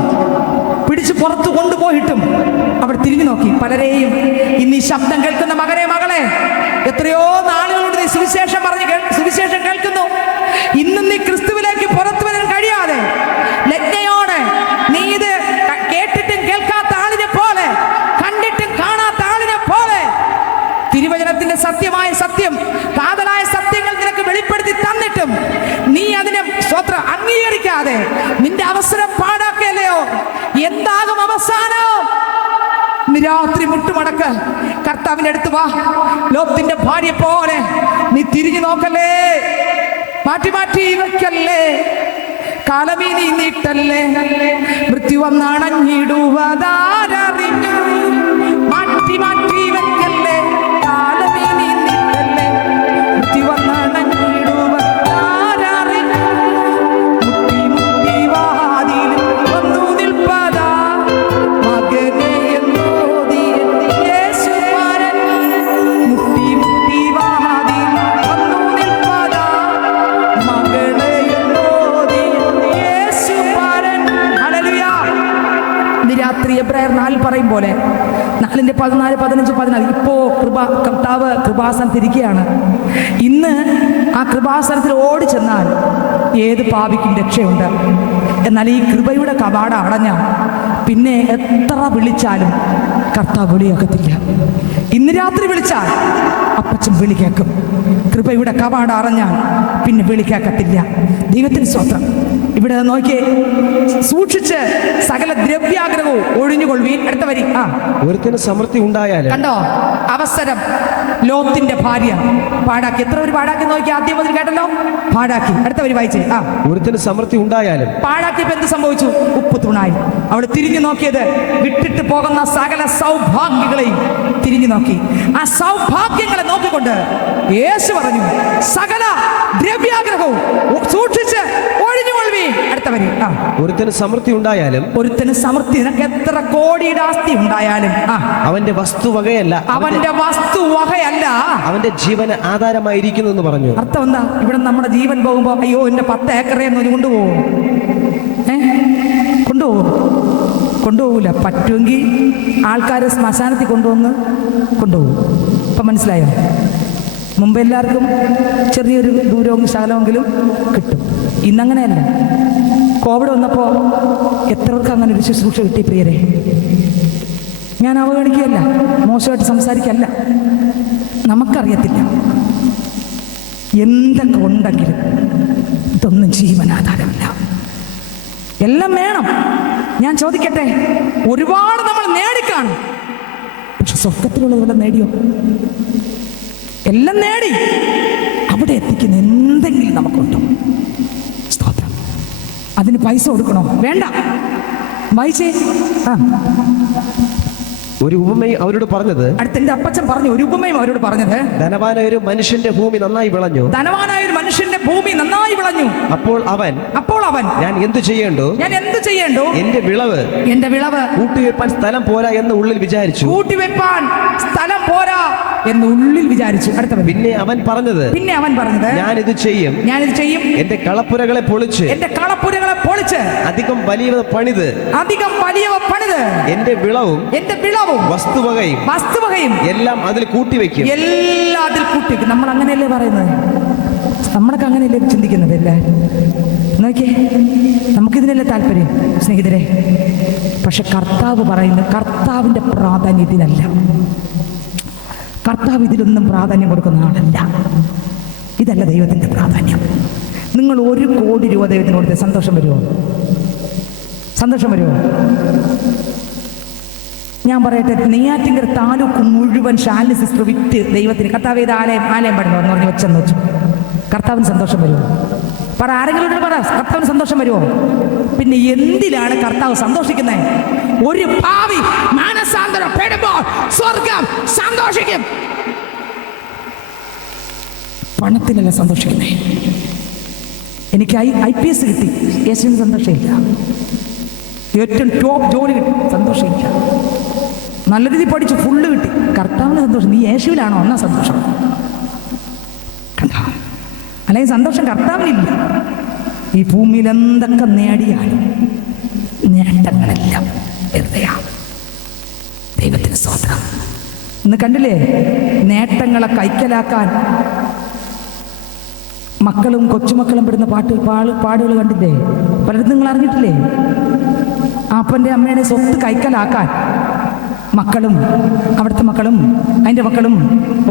പിടിച്ച് പുറത്ത് കൊണ്ടുപോയിട്ടും അവിടെ തിരിഞ്ഞു നോക്കി. പലരെയും ഇന്ന് ഈ ശബ്ദം കേൾക്കുന്ന മകനെ, മകളെ, എത്രയോ നാളുകളോട് നീ സുവിശേഷം കേൾക്കുന്നു. ഇന്നും നീ ക്രിസ്തുവിലേക്ക് പുറത്തു വരാൻ കഴിയാതെ ലജ്ഞയോടെ നീ ഇത് കേട്ടിട്ടും കേൾക്കാത്ത ആളിനെ പോലെ, കണ്ടിട്ടും കാണാത്ത ആളിനെ പോലെ, തിരുവചനത്തിന്റെ സത്യമായ സത്യം, കാതലായ സത്യങ്ങൾ നിനക്ക് വെളിപ്പെടുത്തി തന്നിട്ടും നീ അതിനെ അംഗീകരിക്കാതെ നിന്റെ അവസരം പാഴാക്കല്ലയോ? എന്താകും അവസാനം? രാത്രി മുട്ടുമടക്ക്, കർത്താവിന്റെ അടുത്ത് വാ. ലോത്തിന്റെ ഭാര്യ പോലെ നീ തിരിഞ്ഞു നോക്കല്ലേ, മാറ്റി വെക്കല്ലേ, കാലമീ നീ നീട്ടല്ലേ, മൃത്യു വന്നണഞ്ഞിടുവതാരറിഞ്ഞു. മാറ്റി വെക്കല്ലേ, കാലമീ നീ നീട്ടല്ലേ, മൃത്യു വന്നണഞ്ഞിടുവതാരറിഞ്ഞു. മുട്ടി വാതിൽ വന്നു നിൽപ്പതാ മകനെ എന്നോതി യേശുവരൻ. മുട്ടി വാതിൽ വന്നു നിൽപ്പതാ മകളെ എന്നോതി യേശുവരൻ. ഹല്ലേലൂയ. ഇന്ന് രാത്രി എബ്രായർ 4 പറയും പോലെ 4-ന്റെ 14, 15, 14 ഇപ്പോ കർത്താവ് കൃപാസനത്തിരിക്കുകയാണ്. ഇന്ന് ആ കൃപാസനത്തിൽ ഓടി ചെന്നാൽ ഏത് പാപിക്കും രക്ഷയുണ്ട്. എന്നാൽ ഈ കൃപയുടെ കവാടം അടഞ്ഞ പിന്നെ എത്ര വിളിച്ചാലും കർത്താവ് വിളിയാക്കത്തില്ല. ഇന്ന് രാത്രി വിളിച്ചാൽ അപ്പച്ചൻ വിളി കേൾക്കും. കൃപയുടെ കവാടം അടഞ്ഞാൽ പിന്നെ വിളി കേൾക്കത്തില്ല. ദൈവത്തിന് സ്വന്തം. ഇവിടെ നോക്കിയേ, സൂക്ഷിച്ച് സകല ദ്രവ്യാഗ്രഹവും ഒഴിഞ്ഞുകൊള്ളുവീൻ. അടുത്ത വരി. ഒരുത്തിന് സമൃദ്ധി ഉണ്ടായാലും, കണ്ടോ അവസരം. ലോത്തിന്റെ ഭാര്യ പാടാക്കി. എത്ര ഒരു പാടാക്കി നോക്കി? ആദ്യം മുതൽ കേട്ടല്ലോ, പാടാക്കി. അടുത്ത വരി വായിച്ചേ. ഒരുത്തിന് സമൃദ്ധി ഉണ്ടായാലും പാഴാക്കിയപ്പോ എന്ത് സംഭവിച്ചു? ഉപ്പ് തൂണായി. അവൾ തിരിഞ്ഞു നോക്കിയത് വിട്ടിട്ട് പോകുന്ന സകല സൗഭാഗ്യങ്ങളെയും തിരിഞ്ഞു നോക്കി. ആ സൗഭാഗ്യങ്ങളെ നോക്കിക്കൊണ്ട് യേശു പറഞ്ഞു, സകല ദ്രവ്യാഗ്രഹവും സൂക്ഷിച്ച് ഒഴിഞ്ഞുകൊള്ളുവീൻ. അടുത്ത വരി. ഒരുത്തിന് സമൃദ്ധി ഉണ്ടായാലും, ഒരുത്തിന് സമൃദ്ധി, നിനക്ക് എത്ര കോടിയുടെ ആസ്തി ഉണ്ടായാലും അവന്റെ വസ്തുവകയല്ല, അവന്റെ ജീവന് ആധാരമായിരിക്കുന്നു എന്ന് പറഞ്ഞു. അർത്ഥം എന്താ? ഇവിടെ നമ്മുടെ ജീവൻ പോകുമ്പോ അയ്യോ എന്റെ 10 ഏക്കറേ എന്ന് കൊണ്ടുപോകും. കൊണ്ടുപോകില്ല. പറ്റുമെങ്കിൽ ആൾക്കാരെ ശ്മശാനത്തിൽ കൊണ്ടുപോകും. ഇപ്പം മനസ്സിലായോ? മുമ്പ് എല്ലാവർക്കും ചെറിയൊരു ദൂരവും ശകലമെങ്കിലും കിട്ടും. ഇന്നങ്ങനെയല്ല. കോവിഡ് വന്നപ്പോൾ എത്രവർക്ക് അങ്ങനെ ഒരു ശുശ്രൂഷ കിട്ടി പ്രിയരെ? ഞാൻ അവഗണിക്കുകയല്ല, മോശമായിട്ട് സംസാരിക്കല്ല. നമുക്കറിയത്തില്ല. എന്തൊക്കെ ഉണ്ടെങ്കിലും ഇതൊന്നും ജീവനാധാരമില്ല. എല്ലാം വേണം. ഞാൻ ചോദിക്കട്ടെ, ഒരുപാട് നമ്മൾ നേടിക്കാണും, പക്ഷെ സ്വർഗത്തിലുള്ളതുപോലെ നേടിയോ? എല്ലാം നേടി അവിടെ എത്തിക്കുന്ന എന്തെങ്കിലും നമുക്കുണ്ടോ? സ്തോത്രം. അതിന് പൈസ കൊടുക്കണോ? വേണ്ട. വായിച്ചേ. ഒരു ഉപമയും അവരോട് പറഞ്ഞത്, അടുത്തെന്റെ അപ്പച്ചൻ പറഞ്ഞു, ഒരു ഉപമയും അവരോട് പറഞ്ഞത്, ധനവാനായ ഒരു മനുഷ്യന്റെ ഭൂമി നന്നായി വിളഞ്ഞു. അപ്പോൾ അവൻ ഞാൻ എന്തു ചെയ്യേണ്ടു? എന്റെ വിളവ് കൂട്ടിവെപ്പാൻ സ്ഥലം പോരാ എന്ന് ഉള്ളിൽ വിചാരിച്ചു. എന്ന് ഉള്ളിൽ വിചാരിച്ചു. അടുത്ത പിന്നെ അവൻ പറഞ്ഞത് ഞാനിത് ചെയ്യും എന്റെ കളപ്പുരകളെ പൊളിച്ച് അധികം വലിയവ പണിത് എന്റെ വിളവും വസ്തുവകയും എല്ലാം അതിൽ കൂട്ടിവെക്കും. നമ്മൾ അങ്ങനെയല്ലേ പറയുന്നത്? നമ്മളൊക്കെ അങ്ങനെയല്ലേ ചിന്തിക്കുന്നത്? അല്ലേ? നോക്കിയേ, നമുക്കിതിനല്ലേ താല്പര്യം സ്നേഹിതരെ. പക്ഷെ കർത്താവ് പറയുന്നത് കർത്താവിന്റെ പ്രാധാന്യത്തിനല്ല. കർത്താവ് ഇതിലൊന്നും പ്രാധാന്യം കൊടുക്കുന്ന ആളല്ല. ഇതല്ല ദൈവത്തിന്റെ പ്രാധാന്യം. നിങ്ങൾ 1 കോടി രൂപ ദൈവത്തിന് കൊടുത്ത് സന്തോഷം വരുമോ? ഞാൻ പറയട്ടെ, നെയ്യാറ്റിൻകര താലൂക്ക് മുഴുവൻ ശാലിനി സിസ്റ്റർ വിറ്റ് ദൈവത്തിന് കർത്താവ് ഇത് ആലയം പണിതു എന്ന് പറഞ്ഞ് വെച്ചെന്ന് വെച്ചു. കർത്താവിന് സന്തോഷം വരുമോ? പറ, ആരെങ്കിലും പറ, കർത്താവിന് സന്തോഷം വരുമോ? പിന്നെ എന്തിലാണ് കർത്താവ് സന്തോഷിക്കുന്നത്? ഒരു ഭാവി മാനസാന്തരപ്പെടുമ്പോൾ സ്വർഗം സന്തോഷിക്കും. പണത്തിനല്ല സന്തോഷിക്കുന്നേ. എനിക്ക് IPS കിട്ടി, യേശുവിന് സന്തോഷമില്ല. ഏറ്റവും ടോപ്പ് ജോലി കിട്ടി, സന്തോഷമില്ല. നല്ല രീതിയിൽ പഠിച്ചു, ഫുള്ള് കിട്ടി, കർത്താവിന് സന്തോഷം. നീ യേശുവിലാണോ? എന്നാ സന്തോഷം. അല്ലെങ്കിൽ സന്തോഷം കർത്താവിനില്ല. ഈ ഭൂമിയിൽ എന്തൊക്കെ നേടിയാലും നേട്ടങ്ങളെല്ലാം വെറുതെയാണ്. ദൈവത്തിന് സ്തോത്രം. ഇന്ന് കണ്ടില്ലേ, നേട്ടങ്ങളെ കൈക്കലാക്കാൻ മക്കളും കൊച്ചുമക്കളും പെടുന്ന പാടുകൾ കണ്ടില്ലേ? പലരും നിങ്ങൾ അറിഞ്ഞിട്ടില്ലേ? അപ്പൻ്റെ അമ്മയുടെ സ്വത്ത് കൈക്കലാക്കാൻ മക്കളും അവിടുത്തെ മക്കളും അതിൻ്റെ മക്കളും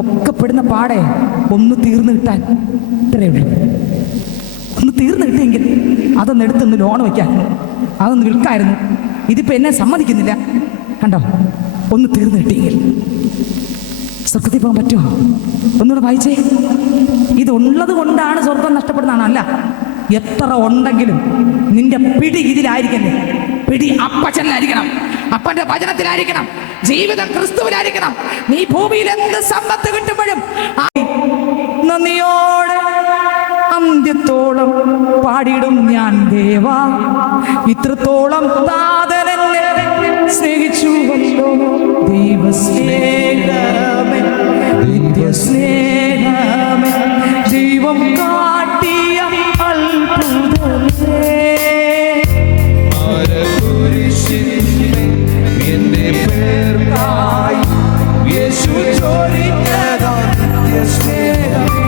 ഒക്കെ പെടുന്ന പാടെ ഒന്ന് തീർന്നു കിട്ടാൻ ഇത്രയേ ഉള്ളൂ. ഒന്ന് തീർന്നു കിട്ടിയെങ്കിൽ അതൊന്ന് എടുത്തൊന്ന് ലോൺ വയ്ക്കായിരുന്നു, അതൊന്ന് വിൽക്കായിരുന്നു. ഇതിപ്പോൾ എന്നെ സമ്മതിക്കുന്നില്ല. കണ്ടോ, ഒന്ന് തീർന്നു കിട്ടിയെങ്കിൽ സ്വർഗത്തിൽ പോകാൻ പറ്റുമോ? ഒന്നുകൂടെ വായിച്ചേ. ഇതുള്ളത് കൊണ്ടാണ് സ്വർഗം നഷ്ടപ്പെടുന്നതാണ്. അല്ല, എത്ര ഉണ്ടെങ്കിലും നിന്റെ പിടി ഇതിലായിരിക്കല്ലേ. പിടി അപ്പച്ചനിലായിരിക്കണം, അപ്പന്റെ വചനത്തിലായിരിക്കണം, ജീവിതം ക്രിസ്തുവിലായിരിക്കണം. നീ ഭൂമിയിൽ എന്ത് സമ്പത്ത് കിട്ടുമ്പോഴും നന്ദിയോടെ അന്ത്യത്തോളം പാടിയിടും ഞാൻ ദേവാ, ഇത്രത്തോളം താതനെന്നെ സ്നേഹിച്ചുവല്ലോ. ദൈവസ്നേഹമേ, നിത്യസ്നേഹമേ, ദൈവം കാട്ടിയ അത്ഭുതമേ. എന്റെ പേർക്കായി യേശു ചൊരിഞ്ഞതാ നിത്യസ്നേഹമേ.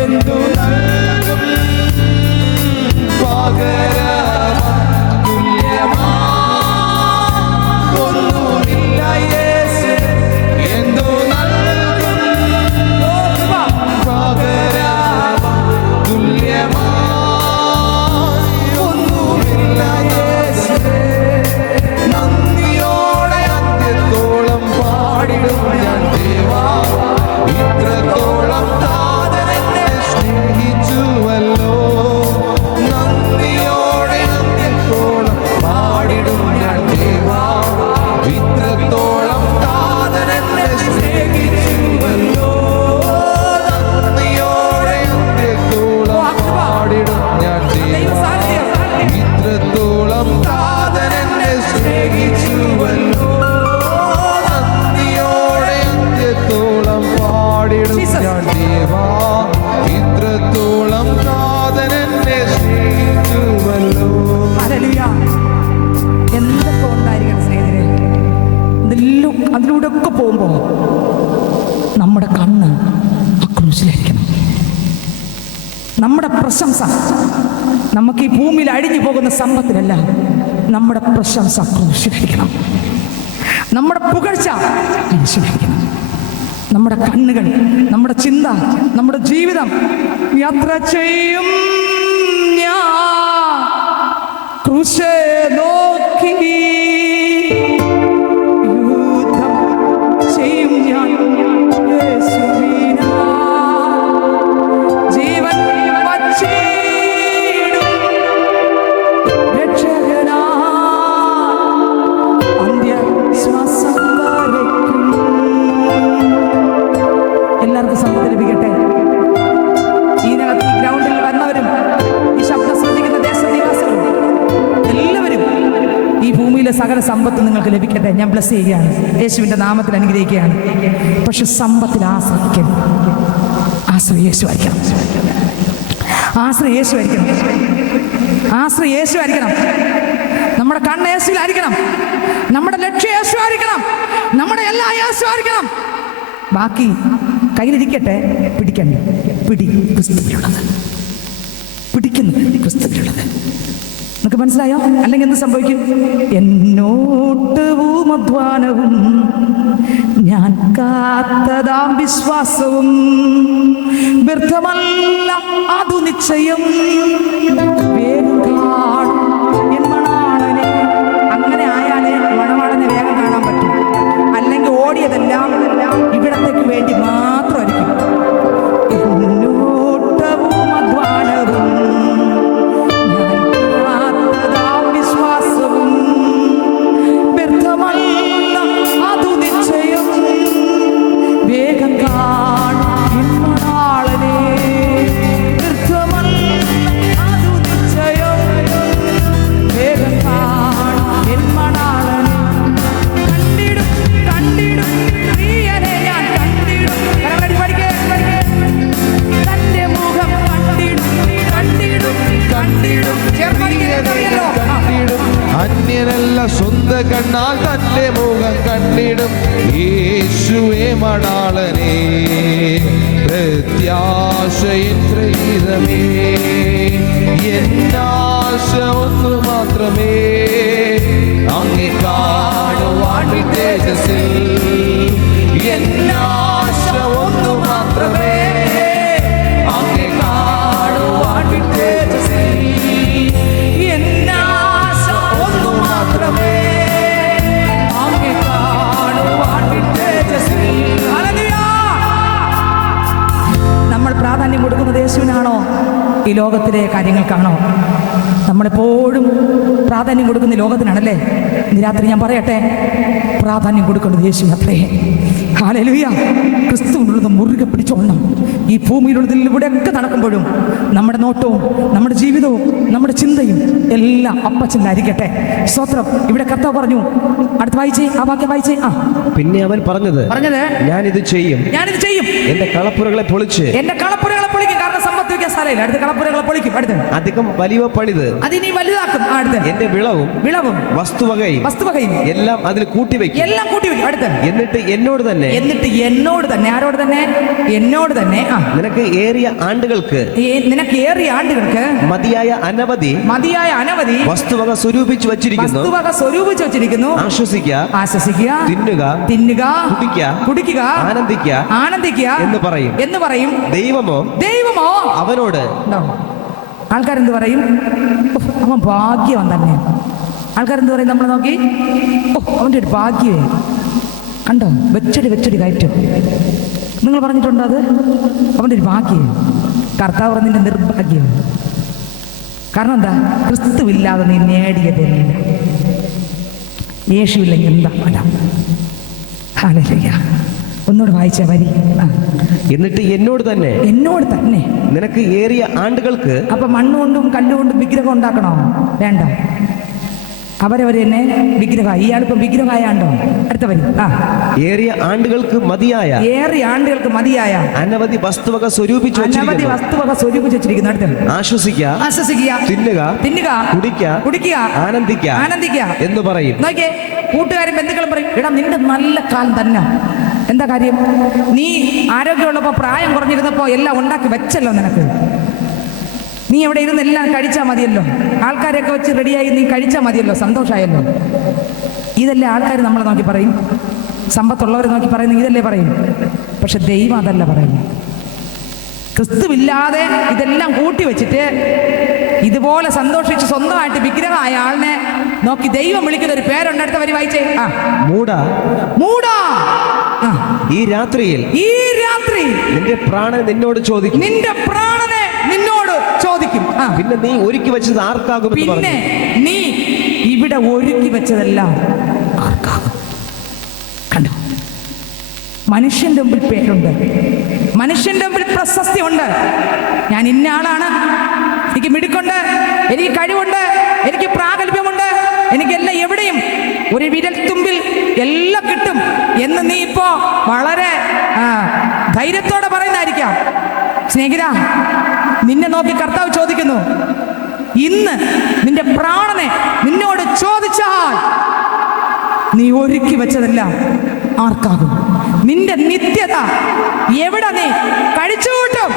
എന്തു നൽകും പകരം തുല്യമാ ഒന്നുമില്ല യേശു. എന്തു നൽകും പകരം തുല്യമാ ഒന്നുമില്ല യേശു. നന്ദിയോടെ അന്ത്യത്തോളം പാടിടും ഞാൻ ദേവാ, ഇത്രത്തോളം താതനെന്നെ സ്നേഹിച്ചുവല്ലോ. നന്ദിയോടെ അന്ത്യത്തോളം പാടിടും ഞാൻ ദേവാ, ഇത്രത്തോളം താതനെന്നെ സ്നേഹിച്ചുവല്ലോ. നന്ദിയോടെ അന്ത്യത്തോളം പാടിടും ഞാൻ ദേവാ, ഇത്രത്തോളം താതനെന്നെ സ്നേഹിച്ചുവല്ലോ. നന്ദിയോടെ അന്ത്യത്തോളം പാടിടും ഞാൻ ദേവാ, ഇത്രത്തോളം താതനെന്നെ സ്നേഹിച്ചുവല്ലോ. ഹല്ലേലൂയ. എന്തൊക്കെ ഉണ്ടായിരിക്കണം സ്നേഹിതരെ, അതിലൂടെ ഒക്കെ പോകുമ്പോൾ നമ്മുടെ കണ്ണ് ആ ക്രൂശിലായിരിക്കണം. നമ്മുടെ പ്രശംസ നമുക്ക് ഈ ഭൂമിയിൽ അഴിഞ്ഞു പോകുന്ന സമ്പത്തിലല്ല, നമ്മുടെ പ്രശംസ ക്രൂശിലായിരിക്കണം. നമ്മുടെ പുകഴ്ച യേശുവിലായിരിക്കണം. നമ്മുടെ കണ്ണുകൾ, നമ്മുടെ ചിന്ത, നമ്മുടെ ജീവിതം യാത്ര ചെയ്യും ഞാൻ ക്രൂശേ നോക്കി, യുദ്ധം ചെയ്യും ഞാൻ യേശുവിനാൽ, ജീവൻ വച്ചിടും രക്ഷകനായി അന്ത്യശ്വാസം വരയ്ക്കും. എല്ലാവർക്കും സമ്പത്ത് ലഭിക്കട്ടെ. ഇതിനകത്ത് ഈ ഗ്രൗണ്ടിൽ വന്നവരും ഈ ശബ്ദം ശ്രദ്ധിക്കുന്ന ദേശനിവാസികളും എല്ലാവരും ഈ ഭൂമിയിൽ ഭൂമിയിലെ സകല സമ്പത്ത് നിങ്ങൾക്ക് ലഭിക്കട്ടെ. ഞാൻ ബ്ലസ് ചെയ്യുകയാണ്, യേശുവിൻ്റെ നാമത്തിൽ അനുഗ്രഹിക്കുകയാണ്. പക്ഷെ സമ്പത്തിൽ ആശ്രയിക്കണം. ആശ്രയം യേശു ആയിരിക്കണം. ആശ്രയം യേശു ആയിരിക്കണം. ആശ്രയം യേശു ആയിരിക്കണം. നമ്മുടെ കണ്ണ് യേശുവിലായിരിക്കണം. നമ്മുടെ ലക്ഷ്യം യേശു ആയിരിക്കണം. നമ്മുടെ എല്ലാ യേശു ആയിരിക്കണം. ബാക്കി കയ്യിലിരിക്കട്ടെ, പിടിക്കണ്ട. പിടി ക്രിസ്തുവിലുള്ളത്, പിടിക്കുന്നത് ക്രിസ്തുവിലുള്ളത്. നിങ്ങൾക്ക് മനസ്സിലായോ? അല്ലെങ്കിൽ എന്ത് സംഭവിക്കും? എന്നോട്ടവും അധ്വാനവും ഞാൻ കാത്തതാം വിശ്വാസവും വ്യർത്ഥമല്ല, അതു നിശ്ചയം. വേഗം കാണും എൻ മണവാളനെ. അങ്ങനെ ആയാലേ മണവാളനെ വേഗം കാണാൻ പറ്റും. അല്ലെങ്കിൽ ഓടിയതെല്ലാം ഇവിടത്തേക്ക് വേണ്ടി മാത്രമായിരിക്കും. എന്നോട്ടവും അധ്വാനവും അന്യനല്ല സ്വന്തം കണ്ണാൽ തന്റെ മുഖം കണ്ടിടും യേശുവേ മണാളനേ. പ്രത്യാശയിൻ പ്രേതമേ, എന്നാശ ഒന്ന് മാത്രമേ, അങ്ങേ കാണുവാൻ തേജസ്സിൽ. എന്നാശ ഒന്ന് മാത്രമേ, അങ്ങേ കാണുവാൻ തേജസ്സിൽ. നമ്മൾ പ്രാധാന്യം കൊടുക്കുന്നത് യേശുവിനാണോ ഈ ലോകത്തിലെ കാര്യങ്ങൾക്കാണോ? നമ്മളെപ്പോഴും പ്രാധാന്യം കൊടുക്കുന്ന ലോകത്തിനാണല്ലേ? ഇന്ന് രാത്രി ഞാൻ പറയട്ടെ, പ്രാധാന്യം കൊടുക്കേണ്ടത് യേശുവിനത്രേ. ഹല്ലേലൂയ. ക്രിസ്തുവിനുള്ളത് മുറുകെ പിടിച്ചോളണം. ഈ ഭൂമിയിലുള്ളതിൽ ഇവിടെയൊക്കെ നടക്കുമ്പോഴും നമ്മുടെ നോട്ടവും നമ്മുടെ ജീവിതവും നമ്മുടെ ചിന്തയും എല്ലാം അപ്പച്ചനായിരിക്കട്ടെ. സ്തോത്രം. ഇവിടെ കർത്താവ് പറഞ്ഞു, അടുത്ത് വായിച്ചേ, ആ വാക്യം വായിച്ചേ. പിന്നെ അവൻ പറഞ്ഞത് ഞാനിത് ചെയ്യും, എന്റെ കളപ്പുരകളെ പൊളിച്ച്. എന്റെ കളപ്പുരകളെ പൊളിക്കും. കാരണം സമ്പത്ത് വയ്ക്കാൻ സ്ഥലമില്ല. അടുത്ത കളപ്പുരകളെ പൊളിക്കും. അടുത്ത് അധികം വലിയ പണിത് അതിനെ വലുതാക്കും. അടുത്ത് എന്റെ വിളവും വസ്തുവകയും എല്ലാം അതിൽ കൂട്ടിവെക്കും. അടുത്ത് എന്നിട്ട് എന്നോട് തന്നെ ആരോട് തന്നെ? എന്നോട് തന്നെ. നിനക്ക് ഏറിയ ആണ്ടുകൾക്ക് മതിയായ അനവധി വസ്തുവക സ്വരൂപിച്ചു വച്ചിരിക്കുന്നു. ആശ്വസിക്കുക, തിന്നുക, കുടിക്കുക, ആനന്ദിക്കുക എന്ന് പറയും. ദൈവമോ അവനോട്. ആൾക്കാരെന്ത് പറയും? അവൻ ഭാഗ്യവൻ തന്നെ. ആൾക്കാരെന്ത് പറയും? നമ്മളെ നോക്കി, അവൻ്റെ ഒരു ഭാഗ്യമേ, കണ്ടോ, വെച്ചടി കയറ്റും. നിങ്ങൾ പറഞ്ഞിട്ടുണ്ടോ അത്? അവൻ്റെ ഒരു ഭാഗ്യം. കർത്താവ് പറഞ്ഞതിൻ്റെ നിർഭാഗ്യം. കാരണം എന്താ? ക്രിസ്തുവില്ലാതെ നീ നേടിയതല്ല. യേശുവില്ലെങ്കിൽ എന്താ ഫലം? ഹല്ലേലൂയ. ഒന്നുകൂടെ വായിച്ച വരി. എന്നിട്ട് എന്നോട് തന്നെ നിനക്ക് ഏറിയ ആണ്ടുകൾക്ക്. അപ്പൊ മണ്ണുകൊണ്ടും കല്ലുകൊണ്ടും വിഗ്രഹം ഉണ്ടാക്കണോ? വേണ്ട. അവരവർ തന്നെ വിഗ്രഹമായി. ഇയാളിപ്പോ വിഗ്രഹമായാണ്ടോ? അടുത്ത വരി. ഏറിയ ആണ്ടുകൾക്ക് മതിയായ അനവധി വസ്തുവക സ്വരൂപിച്ചു വെച്ചിരിക്കുന്നു. അടുത്ത ആശ്വസിക്കുക, തിന്നുക, കുടിക്കുക, ആനന്ദിക്കുക എന്ന് പറയും. നോക്കിയേ, കൂട്ടുകാരും ബന്ധുക്കളും പറയും, എടാ നിന്റെ നല്ല കാലം തന്നെ. എന്താ കാര്യം? നീ ആരോഗ്യമുള്ളപ്പോ പ്രായം കുറഞ്ഞിരുന്നപ്പോ എല്ലാം ഉണ്ടാക്കി വെച്ചല്ലോ നിനക്ക്. നീ എവിടെ ഇരുന്ന് എല്ലാം കഴിച്ചാൽ മതിയല്ലോ. ആൾക്കാരെയൊക്കെ വെച്ച് റെഡിയായി നീ കഴിച്ചാൽ മതിയല്ലോ, സന്തോഷമായല്ലോ. ഇതല്ലേ ആൾക്കാർ നമ്മളെ നോക്കി പറയും. സമ്പത്തുള്ളവരെ നോക്കി പറയുന്നു ഇതല്ലേ പറയും. പക്ഷെ ദൈവം അതല്ല പറയുന്നു. ക്രിസ്തുവില്ലാതെ ഇതെല്ലാം കൂട്ടി വെച്ചിട്ട് ഇതുപോലെ സന്തോഷിച്ച് സ്വന്തമായിട്ട് വിഗ്രഹമായ ആളിനെ നോക്കി ദൈവം വിളിക്കുന്ന ഒരു പേരുണ്ട്. അടുത്ത വരി വായിച്ചേ. മൂടാ, ഈ രാത്രിയിൽ നിന്റെ പ്രാണൻ നിന്നോട് ചോദിക്കും. പിന്നെ നീ ഒരുക്കി വെച്ചത് ആർക്കാകും? പിന്നെ നീ ഇവിടെ ഒരുക്കി വെച്ചതെല്ലാം ആർക്കാകും? കണ്ടോ, മനുഷ്യന്റെ മുമ്പിൽ പേരുണ്ട്, മനുഷ്യന്റെ മുമ്പിൽ പ്രശസ്തി ഉണ്ട്. ഞാൻ ഇന്ന ആളാണ്, എനിക്ക് മിടുക്കുണ്ട്, എനിക്ക് കഴിവുണ്ട്, എനിക്ക് പ്രാഗൽഭ്യമുണ്ട്, എനിക്കെല്ലാം എവിടെയും ഒരു വിരൽത്തുമ്പിൽ എല്ലാം കിട്ടും എന്ന് നീ ഇപ്പോ വളരെ ധൈര്യത്തോടെ പറയുന്നതായിരിക്കാം. സ്നേഹിത, നിന്നെ നോക്കി കർത്താവ് ചോദിക്കുന്നു, ഇന്ന് നിന്റെ പ്രാണനെ നിന്നോട് ചോദിച്ചാൽ നീ ഒരുക്കി വെച്ചതെല്ലാം ആർക്കാകും? നിന്റെ നിത്യത എവിടെ നീ കഴിച്ചുകൂട്ടും?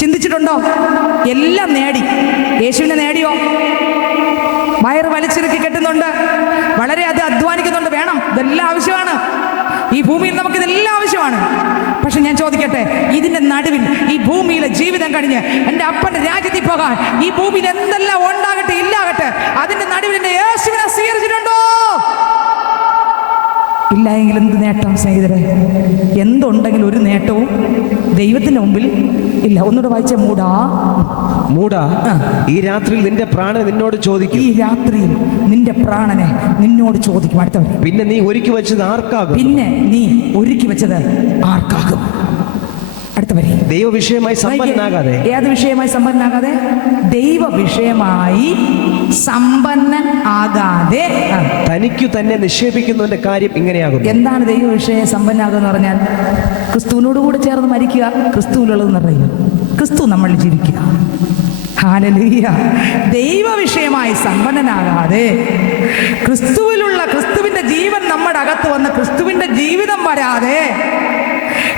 ചിന്തിച്ചിട്ടുണ്ടോ? എല്ലാം നേടി. യേശുവിനെ നേടിയോ? വയറ് വലിച്ചിറുക്കി കെട്ടുന്നുണ്ട്, വളരെ അത് അധ്വാനിക്കുന്നുണ്ട്, വേണം, ഇതെല്ലാം ആവശ്യമാണ്. ഈ ഭൂമിയിൽ നമുക്ക് ഇതെല്ലാം ആവശ്യമാണ്. പക്ഷെ ഞാൻ ചോദിക്കട്ടെ, ഇതിന്റെ നടുവിൽ ഈ ഭൂമിയിലെ ജീവിതം കഴിഞ്ഞ് എൻ്റെ അപ്പൻ്റെ രാജ്യത്തിൽ പോകാൻ ഈ ഭൂമിയിൽ എന്തെല്ലാം ഉണ്ടാകട്ടെ ഇല്ലാകട്ടെ, അതിന്റെ നടുവിൽ എൻ്റെ യേശുവിനെ സ്വീകരിച്ചിട്ടുണ്ടോ? ഇല്ല എങ്കിൽ എന്ത് നേട്ടം സ്നേഹിതരെ? എന്തുണ്ടെങ്കിലും ഒരു നേട്ടവും ദൈവത്തിന്റെ മുമ്പിൽ ഇല്ല. ഒന്നുകൂടെ വായിച്ച മൂടാ, ഈ രാത്രിയിൽ നിന്റെ പ്രാണനെ നിന്നോട് ചോദിക്കും. ഈ രാത്രിയിൽ നിന്റെ പ്രാണനെ നിന്നോട് ചോദിക്കും. അടുത്തവർ, പിന്നെ നീ ഒരുക്കി വെച്ചത് ആർക്കാകും? പിന്നെ നീ ഒരുക്കി വെച്ചത് ആർക്കാകും? അടുത്തവരെ, ദൈവ വിഷയമായി സമ്പന്നനാകാതെ. ഏത് വിഷയമായി സമ്പന്നനാകാതെ? ദൈവ വിഷയമായി സമ്പന്നൻ ആകാതെ തനിക്കു തന്നെ നിക്ഷേപിക്കുന്നതിന്റെ കാര്യം ഇങ്ങനെയാകും. എന്താണ് ദൈവ വിഷയം സമ്പന്നാകുക എന്ന് പറഞ്ഞാൽ? ക്രിസ്തുവിനോട് കൂടെ ചേർന്ന് മരിക്കുക, ക്രിസ്തുവിലുള്ളതെന്ന് പറയുക, ക്രിസ്തു നമ്മൾ ജീവിക്കുക. ഹല്ലേലൂയ. ദൈവ വിഷയമായി സമ്പന്നനാകാതെ, ക്രിസ്തുവിലുള്ള ക്രിസ്തുവിന്റെ ജീവൻ നമ്മുടെ അകത്ത് വന്ന് ക്രിസ്തുവിന്റെ ജീവിതം വരാതെ,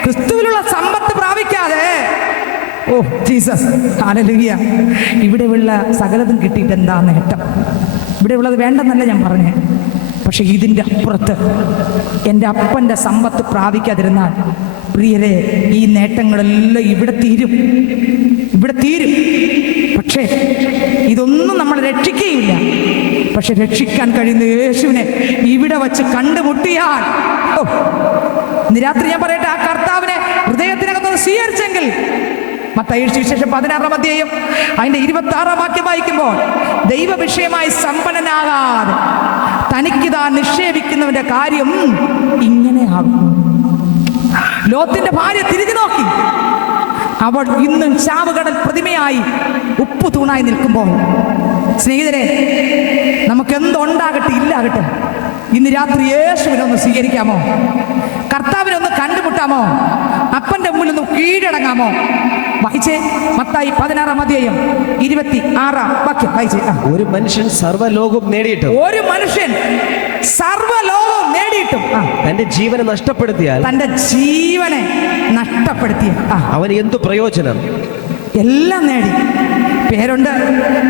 ക്രിസ്തുവിലുള്ള സമ്പത്ത് പ്രാപിക്കാതെ, ഓ ജീസസ്, ഹല്ലേലൂയ, ഇവിടെയുള്ള സകലതും കിട്ടിയിട്ട് എന്താ നേട്ടം? ഇവിടെ ഉള്ളത് വേണ്ടെന്നല്ല ഞാൻ പറഞ്ഞേ, പക്ഷെ ഇതിൻ്റെ അപ്പുറത്ത് എൻ്റെ അപ്പൻ്റെ സമ്പത്ത് പ്രാപിക്കാതിരുന്നാൽ പ്രിയരെ, ഈ നേട്ടങ്ങളെല്ലാം ഇവിടെ തീരും. പക്ഷേ ഇതൊന്നും നമ്മൾ രക്ഷിക്കുകയില്ല. പക്ഷെ രക്ഷിക്കാൻ കഴിയുന്ന യേശുവിനെ ഇവിടെ വച്ച് കണ്ടുമുട്ടിയാൽ, ഇന്ന് രാത്രി ഞാൻ പറയട്ടെ, ആ കർത്താവിനെ ഹൃദയത്തിനകത്ത് സ്വീകരിച്ചെങ്കിൽ, മത്തായി സുവിശേഷം 16-ാം അധ്യായം അതിന്റെ 26-ാം വാക്യം വായിക്കുമ്പോൾ, ദൈവ വിഷയമായി സമ്പന്നനാകാതെ തനിക്ക് താൻ നിക്ഷേപിക്കുന്നവന്റെ കാര്യം ഇങ്ങനെയാകും. ലോത്തിന്റെ ഭാര്യ തിരിഞ്ഞു നോക്കി, അവൾ ഇന്നും ചാവുകടൽ പ്രതിമയായി ഉപ്പു തൂണായി നിൽക്കുമ്പോൾ, സ്നേഹിതരെ, നമുക്ക് എന്തുണ്ടാകട്ടെ ഇല്ലാകട്ടെ, ഇന്ന് രാത്രി യേശുവിനെ ഒന്ന് സ്വീകരിക്കാമോ? കർത്താവിനെ ഒന്ന് കണ്ടുമുട്ടാമോ? അപ്പന്റെ മുമ്പിൽ ഒന്ന് കീഴടങ്ങാമോ? വായിച്ചേ, മത്തായി 16-ാം അധ്യായം 26-ാം വാക്യം വായിച്ചേ. ഒരു മനുഷ്യൻ സർവ്വലോകവും നേടിയിട്ടും തന്റെ ജീവനെ നഷ്ടപ്പെടുത്തിയാൽ അവന് എന്തു പ്രയോജനം? എല്ലാം നേടി, പേരുണ്ട്,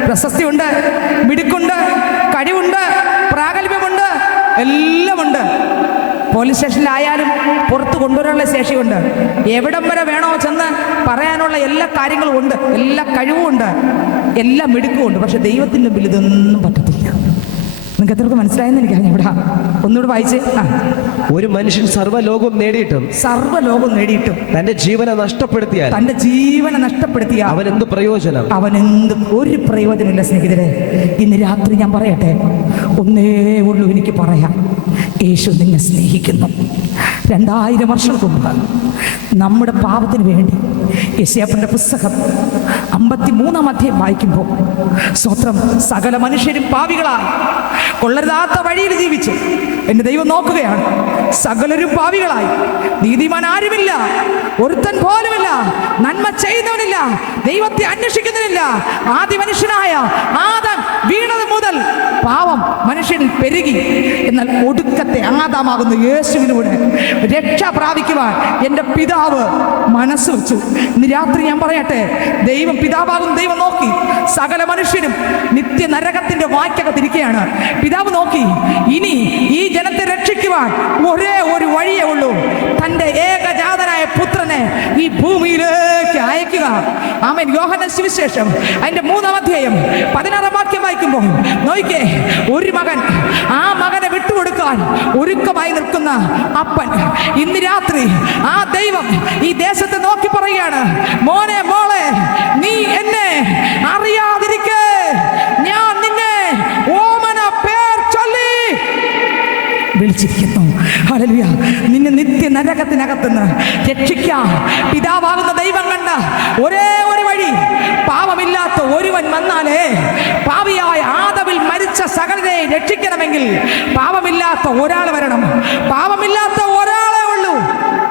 പ്രശസ്തിയുണ്ട്, മിടുക്കുണ്ട്, കഴിവുണ്ട്, പ്രാഗൽഭ്യമുണ്ട്, എല്ലാമുണ്ട്. പോലീസ് സ്റ്റേഷനിലായാലും പുറത്ത് കൊണ്ടുവരാനുള്ള ശേഷിയുണ്ട്. എവിടം വരെ വേണോ ചെന്ന് പറയാനുള്ള എല്ലാ കാര്യങ്ങളും ഉണ്ട്, എല്ലാ കഴിവുമുണ്ട്, എല്ലാ മിടുക്കുമുണ്ട്. പക്ഷെ ദൈവത്തിൻ്റെ മുമ്പിൽ ഇതൊന്നും പറ്റത്തില്ല. നിങ്ങൾക്ക് എത്രയൊക്കെ മനസ്സിലായെന്ന് എനിക്കറിയാം. ഇവിടെ ഒന്നുകൂടെ വായിച്ചേ. ഒരു മനുഷ്യൻ സർവ്വലോകം നേടിയിട്ടും തന്റെ ജീവനെ നഷ്ടപ്പെടുത്തിയാൽ അവനെന്ത് പ്രയോജനം? അവനെന്ത് ഒരു പ്രയോജനമില്ല. സ്നേഹിതരെ, ഇന്ന് രാത്രി ഞാൻ പറയട്ടെ, ഒന്നേ ഉള്ളൂ എനിക്ക് പറയാം, യേശു നിന്നെ സ്നേഹിക്കുന്നു. 2000 വർഷങ്ങൾക്ക് മുമ്പ് നമ്മുടെ പാപത്തിന് വേണ്ടി യെശയ്യാവിന്റെ പുസ്തകം 53-ാം അധ്യായം വായിക്കുമ്പോൾ, സ്വത്രം സകല മനുഷ്യരും പാപികളായി കൊള്ളരുതാത്ത വഴിയിൽ ജീവിച്ചു എൻ്റെ ദൈവം നോക്കുകയാണ്. സകലരും പാപികളായി, നീതിമാൻ ആരുമില്ല, ഒരുത്തൻ പോലുമില്ല, നന്മ ചെയ്യുന്നവനില്ല, ദൈവത്തെ അന്വേഷിക്കുന്നതിനില്ല. ആദ്യ മനുഷ്യനായ ആദം വീണത് മുതൽ പാവം മനുഷ്യനിൽ പെരുകി. എന്നാൽ ഒടുക്കത്തെ ആദാമാകുന്ന യേശുവിലൂടെ രക്ഷ പ്രാപിക്കുവാൻ എൻ്റെ പിതാവ് മനസ്സ് വെച്ചു. ഇന്ന് രാത്രി ഞാൻ പറയട്ടെ, ദൈവം പിതാവാകുന്ന ദൈവം നോക്കി സകല മനുഷ്യരും നിത്യ നരകത്തിന്റെ വായ്ക്കകത്തിരിക്കുകയാണ്. പിതാവ് നോക്കി, ഇനി ഈ ജനത്തെ രക്ഷിക്കുവാൻ ഒരേ ഒരു വഴിയേ ഉള്ളൂ, തൻ്റെ ഏകജാതനായ പുത്രനെ ഈ ഭൂമിയിലേക്ക് അയക്കുക. ആമേൻ. യോഹന്നാൻ സുവിശേഷം അതിന്റെ 3-ാം അധ്യായം 16-ാം വാക്യം വായിക്കുമ്പോൾ നോക്കിക്കേ, ഒരു മകൻ ആ മകനെ വിട്ടുകൊടുക്കാൻ ഒരുക്കമായി നിൽക്കുന്ന അപ്പൻ. ഇന്ന് രാത്രി ആ ദൈവം ഈ ദേശത്തെ നോക്കി പറയുകയാണ്, മോനെ മോളെ, നീ എന്നെ അറിയാതിരിക്കെ ഞാൻ നിന്നെ ഓമന പേർ ചൊല്ലി വിളിച്ചിരിക്കുന്നു. ഹല്ലേലൂയ. നിന്നെ നിത്യ നരകത്തിനകത്തുനിന്ന് രക്ഷിക്കാൻ പിതാവാകുന്ന ദൈവം കണ്ട ഒരേ ഒരു വഴി, പാപമില്ലാത്ത ഒരുവൻ വന്നാലേ, പാപിയായ ആദമിൽ മരിച്ച സകലരെ രക്ഷിക്കണമെങ്കിൽ പാപമില്ലാത്ത ഒരാൾ വരണം. പാപമില്ലാത്ത ഒരാളെ ഉള്ളൂ,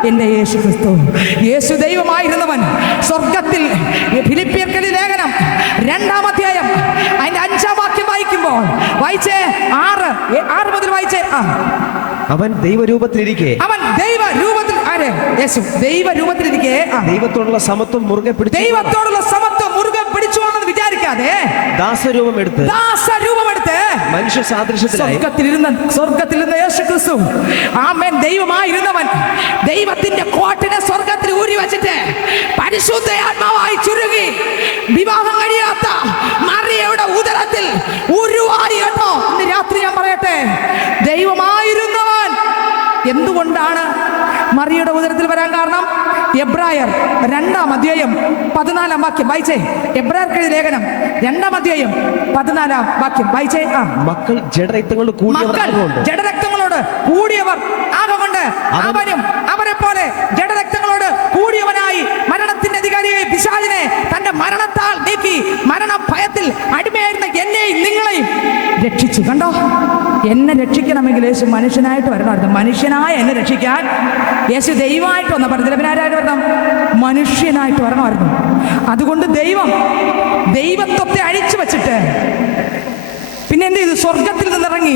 എന്റെ യേശു ക്രിസ്തു. യേശു ദൈവമായിരുന്നവൻ സ്വർഗത്തിൽ, ഫിലിപ്പിയർക്കലി ലേഖനം 2-ാം അധ്യായം അതിന്റെ 5-ാം വാക്യം വായിക്കുമ്പോൾ വായിച്ചേ, 6 മുതൽ വായിച്ചേ. അവൻ ദൈവരൂപത്തിലിരിക്കെ, അവൻ ദൈവരൂപത്തിൽ, ആര്? യേശു ദൈവരൂപത്തിലിരിക്കെ ദൈവത്തോടുള്ള സമത്വം മുറുകെ പിടിച്ചു, ദൈവത്തോടുള്ള സമത്വം മുറുകെ പിടിച്ചുവാണെന്ന് വിചാരിക്കാതെ ദാസരൂപം എടുത്ത് മനുഷ്യ സാദൃശ്യത്തിലായി സ്വർഗത്തിലിരുന്ന യേശു ക്രിസ്തു, ആമേൻ, ദൈവമായിരുന്നവൻ ദൈവത്തിന്റെ കോട്ടിനെ സ്വർഗത്തിൽ ഊരി വെച്ചിട്ട് പരിശുദ്ധ ആത്മാവായി ചുരുങ്ങി വിവാഹം കഴിയാത്ത മറിയയുടെ ഉദരത്തിൽ ഉരുവായി. കേട്ടോ, ഇന്ന് രാത്രി ഞാൻ പറയട്ടെ, ദൈവമായിരുന്നവൻ എന്തുകൊണ്ടാണ് മറിയയുടെ ഉദരത്തിൽ വരാൻ കാരണം? എബ്രായർ 2-ാം അധ്യായം 14-ാം വാക്യം വായിച്ചേ. എബ്രായർക്കെഴുതിയ ലേഖനം 2-ാം അധ്യായം 14-ാം വാക്യം വായിച്ചേ. മക്കൾ ജഡരക്തങ്ങളോട് കൂടിയവർ ആകൊണ്ട് അവനും അവരെ പോലെ ജഡരക്തങ്ങളോട് കൂടിയവനായി മരണത്തിന്റെ അധികാരിയെ പിശാചിനെ തന്റെ മരണത്താൽ നീക്കി മരണ ഭയത്തിൽ അടിമയായിരുന്ന എന്നെയും നിങ്ങളെയും രക്ഷിച്ചു. കണ്ടോ, എന്നെ രക്ഷിക്കണമെങ്കിൽ യേശു മനുഷ്യനായിട്ട് വരണമായിരുന്നു. മനുഷ്യനായ എന്നെ രക്ഷിക്കാൻ യേശു ദൈവമായിട്ട് വന്ന പറഞ്ഞാരായിട്ട് വരണം, മനുഷ്യനായിട്ട് വരണമായിരുന്നു. അതുകൊണ്ട് ദൈവത്വത്തെ അഴിച്ചു വച്ചിട്ട് പിന്നെ എന്ത് ചെയ്തു? സ്വർഗത്തിൽ നിന്നിറങ്ങി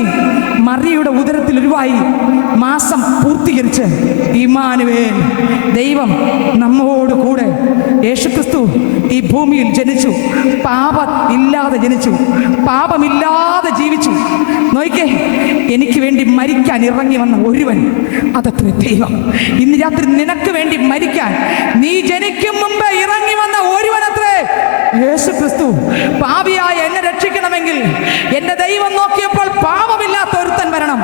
മറിയയുടെ ഉദരത്തിൽ ഉരുവായി മാസം പൂർത്തീകരിച്ച് ഇമ്മാനുവേൽ, ദൈവം നമ്മോട് കൂടെ. യേശുക്രിസ്തു ഈ ഭൂമിയിൽ ജനിച്ചു, പാപം ഇല്ലാതെ ജനിച്ചു, പാപമില്ലാതെ ജീവിച്ചു. നോയിക്കേ, എനിക്ക് വേണ്ടി മരിക്കാൻ ഇറങ്ങി വന്ന ഒരുവൻ, അതത്ര ദൈവം. ഇന്ന് രാത്രി നിനക്ക് വേണ്ടി മരിക്കാൻ നീ ജനിക്കും മുമ്പ് ഇറങ്ങി വന്ന ഒരുവനത്രേ യേശു ക്രിസ്തു. പാപിയായ എന്നെ രക്ഷിക്കണമെങ്കിൽ എന്റെ ദൈവം നോക്കിയപ്പോൾ പാപമില്ലാത്ത ഒരുത്തൻ വരണം.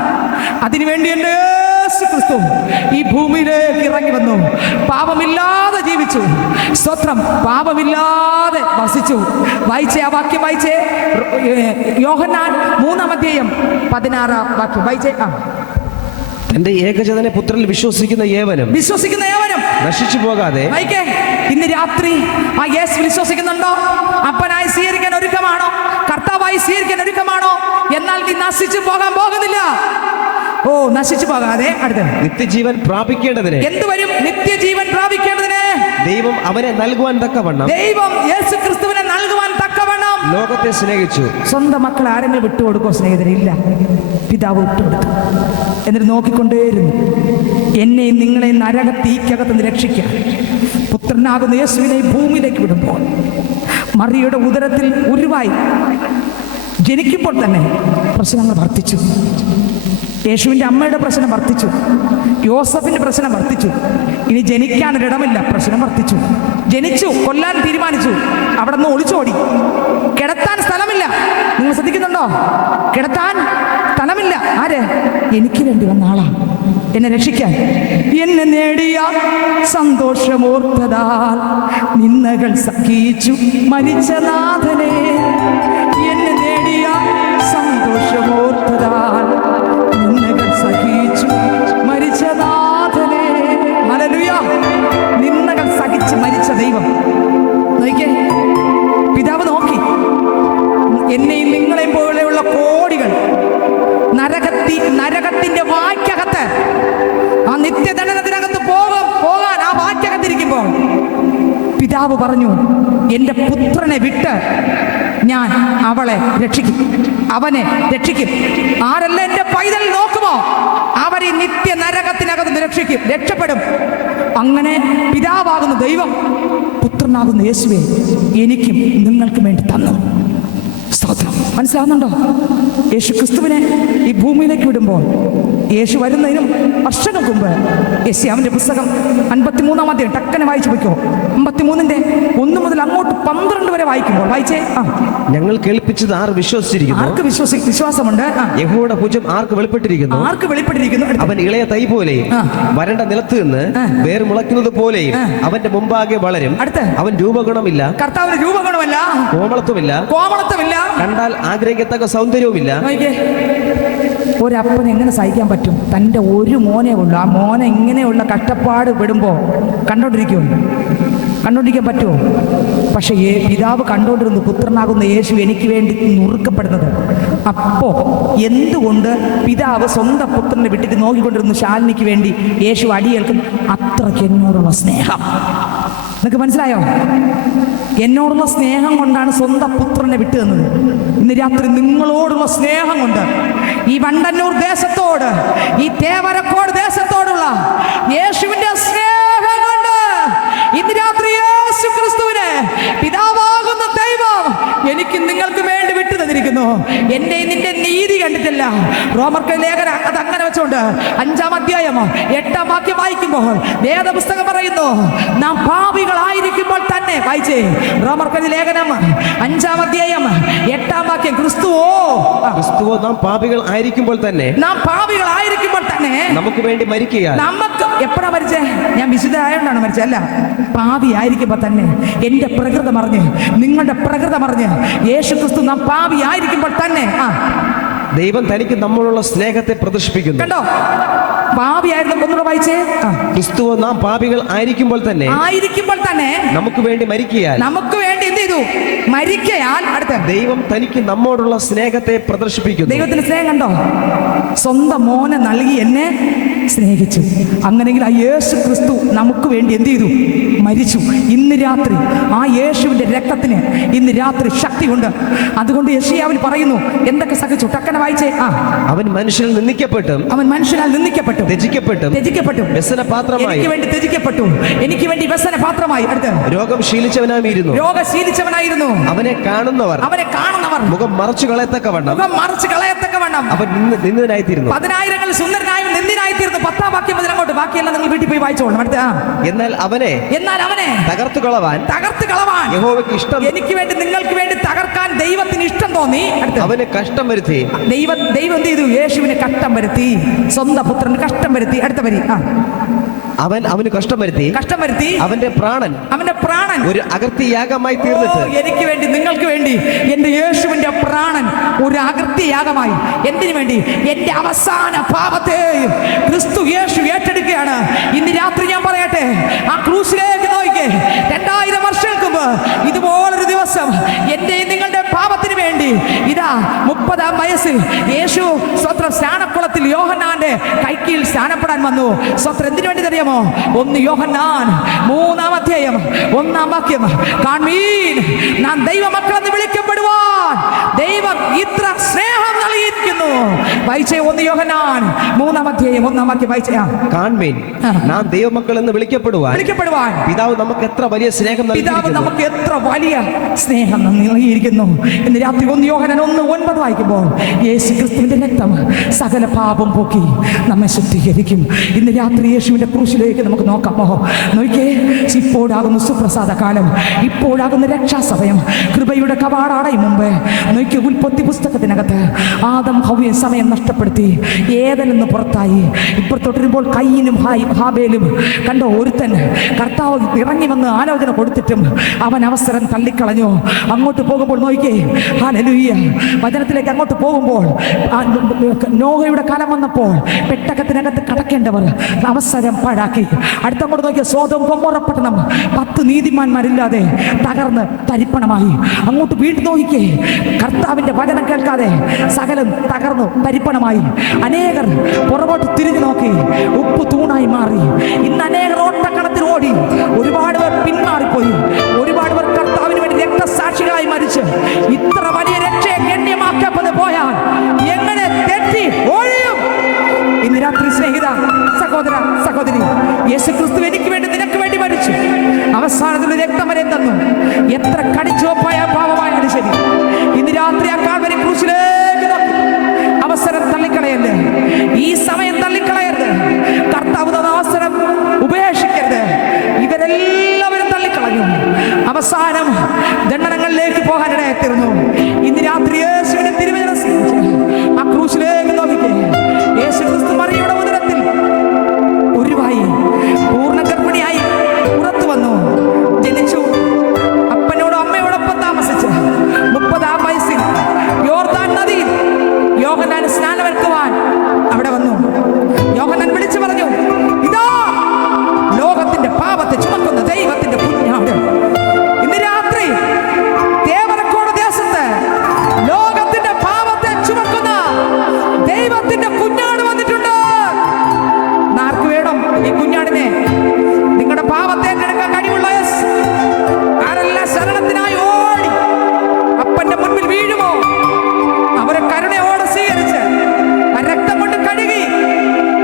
അതിനുവേണ്ടി എന്റെ യേശു ക്രിസ്തു ഈ ഭൂമിയിലേക്ക് ഇറങ്ങി വന്നു, പാപമില്ലാതെ ജീവിച്ചു. സ്തോത്രം, പാപമില്ലാതെ വസിച്ചു. വായിച്ചേ, ആ വാക്യം വായിച്ചേ. യോഹന്നാൻ 3-ാം അധ്യായം 16-ാം വാക്യം വായിച്ചേ. എന്റെ ഏകജാതനെ പുത്രനിൽ വിശ്വസിക്കുന്ന ഏവനും നശിച്ചു പോകാതെ. ഇന്ന് രാത്രി ആ യേശു വിശ്വസിക്കുന്നുണ്ടോ? അപ്പനായി സ്വീകരിക്കാൻ ഒരുക്കമാണോ? കർത്താവായി സ്വീകരിക്കാൻ ഒരുക്കമാണോ? എന്നാൽ നീ നശിച്ചു പോകാൻ പോകുന്നില്ല. ഓ, നശിച്ചു പോകാതെ അടുത്ത് നിത്യജീവൻ പ്രാപിക്കേണ്ടതിന് എന്ത് വരും? നിത്യജീവൻ പ്രാപിക്കേണ്ടതിന് ദൈവം അവനെ നൽകുവാൻ തക്കവണ്ണം, ദൈവം യേശു ക്രിസ്തുവിനെ നൽകുവാൻ തക്കവണ്ണം ലോകത്തെ സ്നേഹിച്ചു. സ്വന്തം മക്കൾ ആരെങ്കിലും വിട്ടുകൊടുക്കോ സ്നേഹിതരില്ല? പിതാവ് വിട്ടുകൊടുത്തു. എന്നിട്ട് നോക്കിക്കൊണ്ടേയിരുന്നു, എന്നെയും നിങ്ങളെയും നരകത്തീക്കകത്തുനിന്ന് രക്ഷിക്കാൻ പുത്രനാകുന്ന യേശുവിനെ ഭൂമിയിലേക്ക് വിടുമ്പോൾ മറിയയുടെ ഉദരത്തിൽ ഉരുവായി ജനിക്കുമ്പോൾ തന്നെ പ്രശ്നങ്ങൾ വർദ്ധിച്ചു. യേശുവിൻ്റെ അമ്മയുടെ പ്രശ്നം വർദ്ധിച്ചു, യോസഫിൻ്റെ പ്രശ്നം വർദ്ധിച്ചു. ഇനി ജനിക്കാനൊരിടമില്ല, പ്രശ്നം വർദ്ധിച്ചു. ജനിച്ചു, കൊല്ലാൻ തീരുമാനിച്ചു, അവിടെ നിന്ന് ഒളിച്ചോടി. കിടത്താൻ സ്ഥലമില്ല. നിങ്ങൾ ശ്രദ്ധിക്കുന്നുണ്ടോ? കിടത്താൻ സ്ഥലമില്ല. ആര്? എനിക്ക് വേണ്ടി വന്ന ആളാ എന്നെ രക്ഷിക്കാൻ. എന്നെ നേടിയ സന്തോഷമോർത്തതാൽ നിന്നകൾ സഹിച്ചു മരിച്ച നാഥനെ. എന്നെ നേടിയ സന്തോഷമോർത്തതാൽ നിന്നകൾ സഹിച്ചു മരിച്ച നാഥനെ. ഹല്ലേലൂയ! നിന്നകൾ സഹിച്ച് മരിച്ച ദൈവം. നോക്കിക്കേ, പിതാവ് നോക്കി. എന്നെയും നിങ്ങളെയും പോലെയുള്ള കോടികൾ നരകത്തിന്റെ വായ്ക്കകത്ത്, ആ നിത്യദണ്ഡനത്തിനകത്ത് പോകാൻ ആ വായ്ക്കകത്തിരിക്കുമ്പോൾ പിതാവ് പറഞ്ഞു, എൻ്റെ പുത്രനെ വിട്ട് ഞാൻ അവളെ രക്ഷിക്കും, അവനെ രക്ഷിക്കും. ആരല്ല എൻ്റെ പൈതൽ നോക്കുമോ അവരെ നിത്യ നരകത്തിനകത്ത് രക്ഷപ്പെടും. അങ്ങനെ പിതാവാകുന്ന ദൈവം പുത്രനാകുന്ന യേശുവെ എനിക്കും നിങ്ങൾക്കും വേണ്ടി തന്നു. സ്തോത്രം. മനസ്സിലാവുന്നുണ്ടോ? യേശു ക്രിസ്തുവിനെ ഈ ഭൂമിയിലേക്ക് വിടുമ്പോൾ, യേശു വരുന്നതിനും വർഷങ്ങൾക്ക് മുമ്പ് യെശയ്യാവിന്റെ പുസ്തകം 53-ാം അധ്യായം ടക്കനെ വായിച്ചു പോയിക്കോ. 53-ന്റെ 1 മുതൽ അങ്ങോട്ട് 12 വരെ വായിക്കുമ്പോൾ വായിച്ചേ. ഞങ്ങൾ കേൾപ്പിച്ചത് ആർ വിശ്വസിച്ചിരിക്കുന്നു? ആർക്ക് വിശ്വാസമുണ്ട്? യഹോവയുടെ ഭുജം ആർക്ക് വെളിപ്പെട്ടിരിക്കുന്നു? അവൻ ഇളയ തൈ പോലെയും വരണ്ട നിലത്ത് നിന്ന് വേർ മുളയ്ക്കുന്നത് പോലെയും അവന്റെ മുമ്പാകെ വളരും. അവൻ രൂപഗുണമില്ല, കർത്താവിന് രൂപഗുണമല്ല, കോമളത്വമില്ല, കണ്ടാൽ ആഗ്രഹിക്കത്തക്ക സൗന്ദര്യവുമില്ല. ഒരപ്പന് എങ്ങനെ സഹിക്കാൻ പറ്റും? തൻ്റെ ഒരു മോനേ ഉള്ളൂ. ആ മോനെ ഇങ്ങനെയുള്ള കഷ്ടപ്പാട് വിടുമ്പോൾ കണ്ടോണ്ടിരിക്കാൻ പറ്റുമോ? പക്ഷേ പിതാവ് കണ്ടോണ്ടിരുന്നു പുത്രനാകുന്ന യേശു എനിക്ക് വേണ്ടി നുറുക്കപ്പെടുന്നത്. അപ്പോ എന്തുകൊണ്ട് പിതാവ് സ്വന്തം പുത്രനെ വിട്ടിട്ട് നോക്കിക്കൊണ്ടിരുന്നു ശാലിനിക്ക് വേണ്ടി യേശു അടിയേൽക്കും? അത്രയ്ക്ക് എന്നോടുള്ള സ്നേഹം. നിങ്ങൾക്ക് മനസ്സിലായോ? എന്നോടുള്ള സ്നേഹം കൊണ്ടാണ് സ്വന്തം പുത്രനെ വിട്ടു തന്നത്. ഇന്ന് രാത്രി നിങ്ങളോടുള്ള സ്നേഹം കൊണ്ട്, ഈ വണ്ടന്നൂർ ദേശത്തോട്, ഈ തേവരക്കോട് ദേശത്തോടുള്ള യേശുവിന്റെ സ്നേഹം കൊണ്ട് ഇന്ന് രാത്രി യേശു ക്രിസ്തുവിനെ പിതാവാകുന്ന ദൈവം എനിക്ക് നിങ്ങൾക്ക് വേണ്ടി വിട്ടു തന്നിരിക്കുന്നു. എന്റെ നിന്റെ നീതി കണ്ടിട്ടില്ല. റോമർക്ക് ലേഖനം അത് അങ്ങനെ വെച്ചോണ്ട് 5-ാം അധ്യായം 8-ാം വാക്യം വായിക്കുമ്പോൾ വേദപുസ്തകം പറയുന്നു, നാം പാപികളായിരിക്കുമ്പോൾ തന്നെ, വായിച്ചേ, റോമർക്ക് ലേഖനം 5-ാം അധ്യായം 8-ാം വാക്യം, ക്രിസ്തുവോ നാം പാപികൾ ആയിരിക്കുമ്പോൾ തന്നെ നമുക്ക് വേണ്ടി മരിക്കുക. നമുക്ക് എപ്പോഴാ മരിച്ചേ? ഞാൻ വിശുദ്ധരായോണ്ടാണ് മരിച്ചത്? അല്ല, പാപി ആയിരിക്കുമ്പോ തന്നെ എന്റെ പ്രകൃതം അറിഞ്ഞ്, നിങ്ങളുടെ പ്രകൃതം അറിഞ്ഞ് യേശു ക്രിസ്തു നാം പാപി ആയിരിക്കുമ്പോൾ തന്നെ ദൈവം തനിക്ക് നമ്മളുള്ള സ്നേഹത്തെ പ്രദർശിപ്പിക്കുന്നു. കണ്ടോ? പാപിയായിരുന്നു. ഒന്നുകൂടെ വായിച്ചേ. ക്രിസ്തു നാം പാപികൾ ആയിരിക്കുമ്പോൾ തന്നെ നമുക്ക് വേണ്ടി മരിക്കയാൽ, നമുക്ക് വേണ്ടി എന്ത് ചെയ്തു? മരിക്കയാൽ. അടുത്ത, ദൈവം തനിക്ക് നമ്മോടുള്ള സ്നേഹത്തെ പ്രദർശിപ്പിക്കുന്നു. ദൈവത്തിന്റെ സ്നേഹം കണ്ടോ? സ്വന്തം മോനെ നൽകി എന്നെ സ്നേഹിച്ചു. അങ്ങനെങ്കിൽ ആ യേശു ക്രിസ്തു നമുക്ക് വേണ്ടി എന്ത് ചെയ്തു? മരിച്ചു. ഇന്ന് രാത്രി ആ യേശുവിന്റെ രക്തത്തിന് ഇന്ന് രാത്രി ശക്തിയുണ്ട്. അതുകൊണ്ട് യെശയ്യാവിൽ പറയുന്നു, എന്തൊക്കെ സഹിച്ചു? ടക്കനെ വായിച്ചേ. അവൻ മനുഷ്യനിൽ നിന്ദിക്കപ്പെട്ടും, ത്യജിക്കപ്പെട്ടും, വ്യസനപാത്രമായി, എനിക്ക് വേണ്ടി ത്യജിക്കപ്പെട്ടു, എനിക്ക് വേണ്ടി വ്യസനപാത്രമായി. അടുത്ത്, രോഗം ശീലിച്ചവനായിരുന്നു. അവനെ കാണുന്നവർ മുഖം മറച്ചു കളയത്തക്കവണ്ണം അവൻ നിന്ദനായിത്തീരുന്നു. 10,000 സുന്ദരനായും നിന്ദനായിത്തീർന്നു. 10-ാം വാക്യം മുതൽ അങ്ങോട്ട്, ബാക്കിയെല്ലാം നിങ്ങൾ വീട്ടിൽ പോയി വായിച്ചോളണം. അടുത്ത, എന്നാൽ അവനെ തകർത്തു കളവാൻ യഹോവയ്ക്ക് ഇഷ്ടം. എനിക്ക് വേണ്ടി നിങ്ങൾക്ക് വേണ്ടി തകർക്കാൻ ദൈവത്തിന് ഇഷ്ടം തോന്നി. അവന് കഷ്ടം വരുത്തി. ദൈവം എന്ത് ചെയ്തു? യേശുവിന് കഷ്ടം വരുത്തി, സ്വന്തം പുത്രന് കഷ്ടം വരുത്തി. അടുത്ത വരി, അവന് കഷ്ടം വരുത്തി. അവന്റെ പ്രാണൻ ഒരു അകൃത്യയാഗമായി തീർന്നിട്ട്, എനിക്ക് വേണ്ടി നിങ്ങൾക്ക് വേണ്ടി എന്റെ യേശുവിന്റെ പ്രാണൻ ഒരു അകൃത്യയാഗമായി. എന്തിനു വേണ്ടി? എന്റെ അവസാന പാപത്തെയും ക്രിസ്തു യേശു ഏറ്റെടുക്കുകയാണ്. ഇന്ന് രാത്രി ഞാൻ പറയട്ടെ, ആ ക്രൂശിലേക്ക് നോക്കിക്കേ. 2000 വർഷങ്ങൾക്ക് മുമ്പ് ഇതുപോലൊരു ദിവസം എന്റെ നിങ്ങളുടെ പാപത്തിന് വേണ്ടി ഇതാ 30-ാം വയസ്സിൽ യേശു സ്വത്രം സ്നാനക്കുളത്തിൽ യോഹന്നാന്റെ കൈക്കീഴിൽ സ്നാനപ്പെടാൻ വന്നു. സ്വത്രം എന്തിനു വേണ്ടി അറിയാമോ? 1 യോഹന്നാൻ 3-ാം അധ്യായം 1-ാം വാക്യം, കാൺമീൻ, നാം ദൈവമക്കളെന്ന് വിളിക്കപ്പെടുവാൻ ദൈവം ഇത്ര സ്നേഹം നൽകിയിരിക്കുന്നു. വായിച്ചേ, 1 യോഹന്നാൻ 3-ാം അധ്യായം 1-ാം വാക്യം വായിച്ചേ. കാൺമീൻ, നാം ദൈവമക്കൾ എന്ന് വിളിക്കപ്പെടുവാൻ പിതാവ് നമുക്ക് എത്ര വലിയ സ്നേഹം നൽകിയിരിക്കുന്നു. ഇന്ന് രാത്രി 1 യോഹന്നാൻ 1:9 വായിക്കുമ്പോൾ യേശു ക്രിസ്തുവിന്റെ രക്തം സകല പാപം പോക്കി നമ്മെ ശുദ്ധീകരിക്കും. ഇന്ന് രാത്രി യേശുവിന്റെ ക്രൂശിലേക്ക് നമുക്ക് നോക്കാമോ? നോക്കിയേ, ഇപ്പോഴാകുന്ന സുപ്രസാദ കാലം, ഇപ്പോഴാകുന്ന രക്ഷാസമയം, കൃപയുടെ കവാടടയും മുമ്പ് നോക്കിയ ഉൽപ്പത്തി പുസ്തകത്തിനകത്ത് ആദം ഹവ്വയും സമയം നഷ്ടപ്പെടുത്തി ഏതെന്ന് പുറത്തായി. ഇപ്പുറത്തോട്ടിരുമ്പോൾ കയ്യിനും ഹാബേലും കണ്ടോ, ഒരുത്തൻ കർത്താവ് ഇറങ്ങി വന്ന് ആലോചന കൊടുത്തിട്ടും അവൻ അവസരം തള്ളിക്കളഞ്ഞു. അങ്ങോട്ട് പോകുമ്പോൾ നോക്കിയേ, ഹല്ലേലൂയ, വചനത്തിലേക്ക് അങ്ങോട്ട് പോകുമ്പോൾ നോഹയുടെ കാലം വന്നപ്പോൾ പെട്ടകത്തിനകത്ത് കടക്കേണ്ടവർ അവസരം പാഴാക്കി. അടുത്തങ്ങോട്ട് നോക്കിയ സോദോം ഗൊമോറ പട്ടണം 10 നീതിമാന്മാരില്ലാതെ തകർന്ന് തരിപ്പണമായി. അങ്ങോട്ട് വീണ്ടും നോക്കിക്കേ, കർത്താവിന്റെ വചനം കേൾക്കാതെ സകലം തകർന്നു തരിപ്പണമായി. അനേകർ പുറകോട്ട് തിരിഞ്ഞു നോക്കി ഉപ്പ് തൂണായി മാറി. ഇന്ന് അനേകർ ഓട്ടക്കണത്തിൽ ഓടി, ഒരുപാട് പേർ പിന്മാറിപ്പോയി, ഒരുപാട് പേർ കർത്താവിന് വേണ്ടി രക്തസാക്ഷികളായി മരിച്ച് ഇത്ര വലിയ രക്ഷയെ ഗണ്യമാക്കപ്പെട്ട് പോയാൽ എങ്ങനെ തെറ്റി ഒഴിയും? ഇന്ന് രാത്രി സ്നേഹിത, സഹോദര, സഹോദരി, യേശു ക്രിസ്തു എനിക്ക് വേണ്ടി നിനക്ക് വേണ്ടി മരിച്ചു. അവസാനത്തിൽ രക്തം വരെ തന്നു. എത്ര കടിച്ചോപ്പായ പാപമായാലും ശരി, ഇന്ന് രാത്രി ആ കാൽവരി ക്രൂശിലേക്ക് നോക്കി അവസരം തള്ളിക്കളയല്ലേ. ഈ സമയം തള്ളിക്കളയരുത്. കർത്താവ് തന്ന അവസരം ഉപേക്ഷിക്കരുത്. ഇവരെല്ലാവരും തള്ളിക്കളഞ്ഞു. അവസാനം ദണ്ഡനങ്ങളിലേക്ക് പോകാനിടയായിത്തീർന്നു. ഇന്ന് രാത്രി യേശുവിന്റെ തിരുവചനം ആ ക്രൂശിലേക്ക് നോക്കിക്കേ. യേശു ക്രിസ്തു മറിയയുടെ ഉദരത്തിൽ ഉരുവായി പൂർണ്ണ ഗർഭിണിയായി പുറത്തു വന്നു, ജനിച്ചു. അപ്പനോടും അമ്മയോടൊപ്പം താമസിച്ച് 30-ാം വയസ്സിൽ യോർദാൻ നദിയിൽ യോഹന്നാൻ സ്നാനമേൽക്കുവാൻ ഈ കുഞ്ഞാടിനെ നിങ്ങളുടെ പാപത്തെ ഏറ്റെടുക്കാൻ കഴിവുള്ള യേശു. ആരെല്ലാം ശരണത്തിനായി ഓടി അപ്പന്റെ മുൻപിൽ വീഴുമോ അവരെ കരുണയോടെ സ്വീകരിച്ച് ആ രക്തം കൊണ്ട് കഴുകി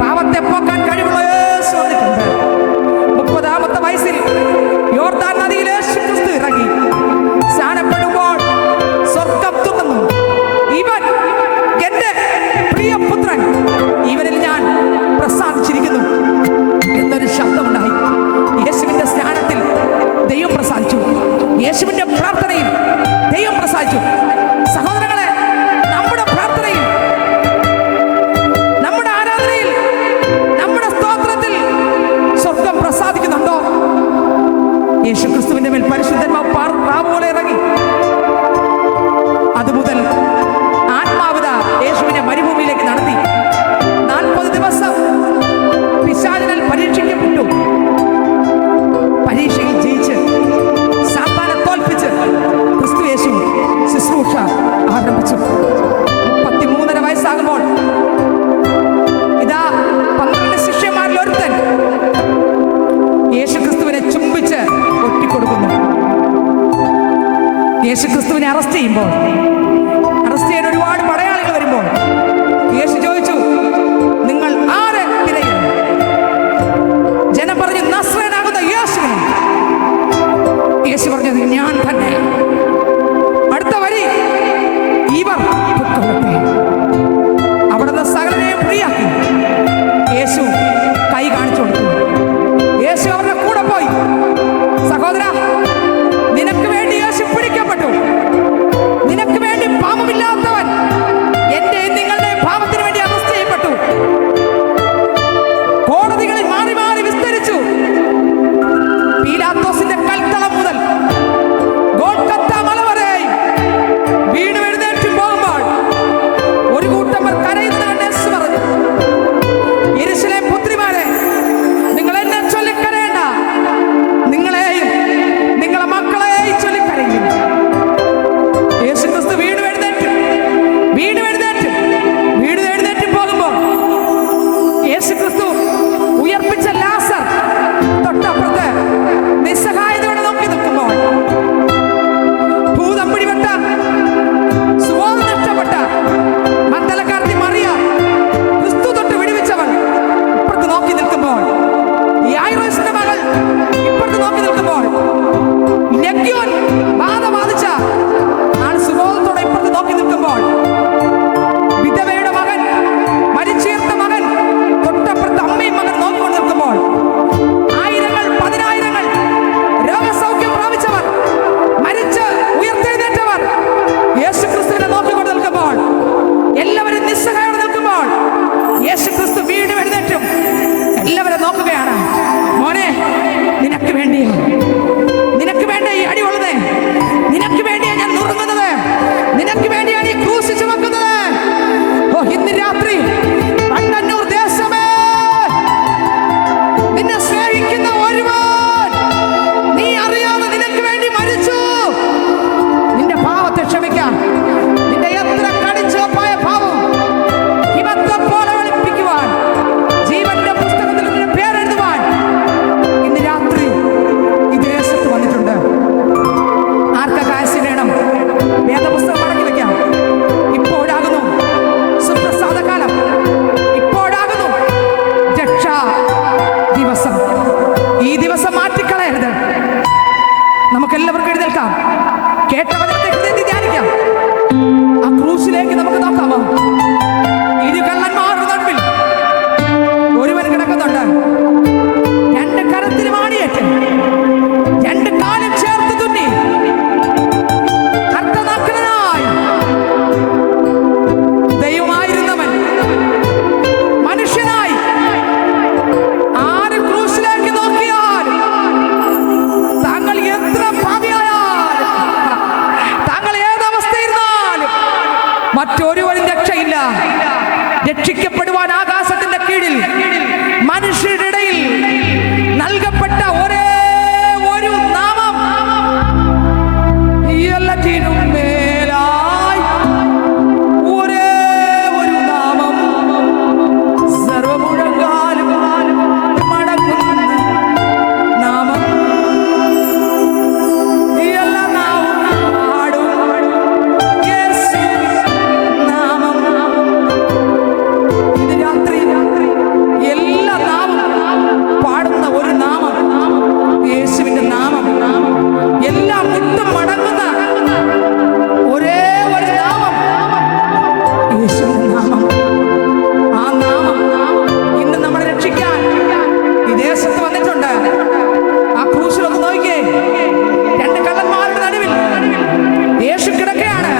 പാപത്തെ പോക്കാൻ കഴിവുള്ള യേശു വന്നിട്ടുണ്ട്. 30-ാമത്തെ വയസ്സിൽ യോർദാൻ നദിയിൽ യേശു ക്രിസ്തു ഇറങ്ങി സ്നാനപ്പെടുമ്പോൾ സ്വർഗ്ഗം തുറന്നു. ഇവൻ എന്റെ പ്രിയപുത്രൻ, ഇവനിൽ ഞാൻ പ്രസാദിച്ചിരിക്കുന്നു എന്നൊരു ശബ്ദമുണ്ടായി. യേശുവിന്റെ സ്നാനത്തിൽ ദൈവം പ്രസാദിച്ചു. യേശുവിന്റെ പ്രാർത്ഥനയിൽ ദൈവം പ്രസാദിച്ചു. സഹോദരങ്ങളെ, നമ്മുടെ പ്രാർത്ഥനയിൽ, നമ്മുടെ ആരാധനയിൽ, നമ്മുടെ സ്തോത്രത്തിൽ സ്വർഗം പ്രസാദിക്കുന്നുണ്ടോ? യേശു ക്രിസ്തുവിന്റെ മേൽ പരിശുദ്ധന്മാർ പ്രാവ് പോലെ ഇറങ്ങി. അതുമുതൽ ആത്മാവിത യേശുവിനെ മരുഭൂമിയിലേക്ക് നടത്തി. 40 ദിവസം പിശാചിനാൽ പരീക്ഷിക്കപ്പെട്ടു. പരീക്ഷയിൽ ജയിച്ച് സാത്താനെ തോൽപ്പിച്ച് ക്രിസ്തു യേശു ശുശ്രൂഷ ആരംഭിച്ചു. 33.5 വയസ്സാകുമ്പോൾ ഇതാ 12 ശിഷ്യന്മാരിൽ ഒരുത്തൻ യേശു ക്രിസ്തുവിനെ ചുംബിച്ച് ഒറ്റിക്കൊടുക്കുന്നു. യേശു ക്രിസ്തുവിനെ അറസ്റ്റ് ചെയ്യുമ്പോൾ, അറസ്റ്റ് ചെയ്യാൻ ഒരുപാട് പടയാളികൾ വരുമ്പോൾ യേശു ചോദിച്ചു, നിങ്ങൾ ആരെ തിരയുന്നു? ജനം പറഞ്ഞു, നസ്രയനാകുന്ന യേശുവിനെ. യേശു പറഞ്ഞത്, ഞാൻ തന്നെ. അടുത്ത വരി, ഇവർ പൊയ്ക്കൊള്ളട്ടെ. അവിടുന്ന് സകലരെയും ഫ്രീയാക്കി. യേശു കൈ കാണിച്ചു കൊടുത്തു. യേശു അവരുടെ കൂടെ പോയി. സഹോദര, നിനക്ക് വേണ്ടി യേശു പിടിക്കപ്പെട്ടു. നിനക്ക് വേണ്ടി പാപമില്ലാത്തവൻ എന്റെ നിങ്ങളുടെ പാപത്തിന് വേണ്ടി അറസ്റ്റ് ചെയ്യപ്പെട്ടു. കോടതികളിൽ മാറി മാറി വിസ്തരിച്ചു. പീലാത്തോസിന്റെ കൽത്തളം മുതൽ ഗോൽഗോഥ മല വരെയും വീണ് എഴുന്നേറ്റ് പോകുമ്പോൾ ഒരു കൂട്ടം പേർ കരയുന്നത് കണ്ട് യേശു പറഞ്ഞു, യെരൂശലേം പുത്രിമാരെ, നിങ്ങൾ എന്നെ ചൊല്ലി കരയണ്ട, നിങ്ങളെയും നിങ്ങളെ മക്കളെയും ചൊല്ലി കരയും. യേശു ക്രിസ്തു വീണ് എഴുന്നേറ്റ് പോകുമ്പോൾ യേശു ക്രിസ്തു ഉയർപ്പിച്ച ലാസർ തൊട്ടപ്പുറത്ത് നിസ്സഹായതയോടെ നോക്കി നിൽക്കുമ്പോൾ, ഭൂതം പിടിപെട്ട സുബോധം നഷ്ടപ്പെട്ട മഗ്ദലക്കാരത്തി മറിയ, ക്രിസ്തു തൊട്ട് വിടുവിച്ചവൾ ഇപ്പുറത്ത് നോക്കി നിൽക്കുമ്പോൾ, യായിറോസിന്റെ മകൾ ഇപ്പുറത്ത് നോക്കി നിൽക്കുമ്പോൾ, ലഗ്യോൻ ബാധ ബാധിച്ച ആൾ സുബോധത്തോടെ ഇപ്പുറത്ത് നോക്കി നിൽക്കുമ്പോൾ, വിധവയുടെ മകൻ, മരിച്ചീർത്ത മകൻ തൊട്ടപ്പുറത്ത് അമ്മയും മകൻ നോക്കിക്കൊണ്ട് നിൽക്കുമ്പോൾ, ആയിരങ്ങൾ 10,000 രോഗസൗഖ്യം പ്രാപിച്ചവർ, മരിച്ച് ഉയർത്തെഴുന്നേറ്റവർ യേശു ക്രിസ്തുവിനെ നോക്കിക്കൊണ്ട് നിൽക്കുമ്പോൾ, എല്ലാവരും നിസ്സഹായോടെ നിൽക്കുമ്പോൾ, യേശു ക്രിസ്തു വീണ്ടും എഴുന്നേറ്റും എല്ലാവരും നോക്കുകയാണ്. മോനെ, നിനക്ക് വേണ്ടിയാ ഈ അടിയുള്ളത്, നിനക്ക് വേണ്ടിയാ ഞാൻ നുറുങ്ങുന്നത്, നിനക്ക് വേണ്ടിയാണ് ഈ ക്രൂശ് ചുമക്കുന്നത്. ഓ, ഇന്ന് രാത്രി കണ്ണന്നൂർ ദേശമേ, നിന്നെ സ്നേഹിക്കുന്ന ഒരുവൻ നീ അറിയാതെ നിനക്ക് വേണ്ടി മരിച്ചു. നിന്റെ പാപത്തെ ക്ഷമിക്കാം. നിന്റെ എത്ര കടിച്ചുവപ്പായ പാപം ഹിമത്തെ പോലെ വെളുപ്പിക്കുവാൻ, ജീവന്റെ പുസ്തകത്തിൽ നിന്റെ പേരെഴുതുവാൻ ഇന്ന് രാത്രി ഈ ദേശത്ത് വന്നിട്ടുണ്ട്. ആർക്ക കാശ് വേണം? വേദപുസ്തകം മടക്കി വെക്കാം. ഇപ്പോഴാകുന്നു സുപ്രസാദകാലം, ഇപ്പോഴാകുന്നു രക്ഷാ ദിവസം. ഈ ദിവസം മാറ്റിക്കളയരുത്. നമുക്കെല്ലാവർക്കും എഴുന്നേൽക്കാം. കേട്ട വചനത്തെ ഹൃദയത്തിൽ ധ്യാനിക്കാം. ആ ക്രൂശിലേക്ക് നമുക്ക് നോക്കാമോ? ഇരു കള്ളന്മാരുടെ നടുവിൽ ഒരുവൻ കിടക്കുന്നുണ്ട്. 2 കരത്തിൽ മാണിയേറ്റ്, 2 കാലും ചേർത്ത് തുന്നി, അർത്ഥനാക്കനായി ദൈവമായിരുന്നവൻ മനുഷ്യനായി. ആര് ക്രൂശിലേക്ക് നോക്കിയാൽ, താങ്കൾ എത്ര പാപിയായാലും, താങ്കൾ ദേശത്ത് വന്നിട്ടുണ്ട്. ആ ക്രൂശിലൊന്ന് നോക്കിയേ, രണ്ട് കള്ളന്മാരുടെ നടുവിൽ യേശു കിടക്കുകയാണ്.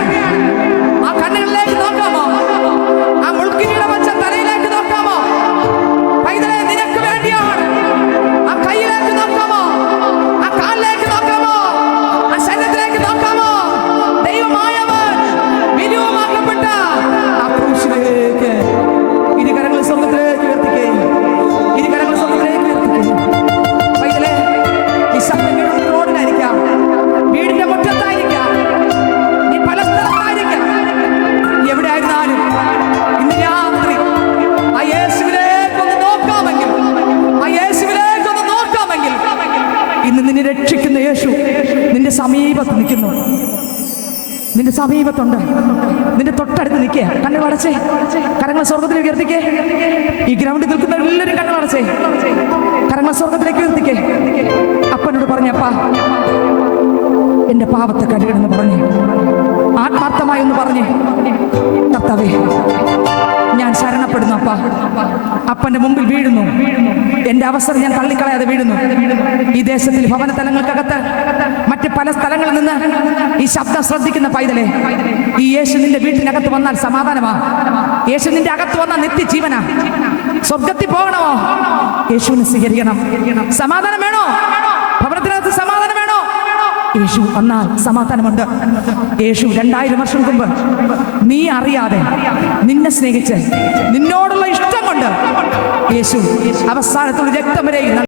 ആ കണ്ണുകളിലേക്ക് നോക്കാമോ? ആ മുൾക്കിരീടം വെച്ച തലയിലേക്ക് നോക്കാമോ? പൈതലേ, നിനക്ക് വേണ്ടിയാണ്. ആ കയ്യിലേക്ക് നോക്കാമോ? ആ കാലിലേക്ക് നോക്കാമോ? ആ ശരീരത്തിലേക്ക് നോക്കാമോ? ദൈവമായവൻ വിരൂപമാക്കപ്പെട്ട ആ ക്രൂശിലേക്ക് ഇരുകരങ്ങൾ സ്വർഗ്ഗത്തിലേക്ക് ഉയർത്തിക്കേ. ഇരുകരങ്ങൾ സ്വർഗ്ഗത്തിലേക്ക് ഉയർത്തിക്കേ. പൈതലേ, ഈ ശബ്ദം കേൾക്കുന്ന റോഡിലായിരിക്കാം, വീടിന്റെ മുറ്റത്തായിരിക്കാം, നീ പല സ്ഥലത്തായിരിക്കാം. എവിടെ ആയിരുന്നാലും ഇന്ന് രാത്രി ആ യേശുവിലേക്കൊന്ന് നോക്കാമെങ്കിൽ, ആ യേശുവിലേക്കൊന്ന് നോക്കാമെങ്കിൽ, ഇന്ന് നിന്നെ രക്ഷിക്കുന്ന യേശു നിന്റെ സമീപത്ത് നിൽക്കുന്നു. നിന്റെ സമീപത്തുണ്ട്, നിന്റെ തൊട്ടടുത്ത് നിൽക്കുക. കണ്ണു അടച്ചേ, കരങ്ങൾ സ്വർഗത്തിലേക്ക് ഉയർത്തിക്കേ. ഈ ഗ്രൗണ്ടിൽ നിൽക്കുന്ന എല്ലാവരും കണ്ണു അടച്ചേ, കരങ്ങൾ സ്വർഗത്തിലേക്ക് ഉയർത്തിക്കേ. അപ്പനോട് പറഞ്ഞപ്പാ, എന്റെ പാപത്തെ കഴുകണമെന്ന് പറഞ്ഞ് ആത്മാർത്ഥമായി ഒന്ന് പറഞ്ഞ്, കർത്താവേ ഞാൻ ശരണപ്പെടുന്നു അപ്പ. അപ്പന്റെ മുമ്പിൽ വീഴുന്നു. എന്റെ അവസരം ഞാൻ തള്ളിക്കളയാതെ വീഴുന്നു. ഈ ദേശത്തിൽ ഭവന തലങ്ങൾക്കകത്ത് മറ്റ് പല സ്ഥലങ്ങളിൽ നിന്ന് ഈ ശബ്ദം ശ്രദ്ധിക്കുന്ന പൈതലേ, ഈ യേശു നിന്റെ വീട്ടിനകത്ത് വന്നാൽ സമാധാനമാ. യേശു നിന്റെ അകത്ത് വന്നാൽ നിത്യജീവനാ. സ്വർഗത്തിൽ പോകണമോ? യേശുവിനെ സ്വീകരിക്കണം. സമാധാനം വേണോ? ഭവനത്തിനകത്ത് സമാധാനം വേണോ? യേശു വന്നാൽ സമാധാനമുണ്ട്. യേശു 2000 വർഷം മുമ്പ് നീ അറിയാതെ നിന്നെ സ്നേഹിച്ച് നിന്നോടുള്ള ഇഷ്ടം കൊണ്ട് യേശു അവസാനത്തോട് രക്തം വരെയും